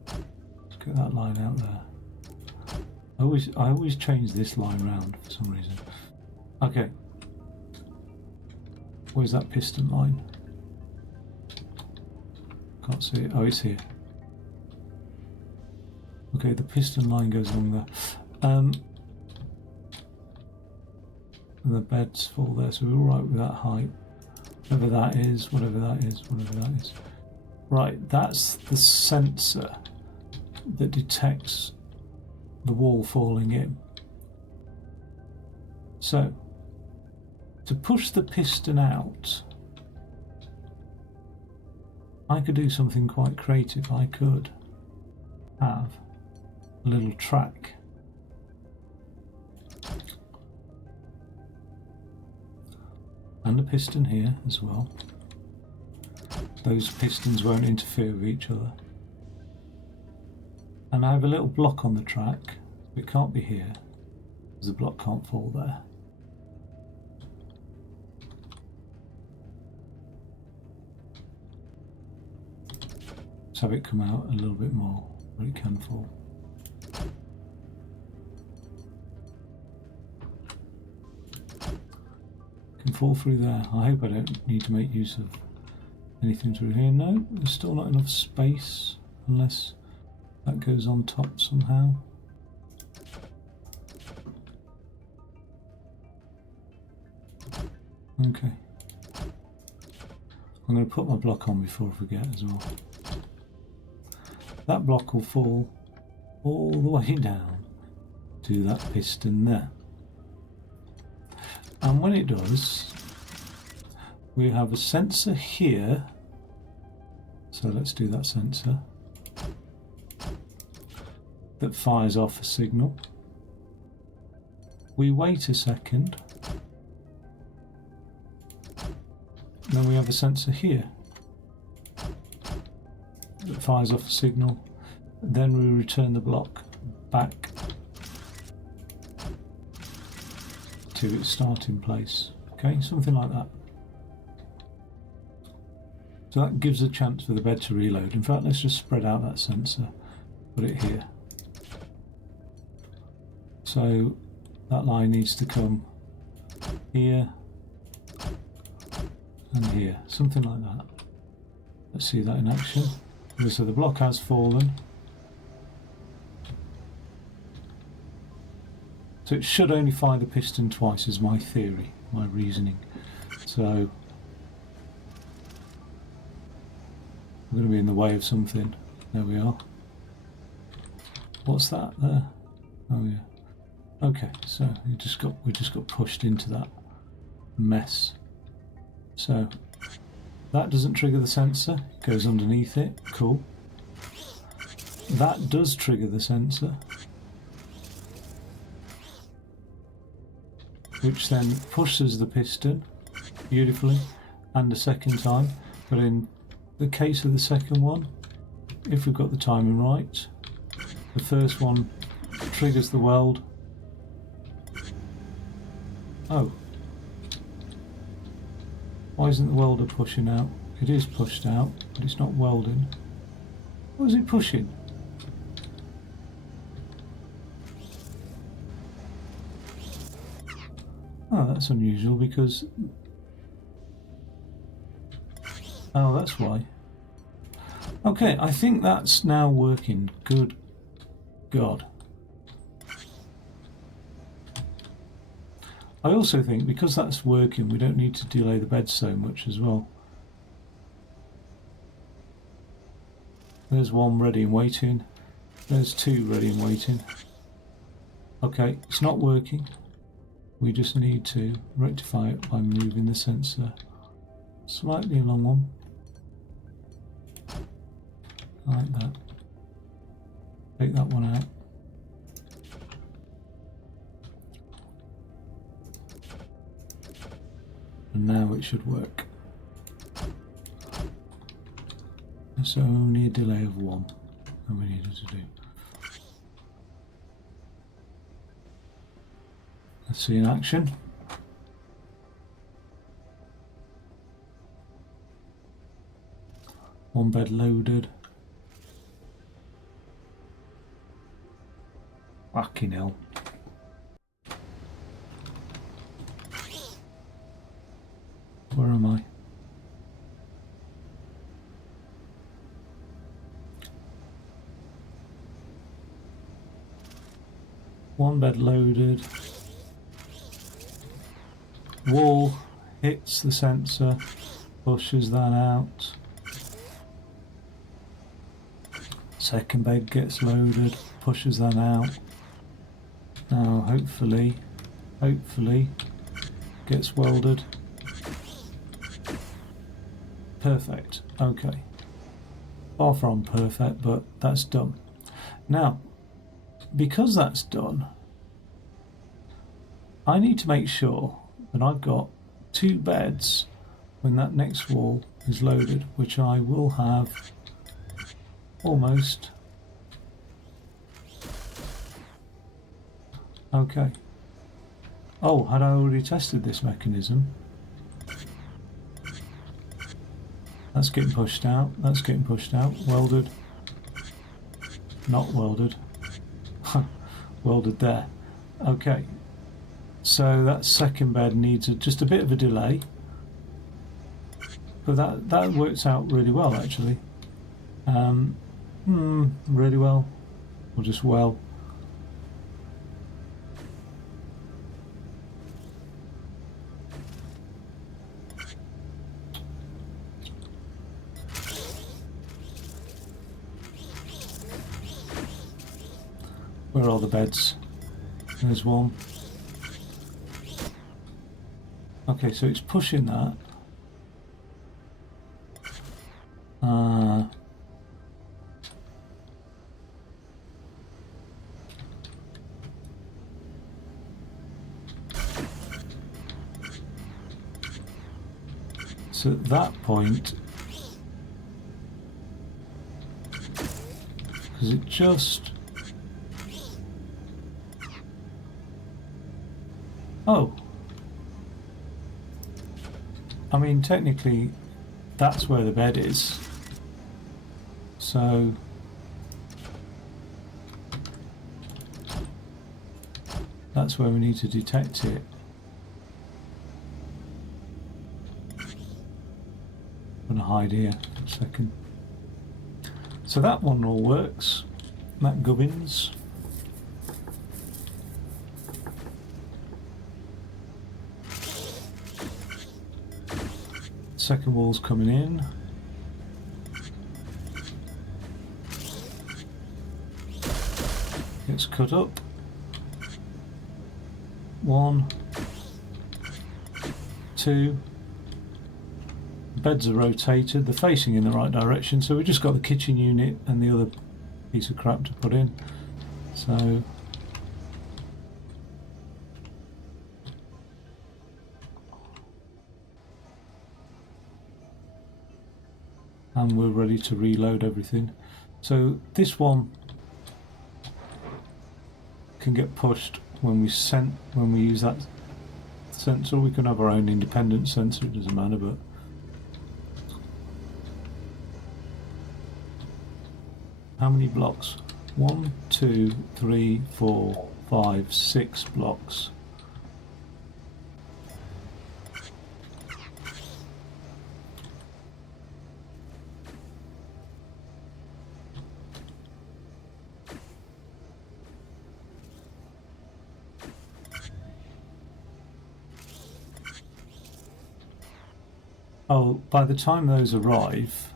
Let's get that line out there. I always change this line round for some reason. Okay. Where's that piston line? Can't see it. Oh, it's here. Okay, the piston line goes along there. And the beds fall there, so we're all right with that height. Whatever that is, whatever that is, whatever that is. Right, that's the sensor that detects the wall falling in. So, to push the piston out, I could do something quite creative. I could have a little track and a piston here as well. Those pistons won't interfere with each other. And I have a little block on the track. It can't be here because the block can't fall there. Let's have it come out a little bit more where it can fall. Can fall through there. I hope I don't need to make use of anything through here. No, there's still not enough space unless that goes on top somehow. Okay. I'm going to put my block on before I forget as well. That block will fall all the way down to that piston there. And when it does, we have a sensor here. So let's do that sensor. That fires off a signal. We wait a second. Then we have a sensor here that fires off a signal. Then we return the block back to its starting place. Okay, something like that. So that gives a chance for the bed to reload. In fact, let's just spread out that sensor, put it here. So that line needs to come here and here, something like that. Let's see that in action. So the block has fallen. So it should only fire the piston twice, is my theory, my reasoning. So I'm going to be in the way of something. There we are. What's that there? Oh yeah. Okay, so we just got pushed into that mess. So that doesn't trigger the sensor. It goes underneath it. Cool. That does trigger the sensor, which then pushes the piston beautifully, and a second time. But in the case of the second one, if we've got the timing right, the first one triggers the weld. Oh. Why isn't the welder pushing out? It is pushed out, but it's not welding. What is it pushing? Oh, that's unusual because... Oh, that's why. Okay, I think that's now working. Good God. I also think because that's working, we don't need to delay the bed so much as well. There's one ready and waiting. There's two ready and waiting. Okay, it's not working. We just need to rectify it by moving the sensor slightly along one. Like that. Take that one out. And now it should work. It's only a delay of 1 that we needed to do. Let's see in action. One bed loaded. Fucking hell. Where am I? One bed loaded. Wall hits the sensor, pushes that out. Second bed gets loaded, pushes that out. Now hopefully gets welded. Perfect. Okay. Far from perfect, but that's done. Now, because that's done, I need to make sure that I've got 2 beds when that next wall is loaded, which I will have almost. Okay. Oh, had I already tested this mechanism? That's getting pushed out. That's getting pushed out. Welded. Not welded. Welded there. Okay. So that second bed needs just a bit of a delay. But that works out really well, actually. Really well. Or just well. Where are the beds? There's one. Okay, so it's pushing that. So at that point, because it just... Oh. I mean, technically, that's where the bed is. So... that's where we need to detect it. I'm going to hide here for a second. So that one all works. That gubbins. Second wall's coming in. Gets cut up. 1, 2. Beds are rotated, they're facing in the right direction, so we've just got the kitchen unit and the other piece of crap to put in. So and we're ready to reload everything. So this one can get pushed when we use that sensor. We can have our own independent sensor, it doesn't matter, but how many blocks? 1, 2, 3, 4, 5, 6 blocks. Oh, by the time those arrive,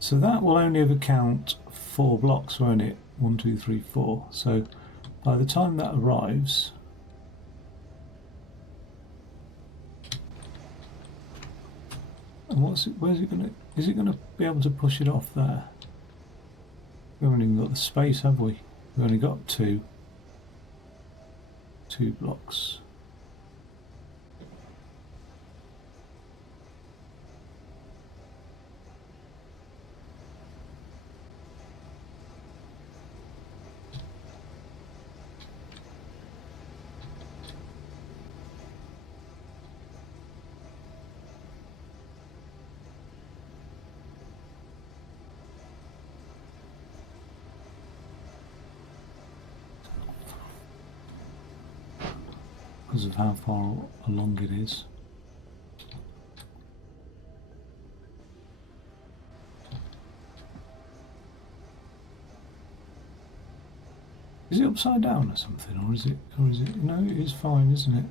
so that will only ever count 4 blocks, won't it? 1, 2, 3, 4. So by the time that arrives, And what's it? Where's it gonna? Is it gonna be able to push it off there? We haven't even got the space, have we? We've only got two blocks. Because of how far along it is. Is it upside down or something, or is it? No, it is fine, isn't it?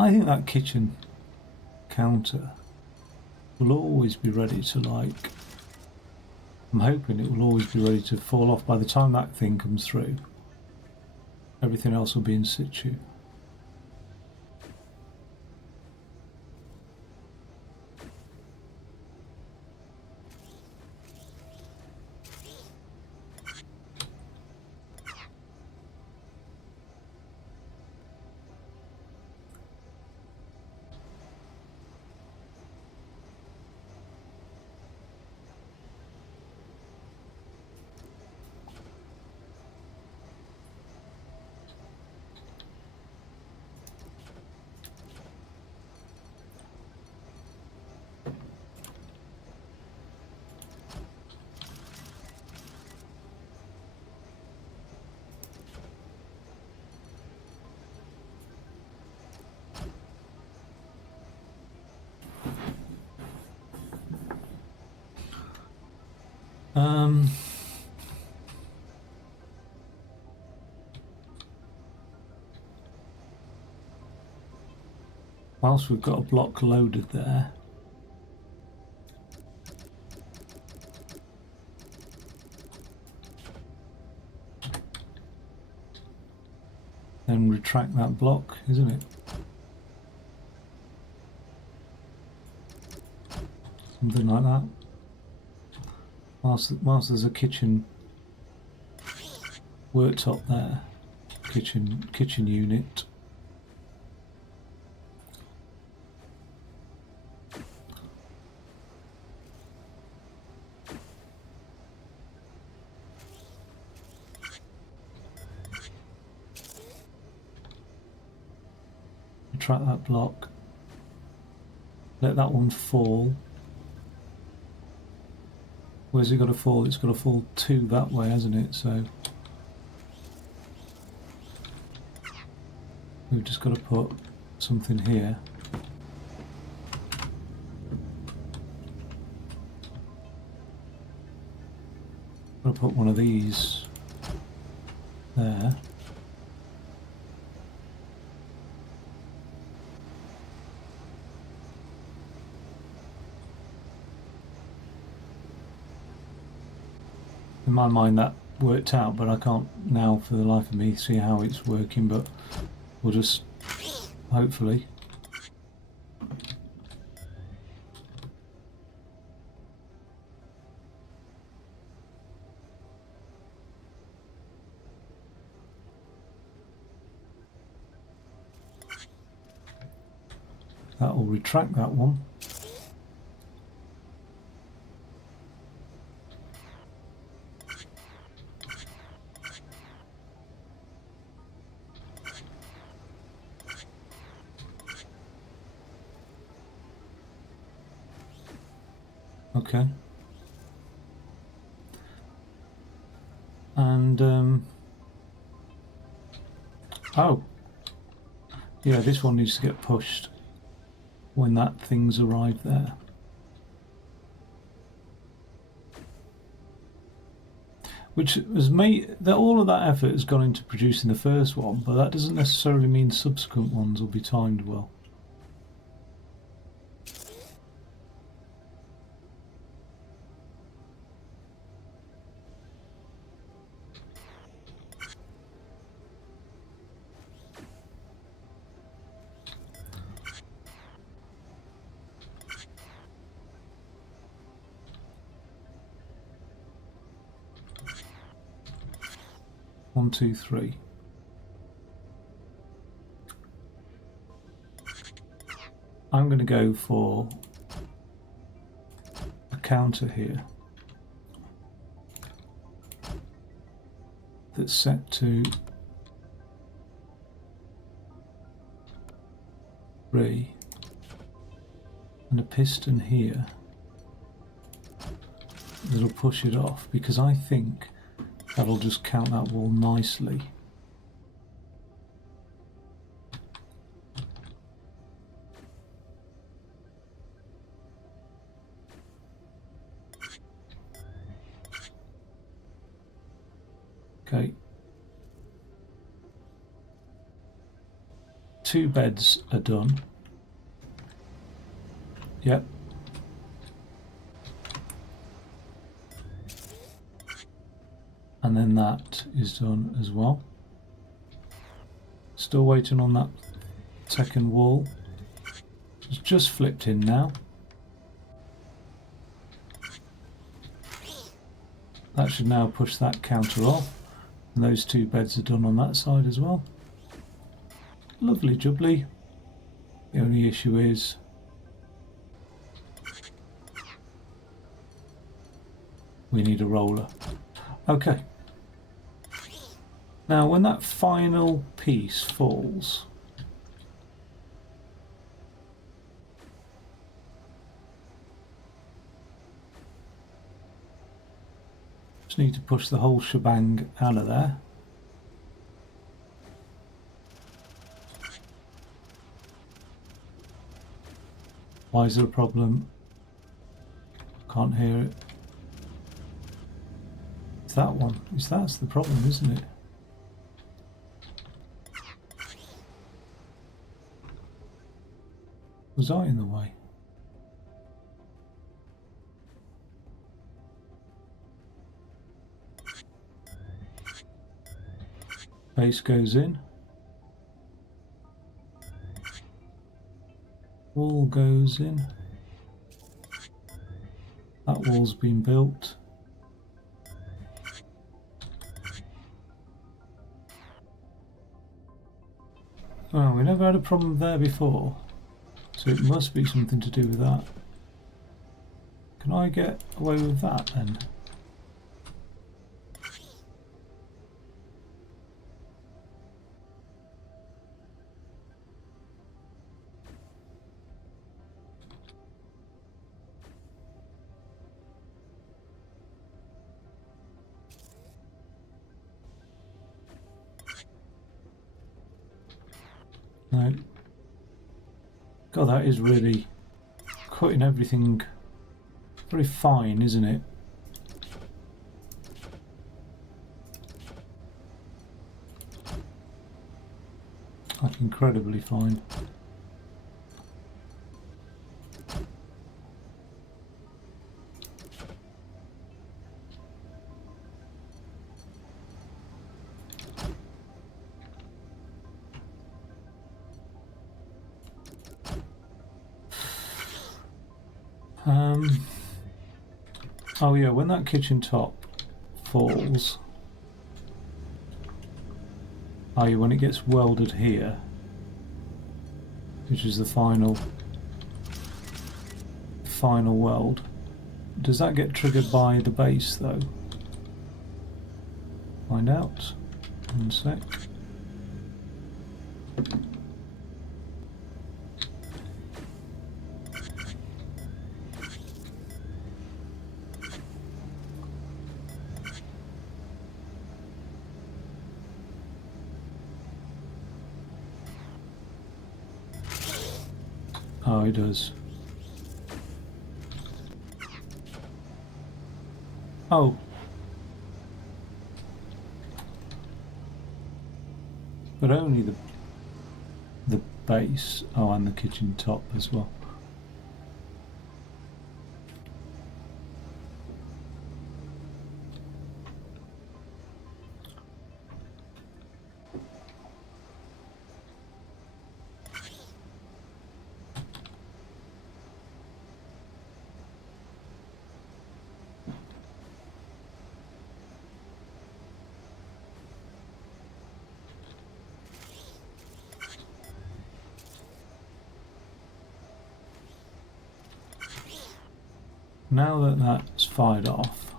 I think that kitchen counter will always be ready to, like, I'm hoping it will always be ready to fall off by the time that thing comes through. Everything else will be in situ. Whilst we've got a block loaded there, then retract that block, isn't it? Something like that. Whilst there's a kitchen worktop there, kitchen unit. Retract that block. Let that one fall. Where's it got to fall? It's got to fall two that way, hasn't it? So we've just got to put something here. Got to put one of these there. In my mind that worked out, but I can't now for the life of me see how it's working, but we'll just hopefully. That will retract that one. Okay. And oh yeah, this one needs to get pushed when that thing's arrived there. which has made that all of that effort has gone into producing the first one, but that doesn't necessarily mean subsequent ones will be timed well. One, two, three. I'm going to go for a counter here that's set to 3 and a piston here that'll push it off, because I think that'll just count that wall nicely. Okay. 2 beds are done. Yep. And then that is done as well. Still waiting on that second wall. It's just flipped in now. That should now push that counter off. And those 2 beds are done on that side as well. Lovely jubbly. The only issue is we need a roller. Okay. Now when that final piece falls, just need to push the whole shebang out of there. Why is there a problem? Can't hear it. It's that one. That's the problem, isn't it? Was I in the way? Base goes in. Wall goes in. That wall's been built. Oh, we never had a problem there before, so it must be something to do with that. Can I get away with that then? No. God, that is really cutting everything very fine, isn't it? Like incredibly fine. Oh yeah, when that kitchen top falls, when it gets welded here, which is the final weld, does that get triggered by the base though? Find out. 1 sec. Oh, it does. Oh. but only the base. Oh, and the kitchen top as well. Now that that's fired off,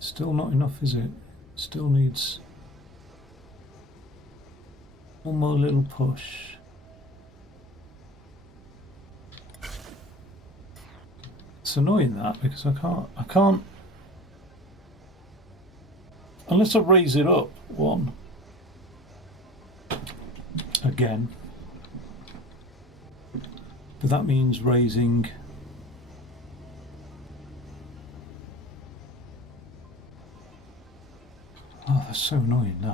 still not enough, is it? Still needs one more little push. It's annoying that, because I can't unless I raise it up one again. But that means raising oh, that's so annoying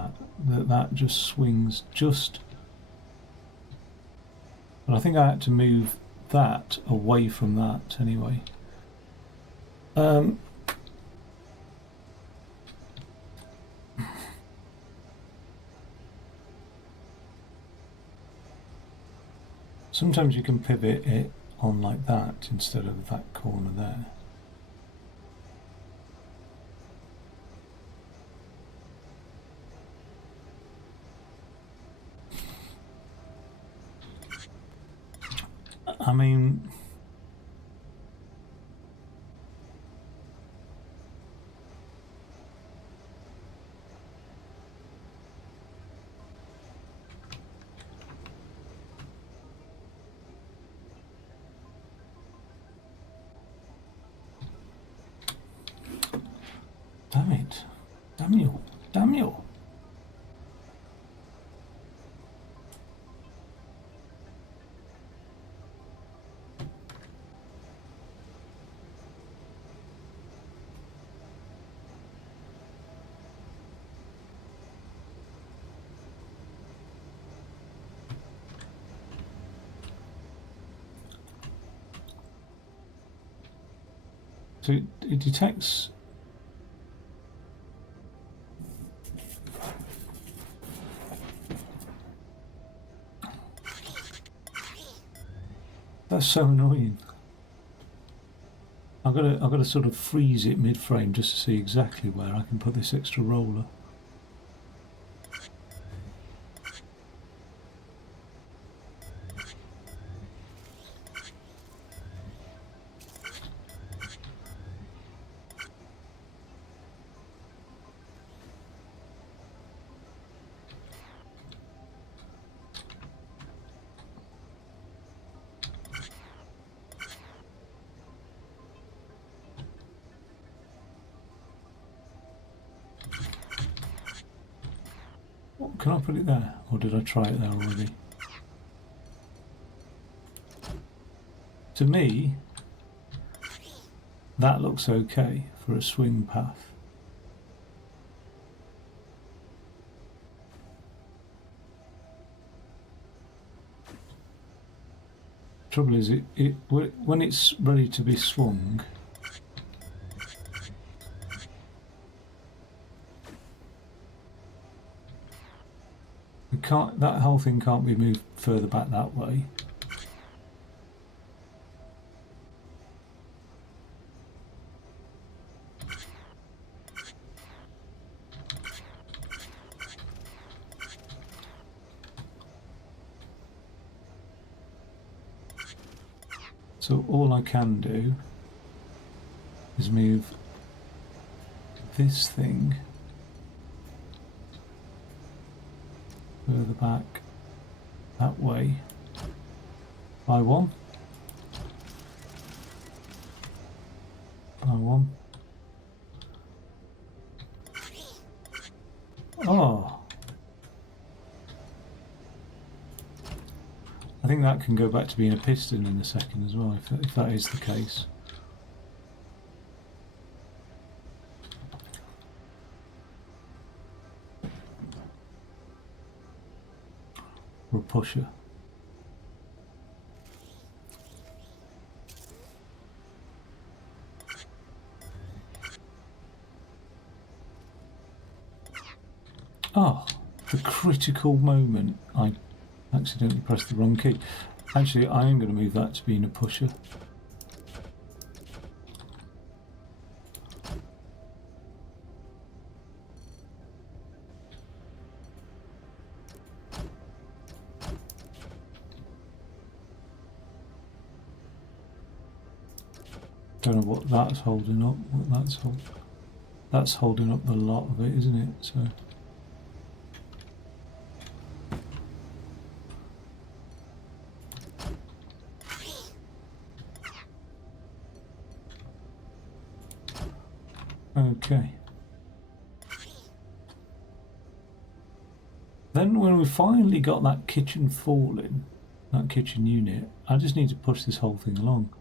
that just swings just. But I think I had to move that away from that anyway. Sometimes you can pivot it on like that instead of that corner there. I mean, damn it. Damn you. Damn you. So it detects that's so annoying. I've got to sort of freeze it mid-frame just to see exactly where I can put this extra roller. Can I put it there, or did I try it there already? To me, that looks okay for a swing path. Trouble is, when it's ready to be swung, that whole thing can't be moved further back that way. So all I can do is move this thing further back that way by one. By one. Oh. I think that can go back to being a piston in a second as well, if that is the case. or a pusher. Oh, the critical moment. I accidentally pressed the wrong key. Actually, I am going to move that to being a pusher. Don't know what that's holding up. That's holding up the lot of it, isn't it? So. Okay. Then when we finally got that kitchen falling, that kitchen unit, I just need to push this whole thing along.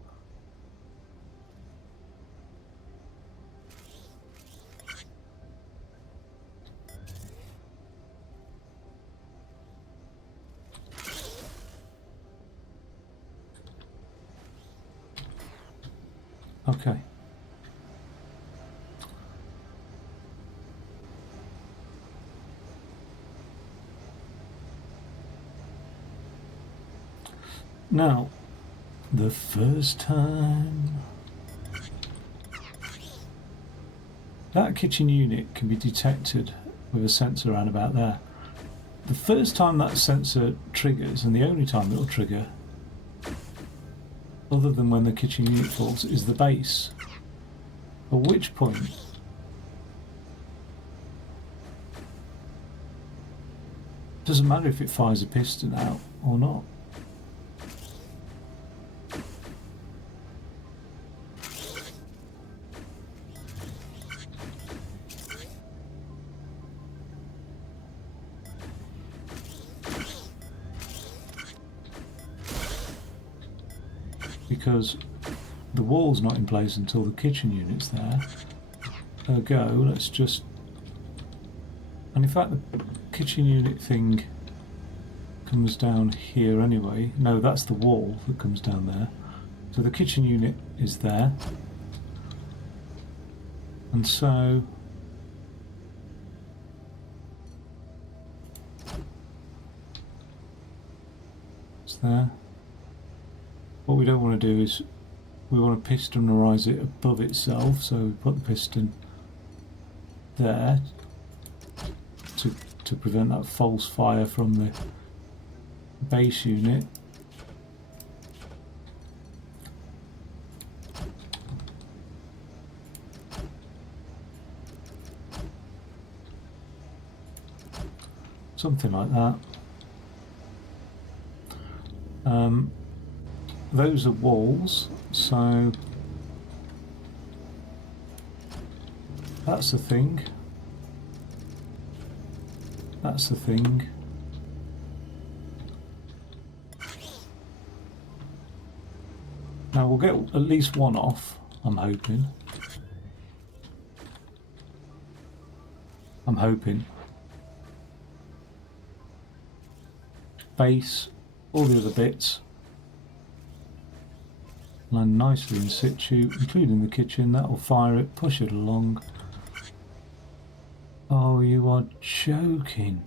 Okay. Now, the first time that kitchen unit can be detected with a sensor around about there. The first time that sensor triggers, and the only time it'll trigger, other than when the kitchen unit falls, is the base. At which point doesn't matter if it fires a piston out or not. Because the wall's not in place until the kitchen unit's there. Ergo, let's just... And in fact, the kitchen unit thing comes down here anyway. No, that's the wall that comes down there. So the kitchen unit is there. And so... it's there. What we don't want to do is we want to pistonize it above itself, so we put the piston there to prevent that false fire from the base unit. Something like that. Those are walls, so that's the thing. That's the thing. Now we'll get at least one off, I'm hoping. I'm hoping. Base, all the other bits. Land nicely in situ, including the kitchen. That will fire it, push it along. Oh, you are joking.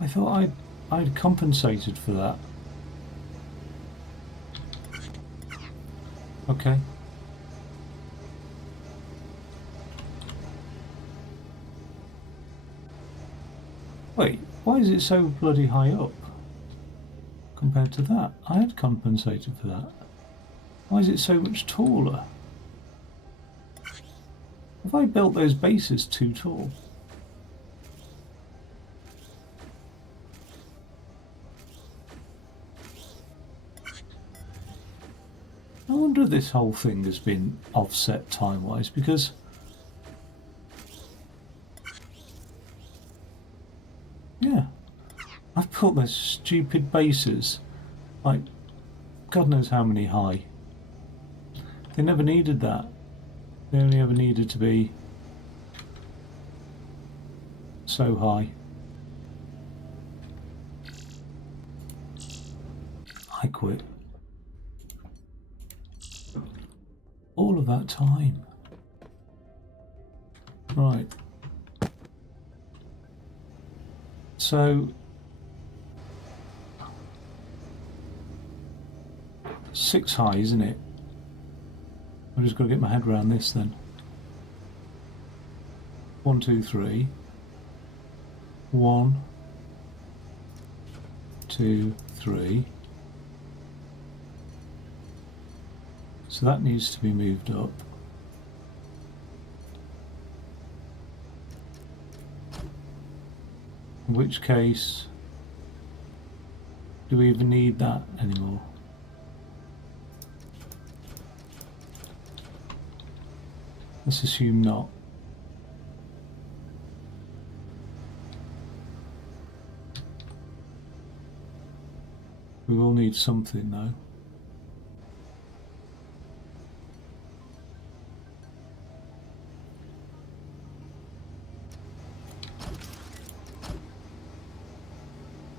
I thought I'd compensated for that. Okay. Wait, why is it so bloody high up? Compared to that, I had compensated for that. Why is it so much taller? Have I built those bases too tall? I wonder if this whole thing has been offset time-wise, because yeah, I've built those stupid bases, like, God knows how many high. They never needed that. They only ever needed to be so high. quit. All of that time. Right. So 6 high, isn't it? I've just got to get my head around this then. 1, 2, 3. 1, 2, 3. So that needs to be moved up. In which case, do we even need that anymore? Let's assume not. We will need something though.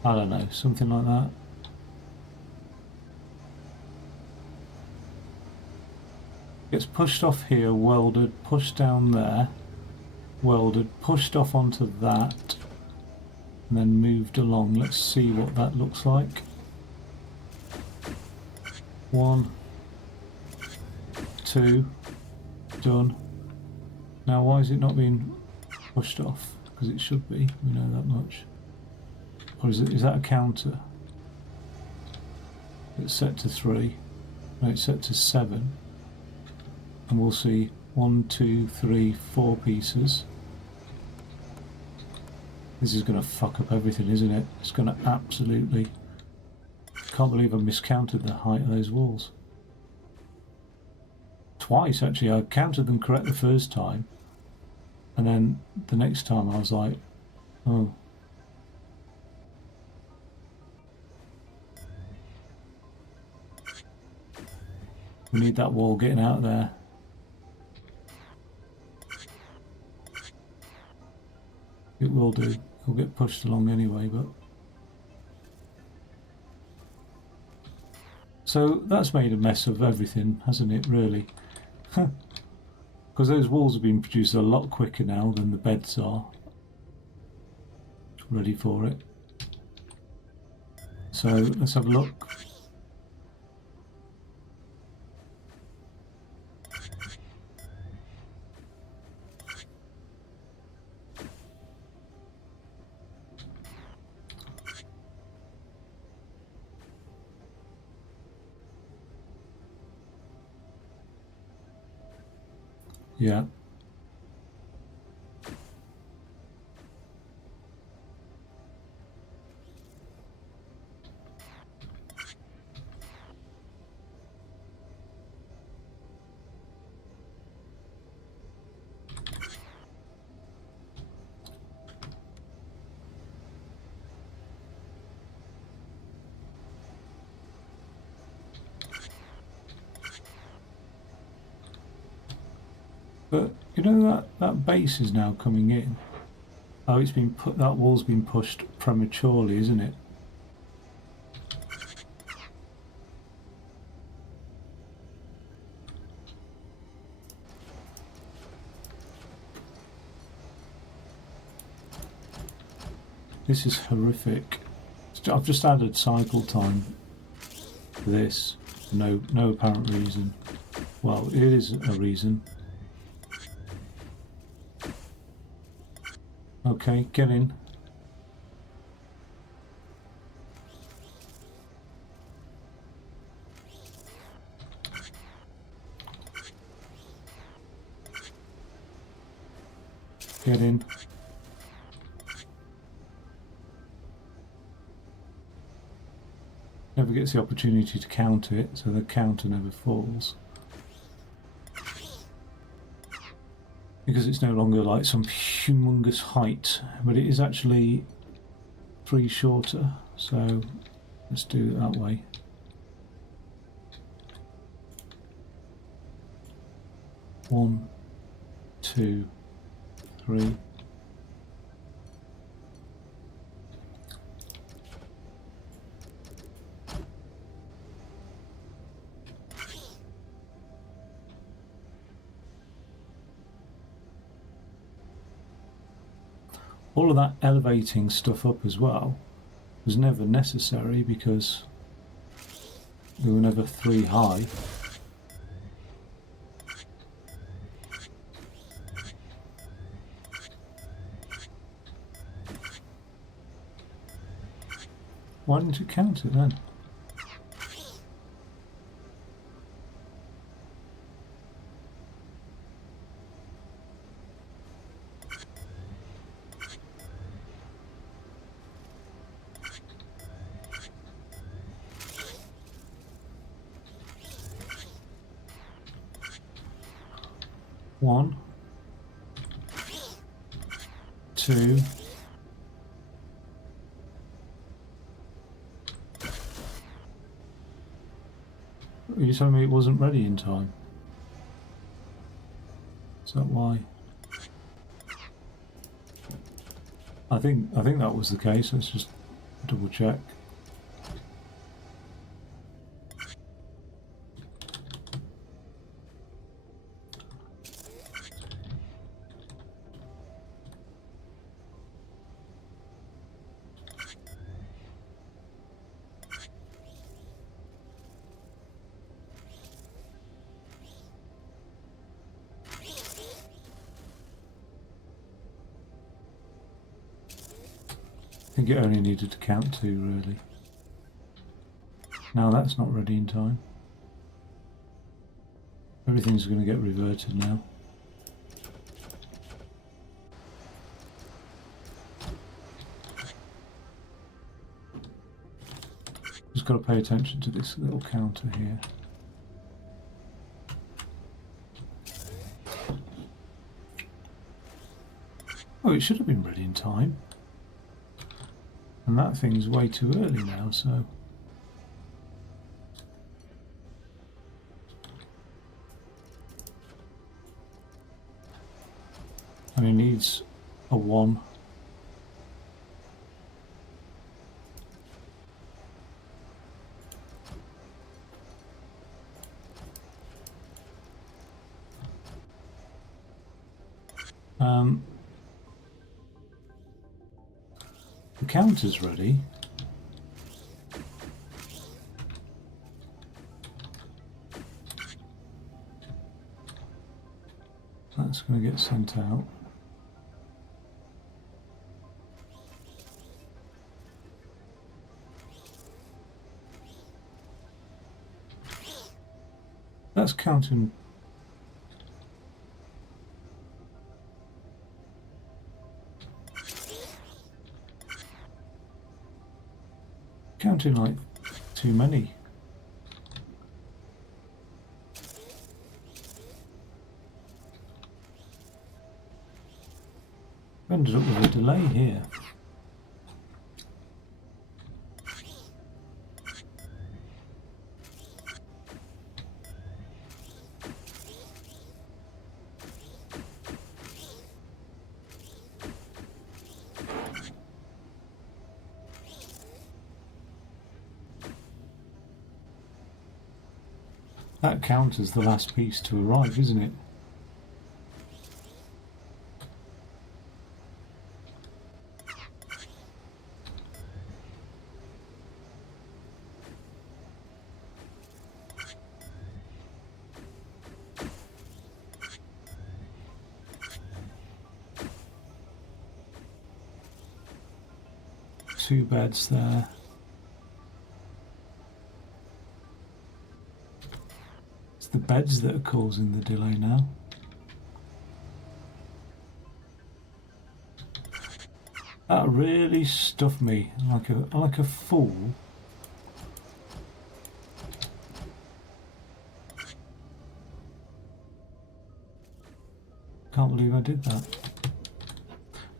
I don't know, something like that. Gets pushed off here, welded, pushed down there, welded, pushed off onto that, and then moved along. Let's see what that looks like. 1, 2, done. Now why is it not being pushed off? Because it should be, we know that much. Or is that a counter? It's set to 3. No, it's set to 7. And we'll see 1, 2, 3, 4 pieces. This is going to fuck up everything, isn't it? It's going to absolutely... Can't believe I miscounted the height of those walls. Twice, actually. I counted them correct the first time. And then the next time I was like, oh. We need that wall getting out of there. It will do. It'll get pushed along anyway, but... So that's made a mess of everything, hasn't it, really? Because those walls have been produced a lot quicker now than the beds are. Ready for it. So let's have a look. Yeah. But you know that base is now coming in. Oh, it's been put. That wall's been pushed prematurely, isn't it? This is horrific. I've just added cycle time for this. No apparent reason. Well, it is a reason. Okay, get in. Get in. Never gets the opportunity to count it, so the counter never falls. Because it's no longer like some humongous height, but it is actually 3 shorter, so let's do it that way. One, 2, 3. all of that elevating stuff up as well was never necessary because they were never 3 high. Why didn't you count it then? One, 2, are you telling me it wasn't ready in time? Is that why? I think that was the case. Let's just double check. I think it only needed to count 2 really. Now that's not ready in time. Everything's going to get reverted now. Just got to pay attention to this little counter here. Oh, it should have been ready in time. And that thing's way too early now, so... And it needs a 1. The counter's ready. That's going to get sent out. That's counting. Counting like too many. Ended up with a delay here. That counts as the last piece to arrive, isn't it? Two beds there. It's the beds that are causing the delay now. That really stuffed me like a fool. Can't believe I did that.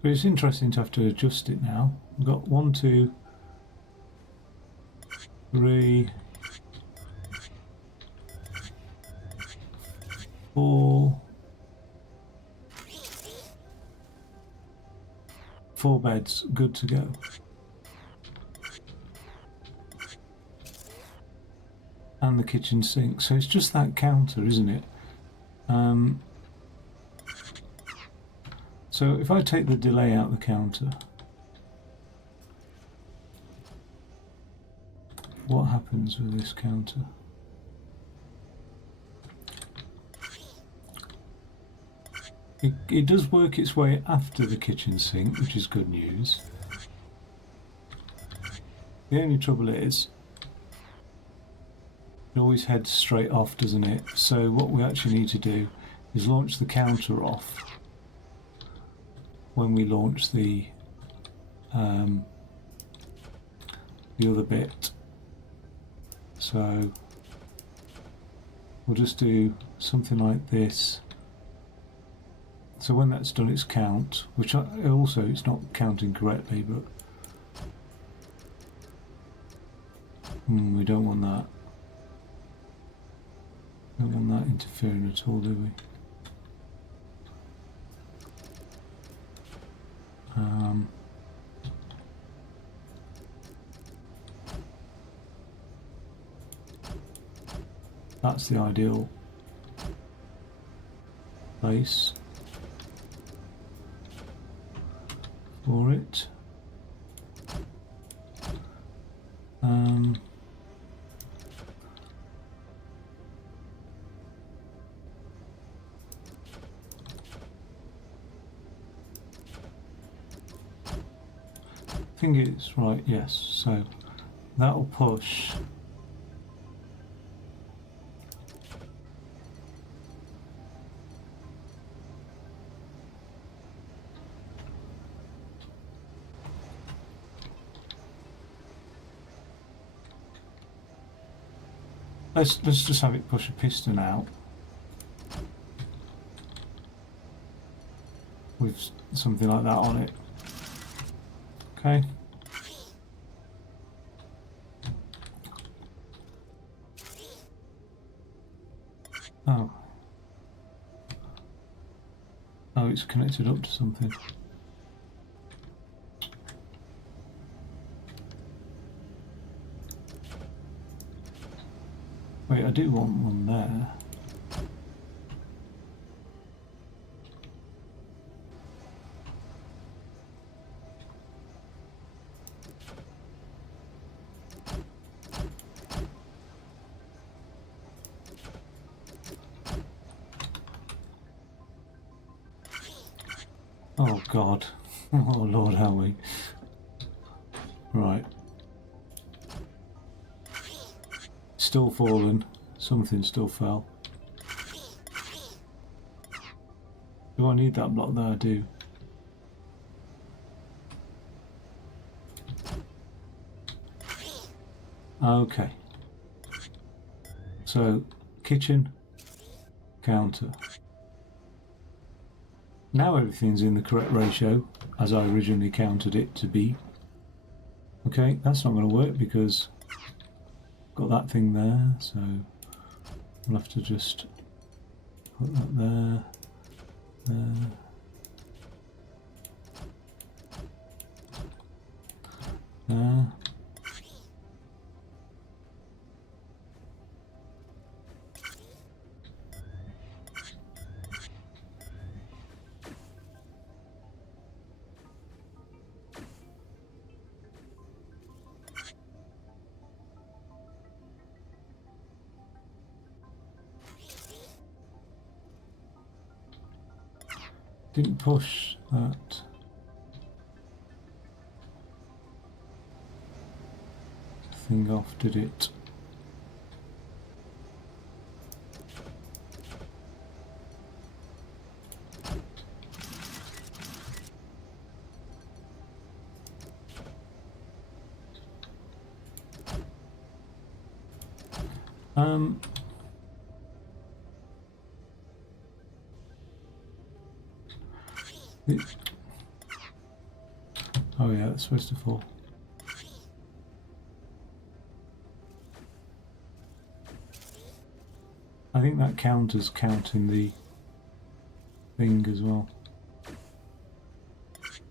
But it's interesting to have to adjust it now. We've got 1, 2, 3, 4, 4 beds good to go. And the kitchen sink. So it's just So if I take the delay out of the counter, what happens with this counter? It does work its way after the kitchen sink, which is good news. The only trouble is, it always heads straight off, doesn't it? So what we actually need to do is launch the counter off when we launch the other bit. So we'll just do something like this. So when that's done its count, which also it's not counting correctly, but we don't want that. Don't want that interfering at all, do we? That's the ideal place for it. I think it's right, yes, so that'll push let's just have it push a piston out with something like that on it. Okay. Oh. Oh, it's connected up to something. Wait, I do want one there. Oh God. Oh Lord, how we. Right. Still falling. Something still fell. Do I need that block there? I do. Okay. So, kitchen, counter. Now everything's in the correct ratio, as I originally counted it to be. Okay, that's not going to work because I've got that thing there, so we'll have to just put that there, there. There. Didn't push that. Thing off, did it? Oh yeah, it's supposed to fall. I think that counter's counting the thing as well.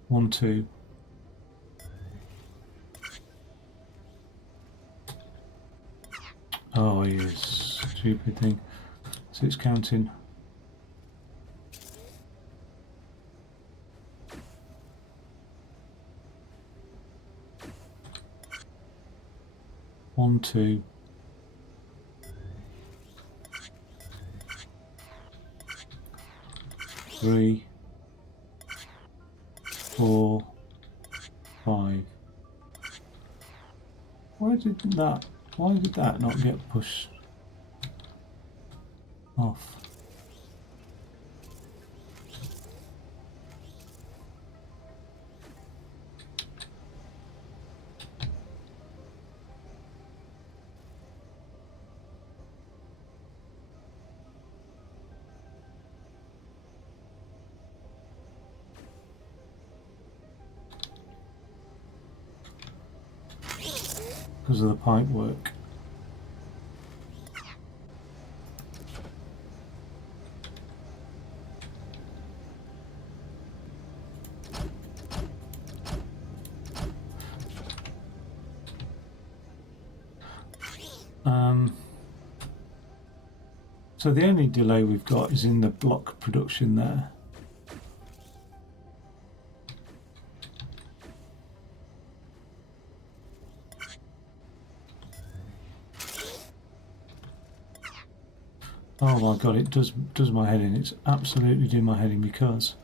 1, 2. Oh yes, stupid thing. So it's counting. 1, 2, 3, 4, 5. Why did that not get pushed off? Because of the pipe work. So the only delay we've got is in the block production there. Oh my god, it does my head in. It's absolutely doing my head in, because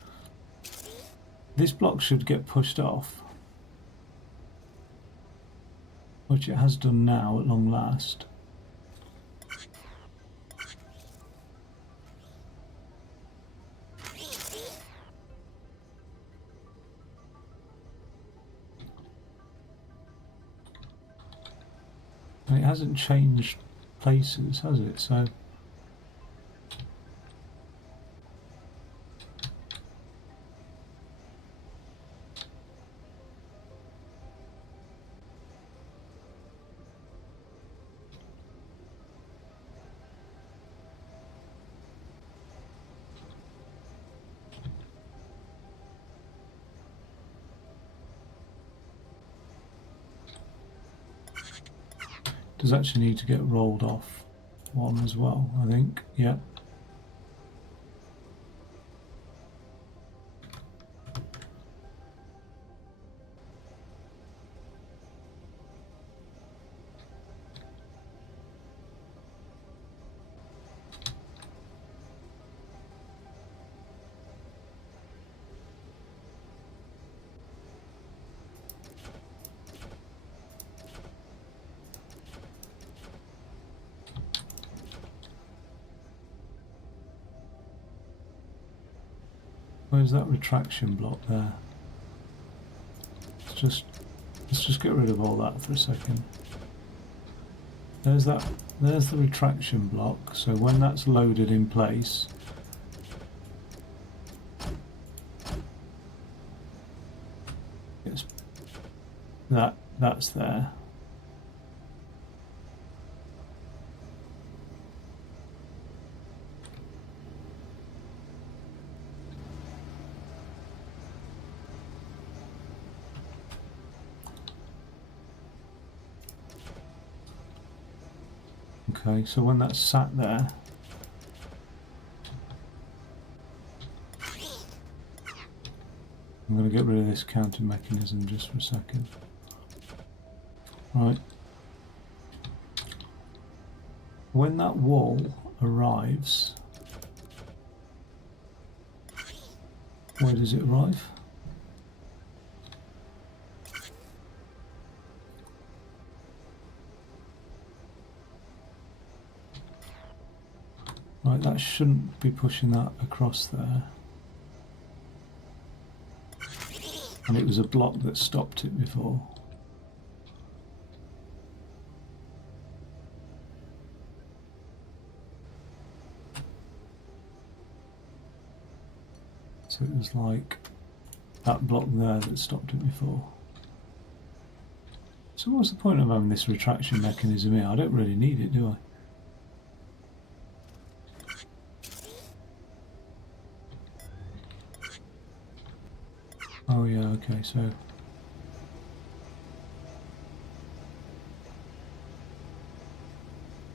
this block should get pushed off, which it has done now at long last. And it hasn't changed places, has it? So does actually need to get rolled off one as well, I think. Yeah. Where's that retraction block there? Let's just get rid of all that for a second. There's the retraction block, so when that's loaded in place, that's there. Okay, so when that's sat there, I'm going to get rid of this counter mechanism just for a second. Right. When that wall arrives, where does it arrive? Right, that shouldn't be pushing that across there. And it was a block that stopped it before. So it was like that block there that stopped it before. So what's the point of having this retraction mechanism here? I don't really need it, do I? Oh yeah, okay, so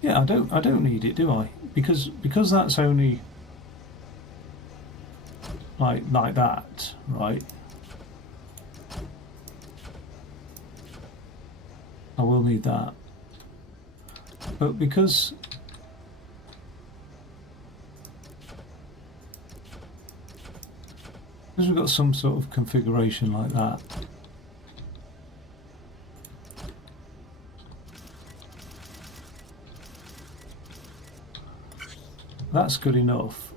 yeah, I don't need it, do I? Because that's only like that, right? I will need that. But because we've got some sort of configuration like that, that's good enough.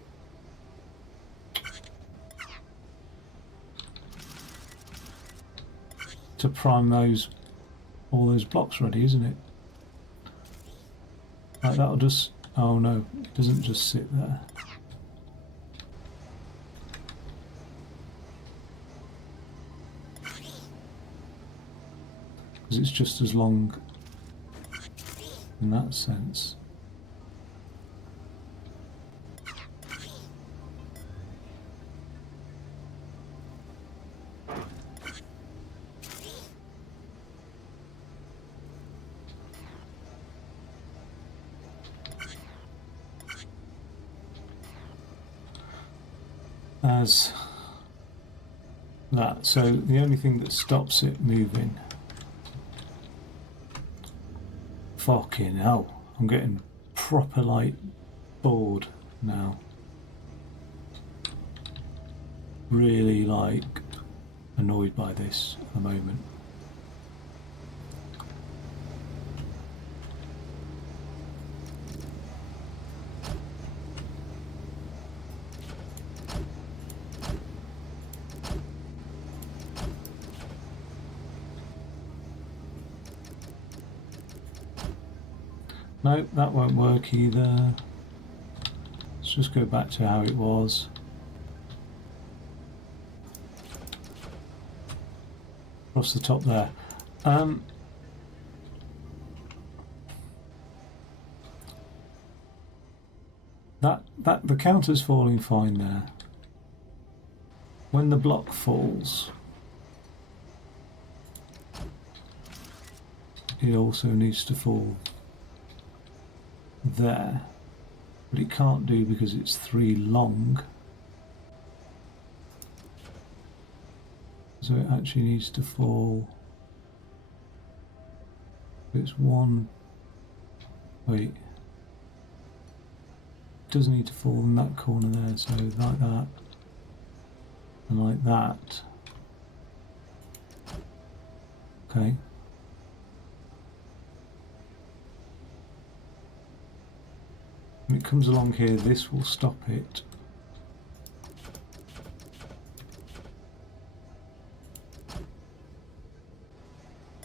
To prime all those blocks ready, isn't it? Like that'll just, oh no, it doesn't just sit there. Because it's just as long in that sense. As that, so the only thing that stops it moving, fucking hell, I'm getting proper like bored now, really like annoyed by this at the moment. No, that won't work either. Let's just go back to how it was. Across the top there. That the counter's falling fine there. When the block falls, it also needs to fall there, but it can't do because it's 3 long, so it actually needs to fall. It's 1, wait, it does need to fall in that corner there, so like that and like that. Okay. When it comes along here, this will stop it.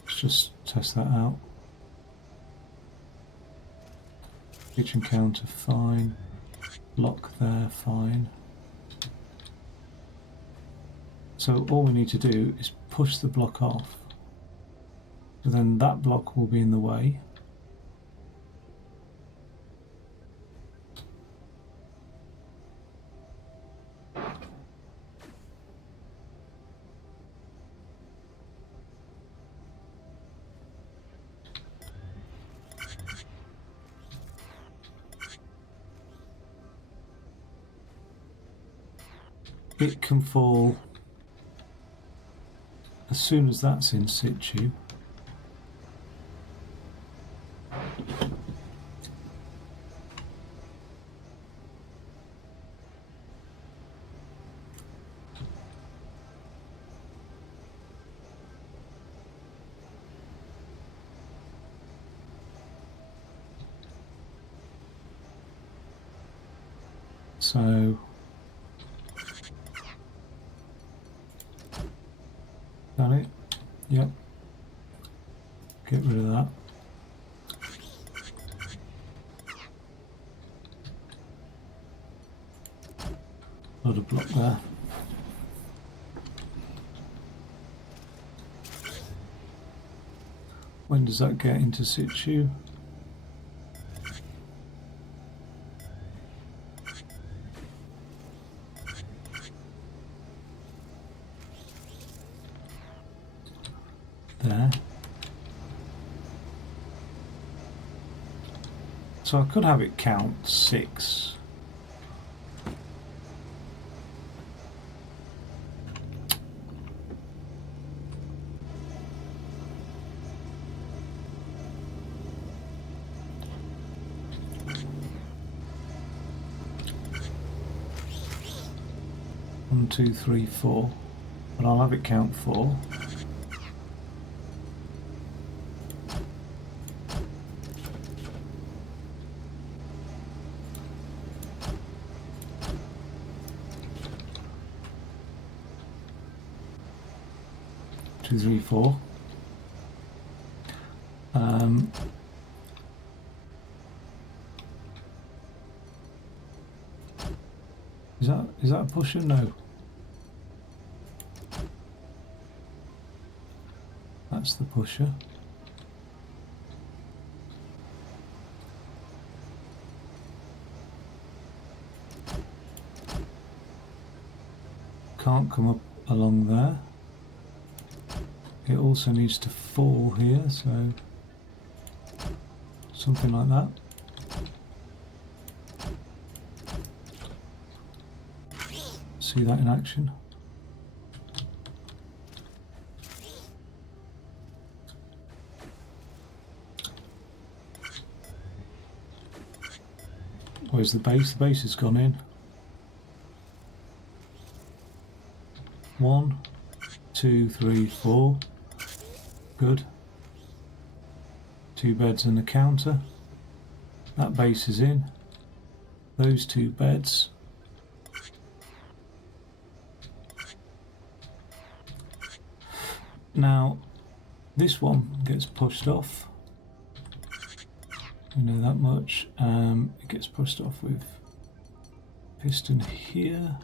Let's just test that out. Kitchen counter, fine. Lock there, fine. So all we need to do is push the block off. So then that block will be in the way. It can fall as soon as that's in situ. So that it? Yep. Get rid of that. Lot of block there. When does that get into situ? There. So I could have it count 6. 1, 2, 3, 4. But I'll have it count 4. Two, three, four. Is that a pusher? No. That's the pusher. Can't come up along there. It also needs to fall here, so something like that. See that in action? Where's the base? The base has gone in. 1, 2, 3, 4. Good. 2 beds and a counter. That base is in. Those 2 beds. Now, this one gets pushed off. You know that much. It gets pushed off with piston here,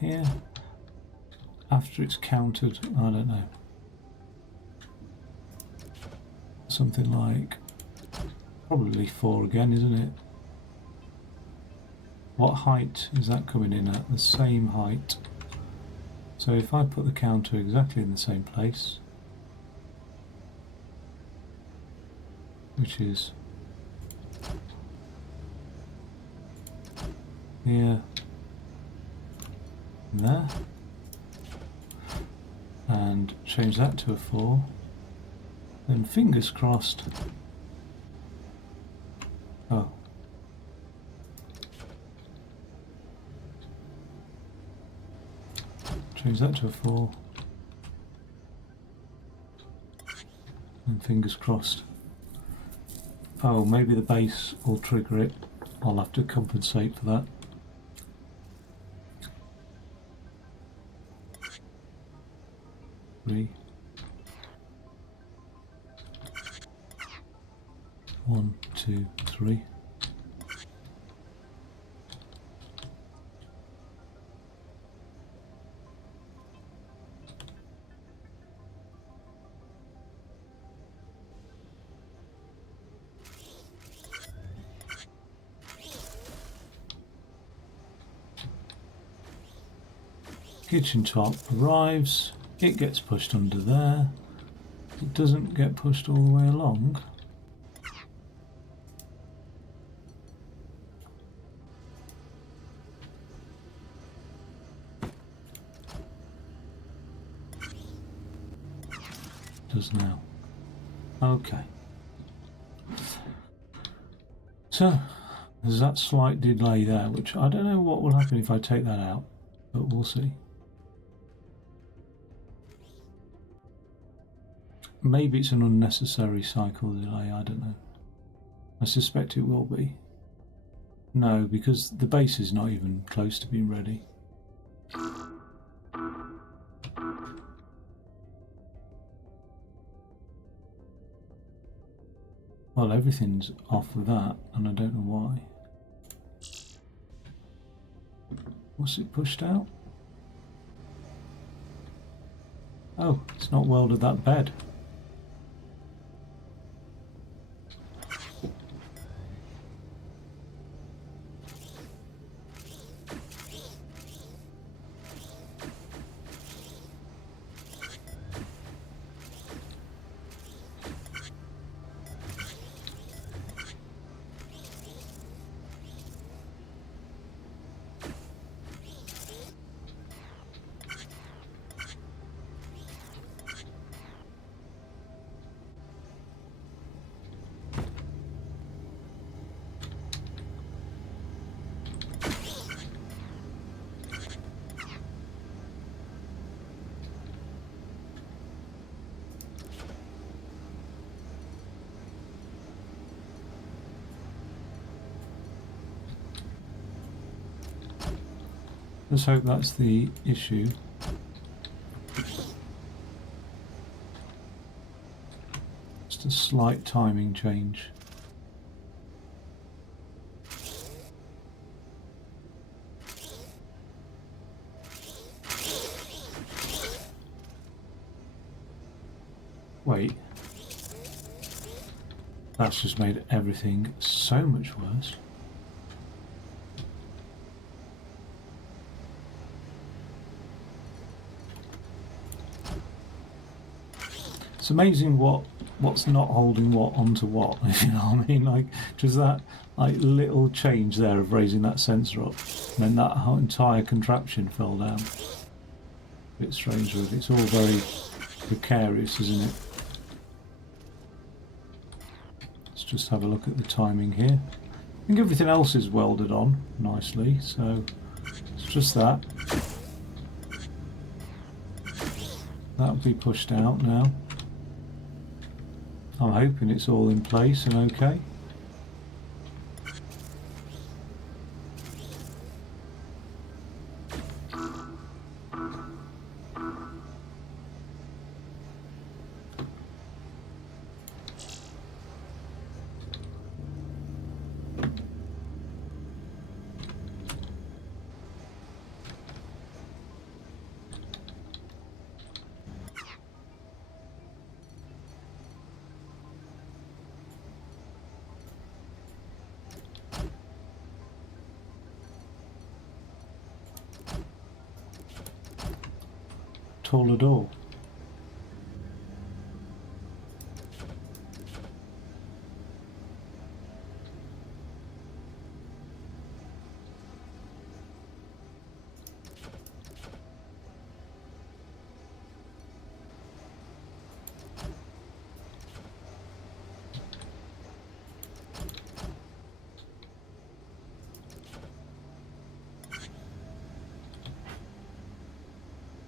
here. After it's countered, I don't know. Something like probably 4 again, isn't it? What height is that coming in at? The same height. So if I put the counter exactly in the same place, which is here and there, and change that to a 4, then fingers crossed. Oh. Change that to a 4. And fingers crossed. Oh, maybe the base will trigger it. I'll have to compensate for that. Three. 1, 2, 3. Kitchen top arrives, it gets pushed under there, it doesn't get pushed all the way along. Does now. Okay. So, there's that slight delay there, which I don't know what will happen if I take that out, but we'll see. Maybe it's an unnecessary cycle delay, I don't know. I suspect it will be. No, because the base is not even close to being ready. Well, everything's off of that, and I don't know why. What's it pushed out? Oh, it's not welded that bed. Let's hope that's the issue. Just a slight timing change. Wait. That's just made everything so much worse. It's amazing what's not holding what onto what, if you know what I mean. Like just that like little change there of raising that sensor up, and then that whole entire contraption fell down. A bit strange, really. It's all very precarious, isn't it? Let's just have a look at the timing here. I think everything else is welded on nicely, so it's just that. That'll be pushed out now. I'm hoping it's all in place and okay. Taller door.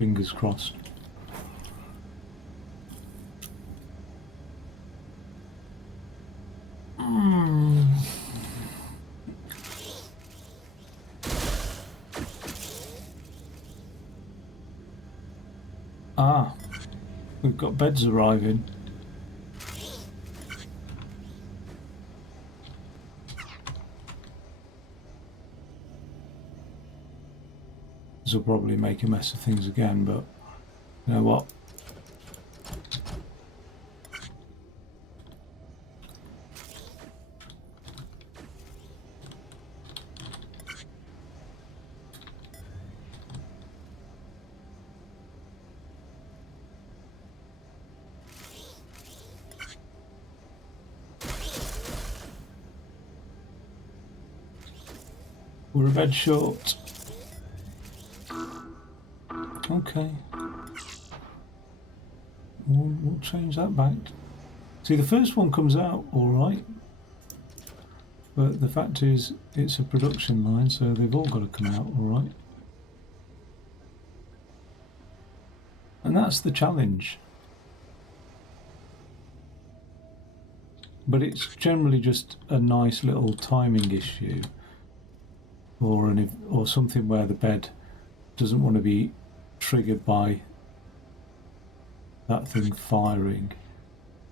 Fingers crossed. Ah, we've got beds arriving. This will probably make a mess of things again, but you know what? We're a bed short. Okay. We'll change that back. See, the first one comes out all right, but the fact is it's a production line, so they've all got to come out all right. And that's the challenge. But it's generally just a nice little timing issue, or something where the bed doesn't want to be triggered by that thing firing.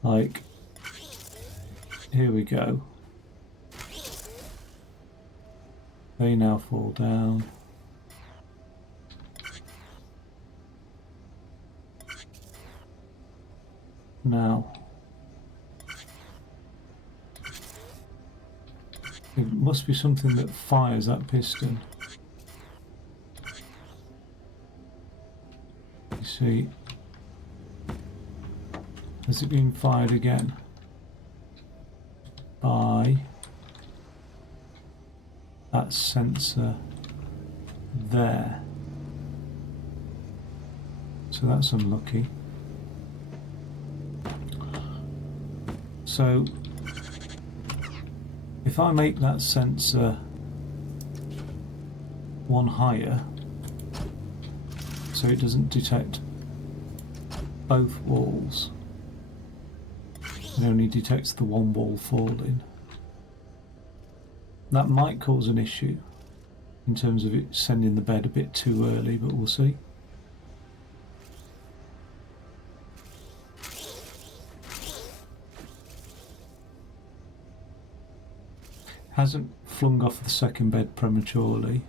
Like, here we go. They now fall down. Now, it must be something that fires that piston. You see, has it been fired again? By that sensor there. So that's unlucky. So if I make that sensor one higher, so it doesn't detect both walls, it only detects the one wall falling, that might cause an issue. in terms of it sending the bed a bit too early, but we'll see. Hasn't flung off the second bed prematurely.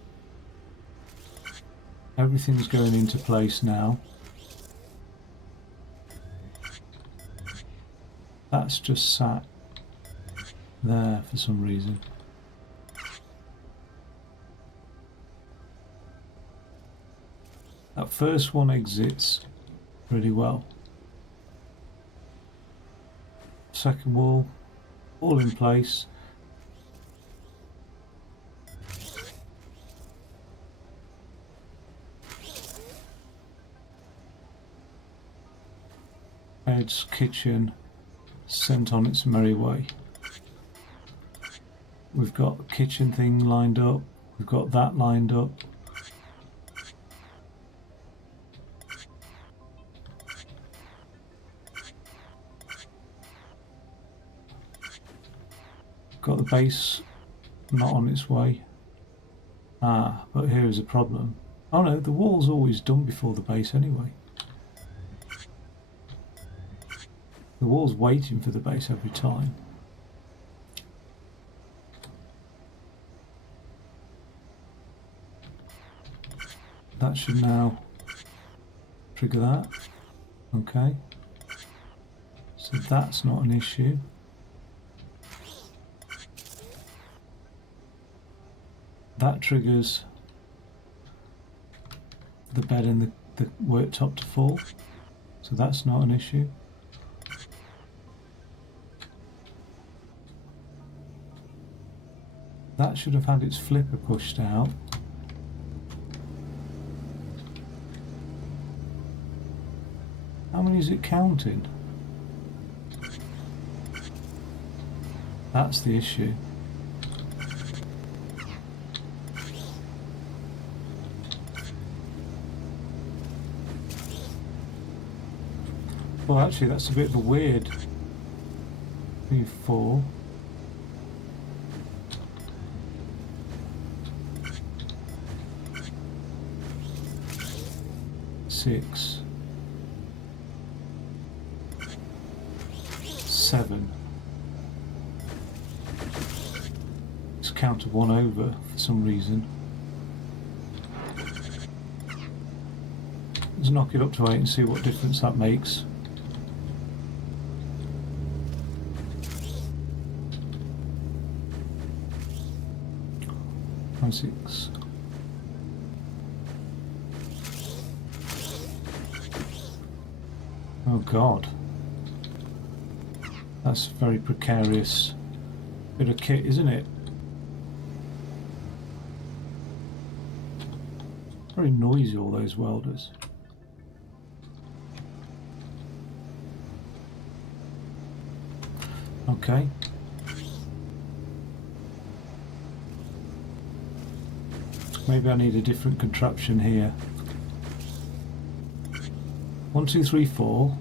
Everything's going into place now. That's just sat there for some reason. That first one exits really well. Second wall, all in place. Ed's kitchen sent on its merry way. We've got the kitchen thing lined up. We've got that lined up. Got the base not on its way. Ah, but here is a problem. Oh no, the wall's always done before the base anyway. The wall's waiting for the base every time. That should now trigger that. Okay. So that's not an issue. That triggers the bed and the worktop to fall. So that's not an issue. That should have had its flipper pushed out. How many is it counting? That's the issue. Well, actually, that's a bit of a weird 3, 4. Six, 7. It's counted 1 over for some reason. Let's knock it up to 8 and see what difference that makes. And 6. Oh God, that's a very precarious bit of kit, isn't it? Very noisy, all those welders. Okay. Maybe I need a different contraption here. 1, 2, 3, 4.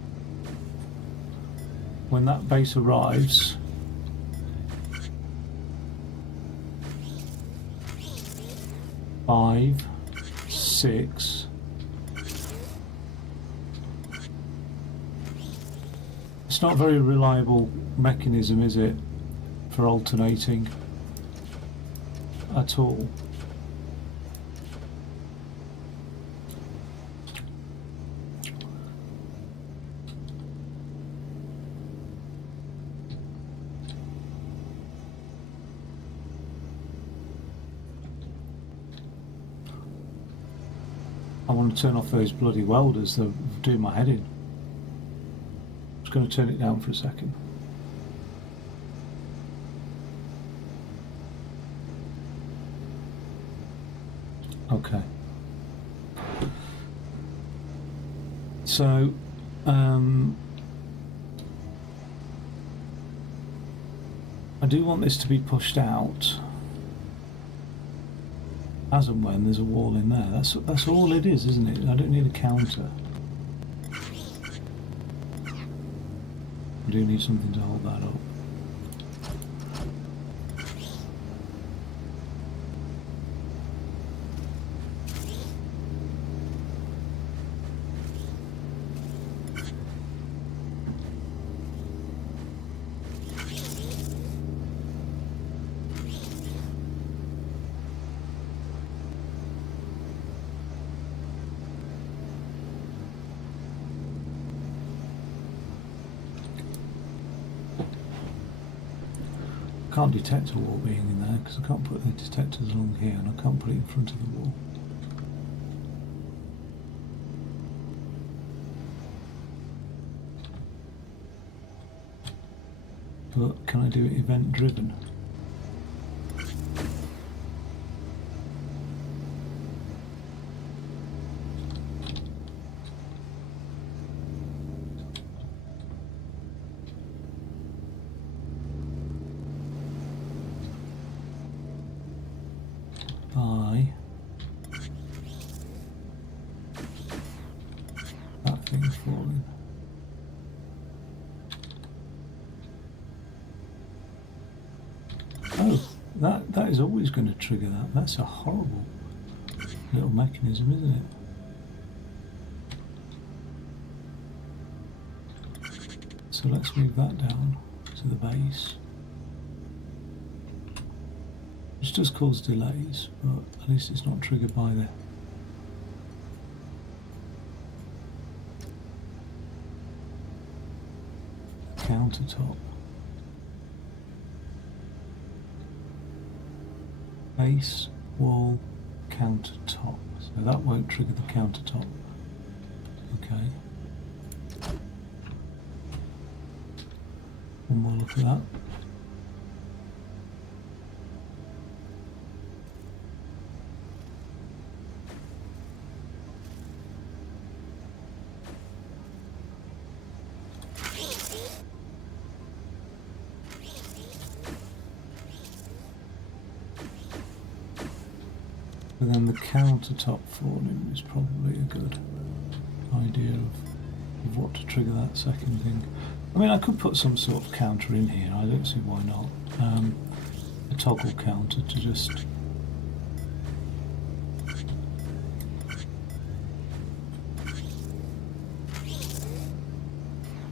When that base arrives, five, 6. It's not a very reliable mechanism, is it, for alternating at all? I want to turn off those bloody welders, they're doing my head in. I'm just going to turn it down for a second. Okay. So, I do want this to be pushed out as and when there's a wall in there. That's all it is, isn't it? I don't need a counter. I do need something to hold that up. I can't detect a wall being in there because I can't put the detectors along here, and I can't put it in front of the wall. But can I do it event driven? By that thing falling. Oh, that is always going to trigger that. That's a horrible little mechanism, isn't it? So let's move that down to the base. Which does cause delays, but at least it's not triggered by the countertop. Base, wall, countertop. So that won't trigger the countertop. Okay. One more look at that. And then the countertop falling is probably a good idea of what to trigger that second thing. I mean, I could put some sort of counter in here, I don't see why not. A toggle counter to just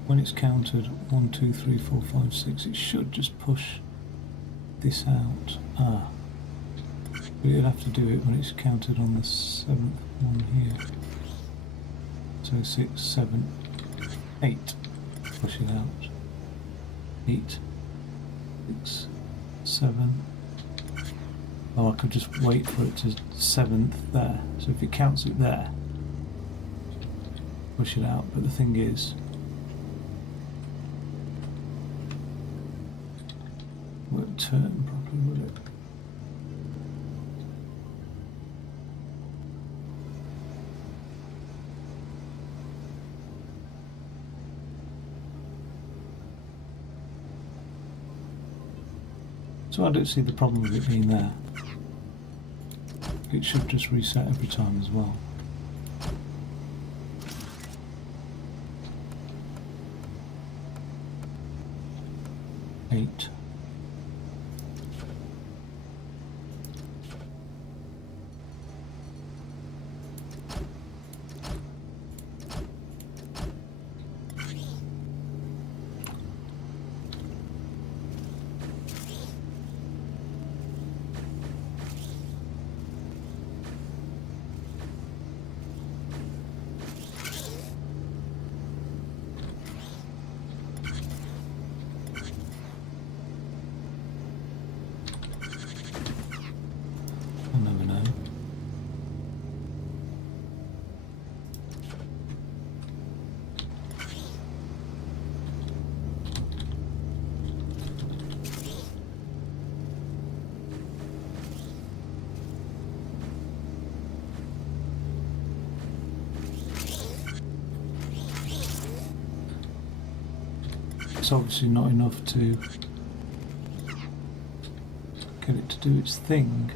when it's counted 1, 2, 3, 4, 5, 6, it should just push this out. But you'd have to do it when it's counted on the 7th one here. So 6, 7, 8. Push it out. 8, 6, 7. Oh, I could just wait for it to 7th there. So if it counts it there, push it out. But the thing is, it won't turn properly, will it? So I don't see the problem with it being there. It should just reset every time as well. Eight. It's obviously not enough to get it to do its thing.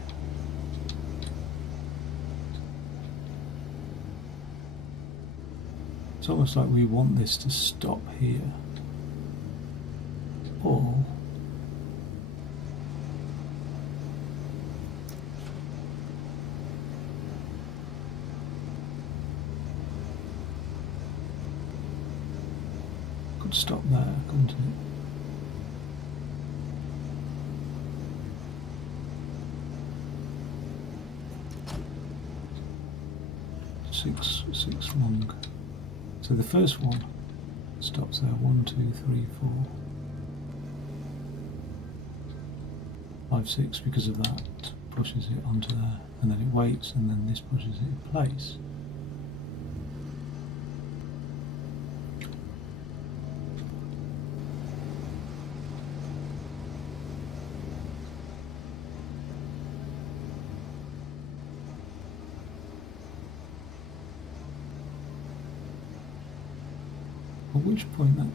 It's almost like we want this to stop here. Or could stop there, couldn't it? Six long. So the first one stops there. 1, 2, 3, 4. 5, 6 because of that. Pushes it onto there, and then it waits, and then this pushes it in place. At which point that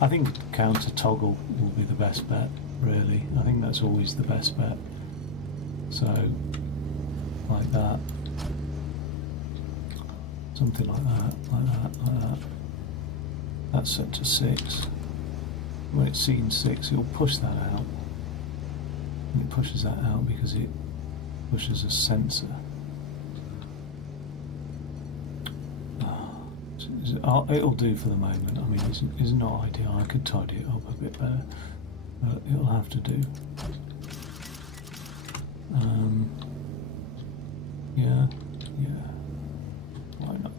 I think counter toggle will be the best bet, really. I think that's always the best bet. So, like that. Something like that, like that, like that. That's set to 6. When it's seen 6, it'll push that out. And it pushes that out because it pushes a sensor. It'll do for the moment. I mean, it's not ideal. I could tidy it up a bit better, but it'll have to do. Yeah. Why not?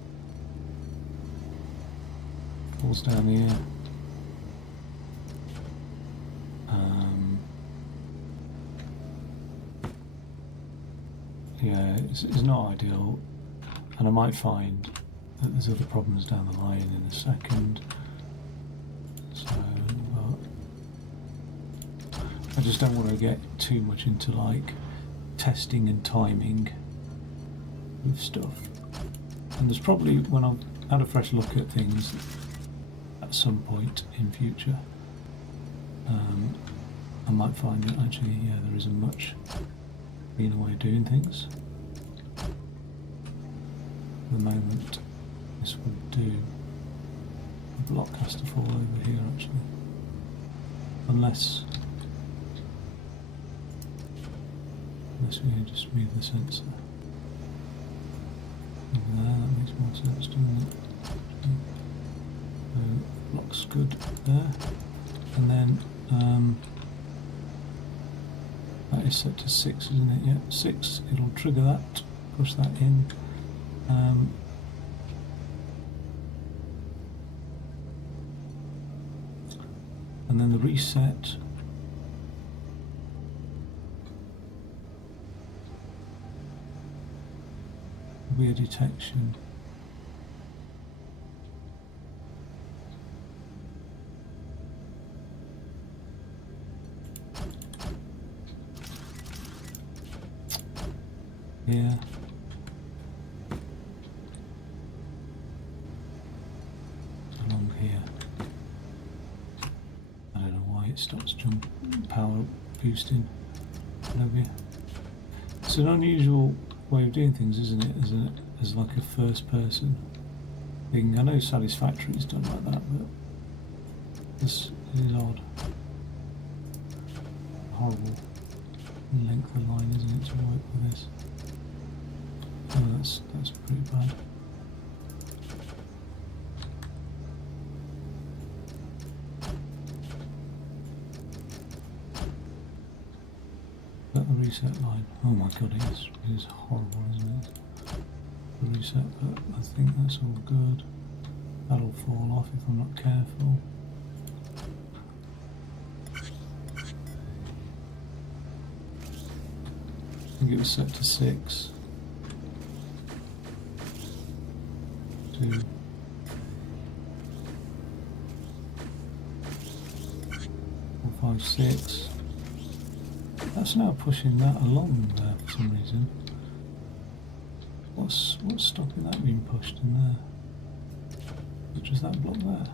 Falls down here. Yeah, it's not ideal, and I might find that there's other problems down the line in a second. So, I just don't want to get too much into like testing and timing with stuff. And there's probably, when I've had a fresh look at things at some point in future, I might find that actually, yeah, there isn't much cleaner way of doing things. At the moment, this would do. The block has to fall over here actually, unless we just move the sensor over there. That makes more sense, doesn't it? So block's good there, and then that is set to 6, isn't it? Yeah, 6. It'll trigger that, push that in. And then the reset. Weird detection. Yeah. Along here. I don't know why it stops jump power boosting. Whatever. It's an unusual way of doing things, isn't it? As like a first person thing. I know Satisfactory is done like that, but this is odd. Horrible length of line, isn't it, to work with this? Oh, that's pretty bad. Is that the reset line? Oh my god, it is horrible, isn't it? The reset, but I think that's all good. That'll fall off if I'm not careful. I think it was set to 6. 2. 4, 5, 6. That's now pushing that along there for some reason. What's stopping that being pushed in there? Is it just that block there?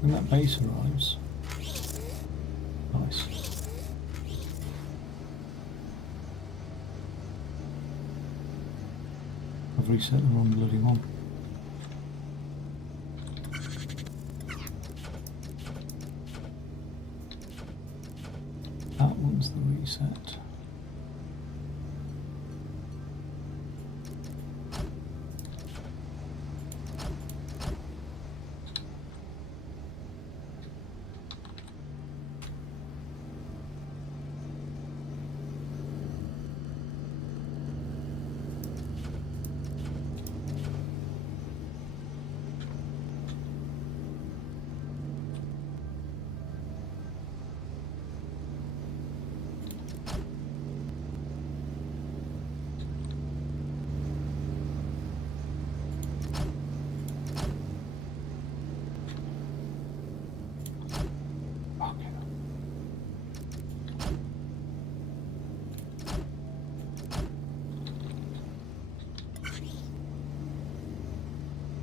When that base arrives. Nice. I've reset the wrong bloody one. That one When's the reset?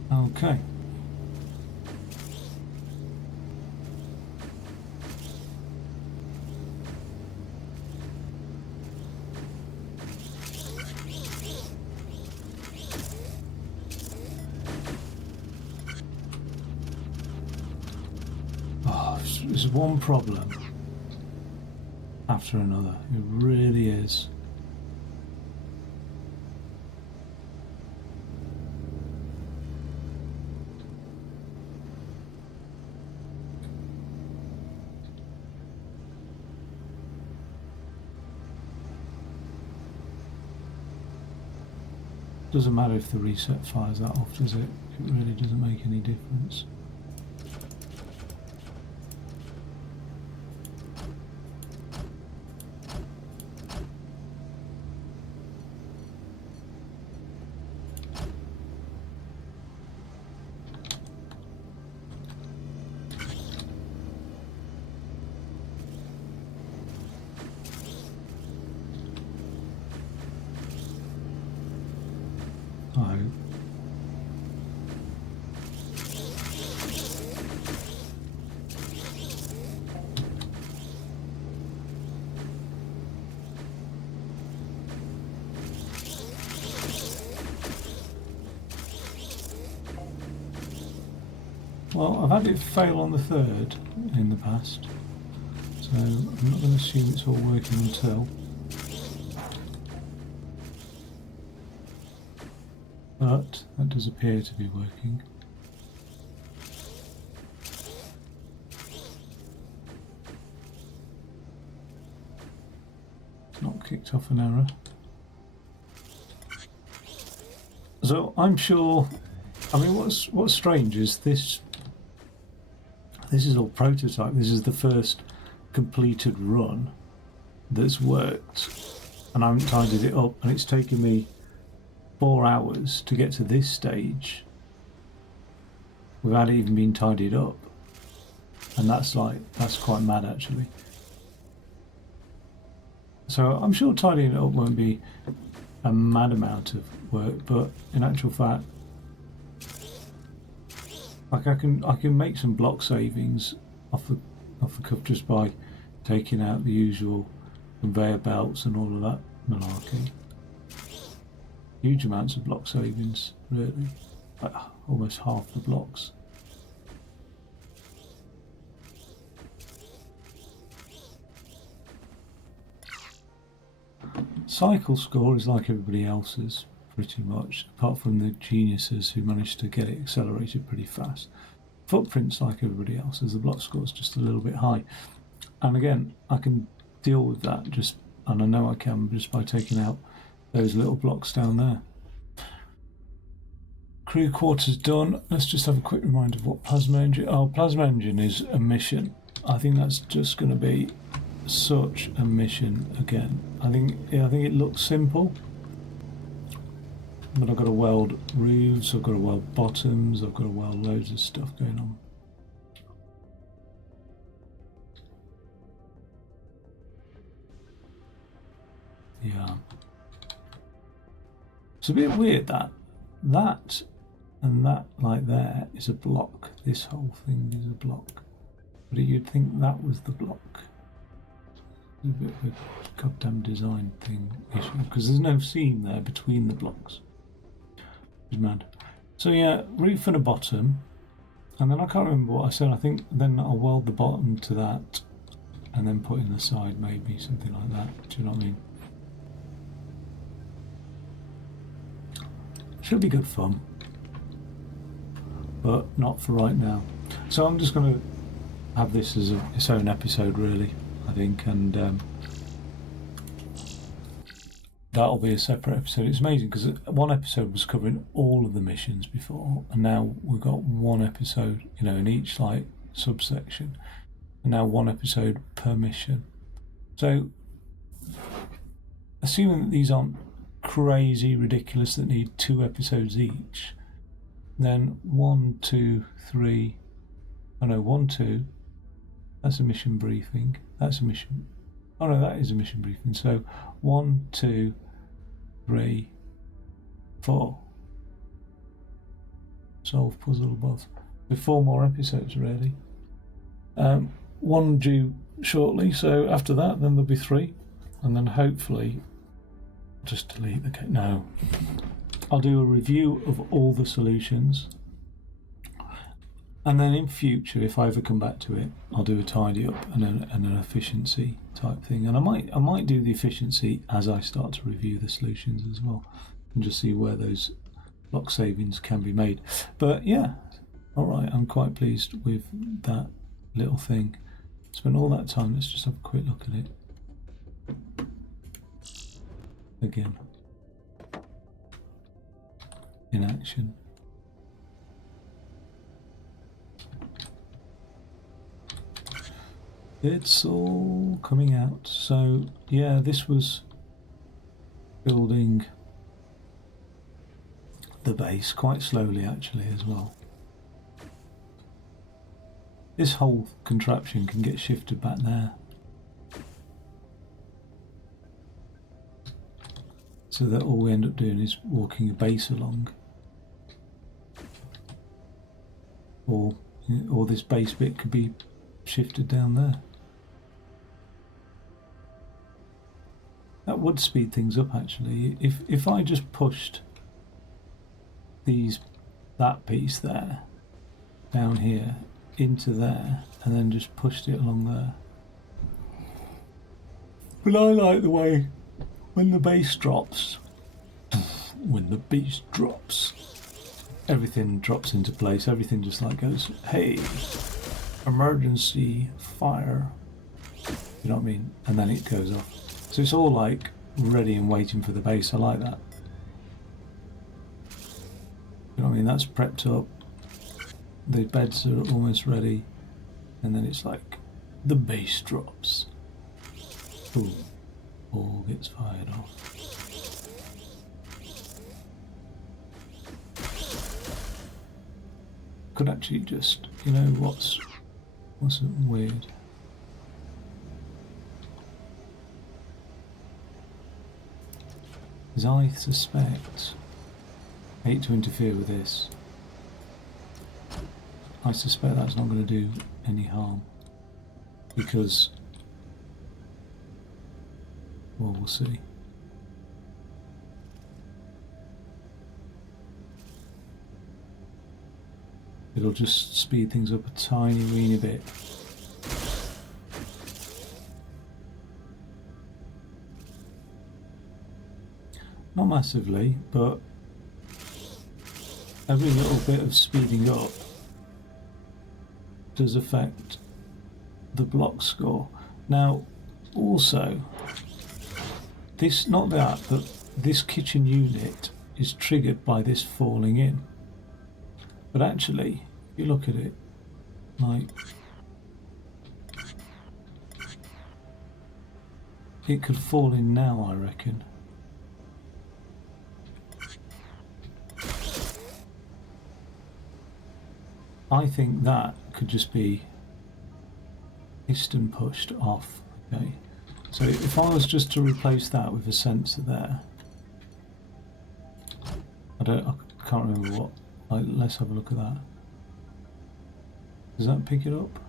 Okay. Oh, there's one problem after another. It really is. Doesn't matter if the reset fires that off, does it? It really doesn't make any difference. Well, I've had it fail on the third in the past, so I'm not going to assume it's all working until. But that does appear to be working. Not kicked off an error. So I'm sure. I mean, what's strange is this. This is all prototype. This is the first completed run that's worked, and I haven't tidied it up, and it's taken me 4 hours to get to this stage without it even being tidied up, and that's quite mad actually. So I'm sure tidying it up won't be a mad amount of work, but in actual fact, like I can make some block savings off the cuff just by taking out the usual conveyor belts and all of that malarkey. Huge amounts of block savings, really, like almost half the blocks. Cycle score is like everybody else's, pretty much, apart from the geniuses who managed to get it accelerated pretty fast. Footprints like everybody else's, the block score is just a little bit high. And again, I can deal with that and I know I can just by taking out those little blocks down there. Crew quarters done. Let's just have a quick reminder of what plasma engine. Oh, plasma engine is a mission. I think that's just going to be such a mission again. I think it looks simple, but I've got to weld roofs, I've got to weld bottoms, I've got to weld loads of stuff going on. Yeah. It's a bit weird that and that like there is a block. This whole thing is a block. But you'd think that was the block. It's a bit of a goddamn design thing issue because there's no seam there between the blocks. It's mad. So yeah, roof and a bottom, and then I can't remember what I said. I think then I'll weld the bottom to that, and then put in the side, maybe something like that. Do you know what I mean? Should be good fun, but not for right now. So I'm just going to have this as its own episode, really, I think, and that'll be a separate episode. It's amazing because one episode was covering all of the missions before, and now we've got one episode, in each like subsection, and now one episode per mission. So, assuming that these aren't crazy ridiculous that need 2 episodes each, then 1, 2, 3. Oh no, 1, 2. That's a mission briefing. That's a mission. Oh no, that is a mission briefing. So 1, 2, 3, 4. Solve puzzle above. So 4 more episodes really. One due shortly. So after that, then there'll be 3, and then hopefully, just delete the game. No, I'll do a review of all the solutions. And then in future, if I ever come back to it, I'll do a tidy up and an efficiency type thing. And I might do the efficiency as I start to review the solutions as well, and just see where those block savings can be made. But yeah, all right, I'm quite pleased with that little thing. Spent all that time. Let's just have a quick look at it again in action. It's all coming out. So yeah, this was building the base quite slowly actually as well. This whole contraption can get shifted back there, so that all we end up doing is walking a base along, or this base bit could be shifted down there. That would speed things up actually. If I just pushed that piece there down here into there and then just pushed it along there. But I like the way when the bass drops, everything drops into place. Everything just like goes, hey, emergency fire. You know what I mean? And then it goes off. So it's all like ready and waiting for the bass. I like that. You know what I mean? That's prepped up. The beds are almost ready. And then it's like the bass drops. Ooh. All gets fired off. Could actually just, what's weird? As I suspect, I hate to interfere with this, I suspect that's not going to do any harm, because, well, we'll see. It'll just speed things up a tiny weeny bit. Not massively, but every little bit of speeding up does affect the block score. Now, also, but this kitchen unit is triggered by this falling in. But actually, if you look at it, like, it could fall in now, I reckon. I think that could just be piston pushed off. Okay, so if I was just to replace that with a sensor there, I can't remember what. Let's have a look at that. Does that pick it up?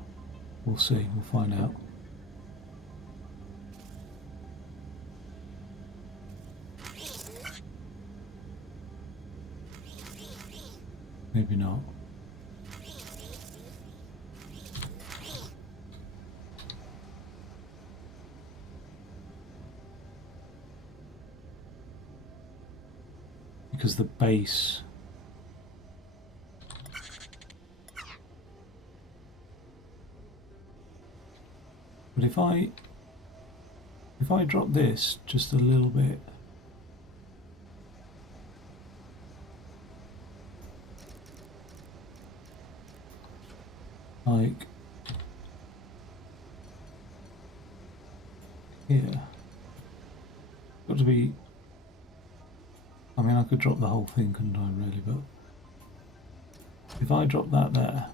We'll see. We'll find out. Maybe not. because the base. But if I drop this just a little bit, like here, got to be. I mean, I could drop the whole thing, couldn't I? Really, but if I drop that there,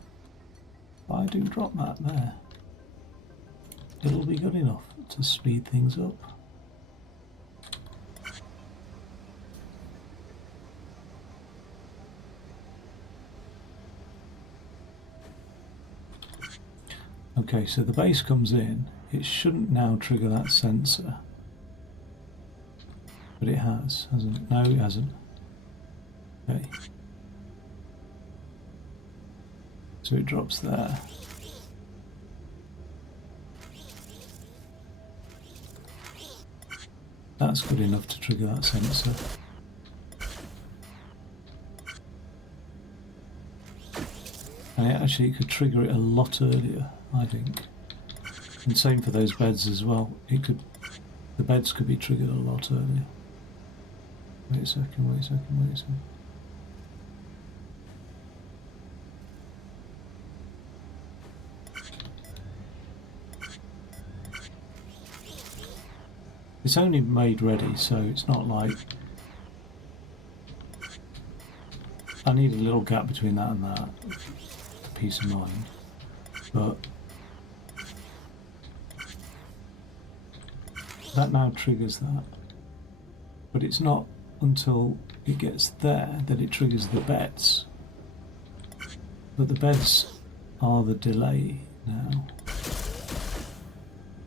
if I do drop that there, it'll be good enough to speed things up. Okay, so the base comes in. It shouldn't now trigger that sensor. But it has, hasn't it? No, it hasn't. Okay. So it drops there. That's good enough to trigger that sensor. And it could trigger it a lot earlier, I think. And same for those beds as well. The beds could be triggered a lot earlier. Wait a second, wait a second, wait a second. It's only made ready, so it's not like... I need a little gap between that and that, for peace of mind. But that now triggers that. But it's not until it gets there that it triggers the beds. But the beds are the delay now.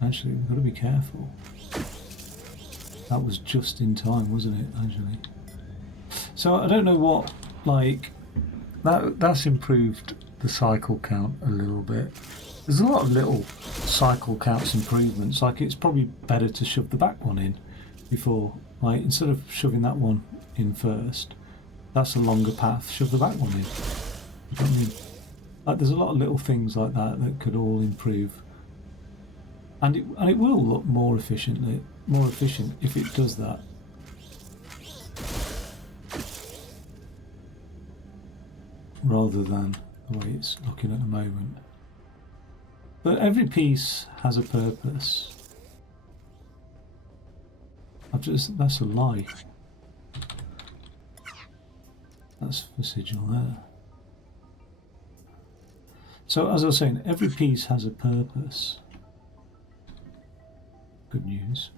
Actually, we've got to be careful. That was just in time, wasn't it, actually? So I don't know what, like, that's improved the cycle count a little bit. There's a lot of little cycle counts improvements, like it's probably better to shove the back one in before, like, instead of shoving that one in first, that's a longer path, shove the back one in. You know what I mean? Like, there's a lot of little things like that that could all improve. And it will look more efficient if it does that. Rather than the way it's looking at the moment. But every piece has a purpose. That's a lie. That's the sigil there. So as I was saying, every piece has a purpose. Good news.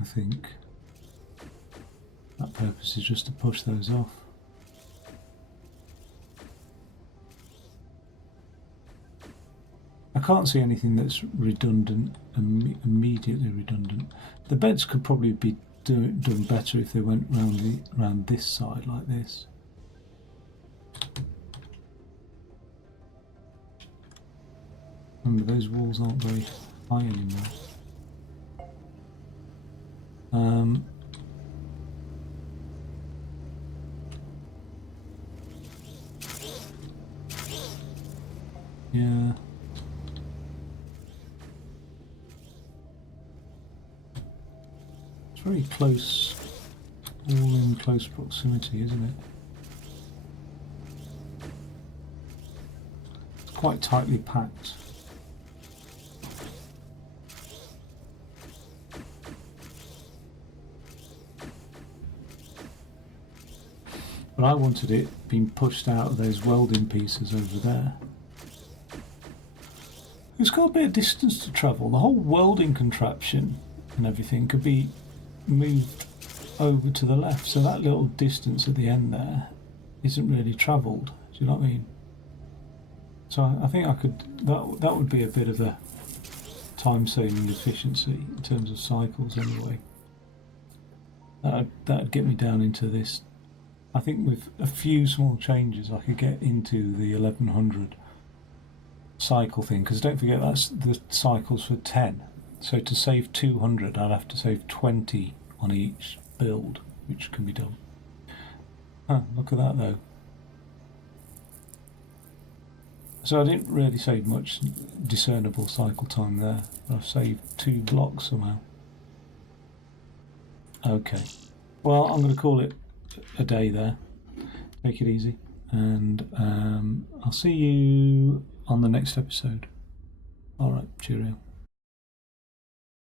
I think that purpose is just to push those off. I can't see anything that's redundant, immediately redundant. The beds could probably be done better if they went round this side like this. Remember, those walls aren't very high anymore. Yeah. It's very close, all in close proximity, isn't it? It's quite tightly packed. But I wanted it being pushed out of those welding pieces over there. It's got a bit of distance to travel. The whole welding contraption and everything could be moved over to the left, so that little distance at the end there isn't really travelled. Do you know what I mean? So I think I could. That would be a bit of a time-saving efficiency in terms of cycles, anyway. That'd get me down into this I think with a few small changes I could get into the 1100 cycle thing, because don't forget that's the cycles for 10. So to save 200 I'd have to save 20 on each build, which can be done. Look at that though. So I didn't really save much discernible cycle time there. I've saved 2 blocks somehow. Okay, well I'm going to call it a day there. Take it easy, and I'll see you on the next episode. Alright, cheerio.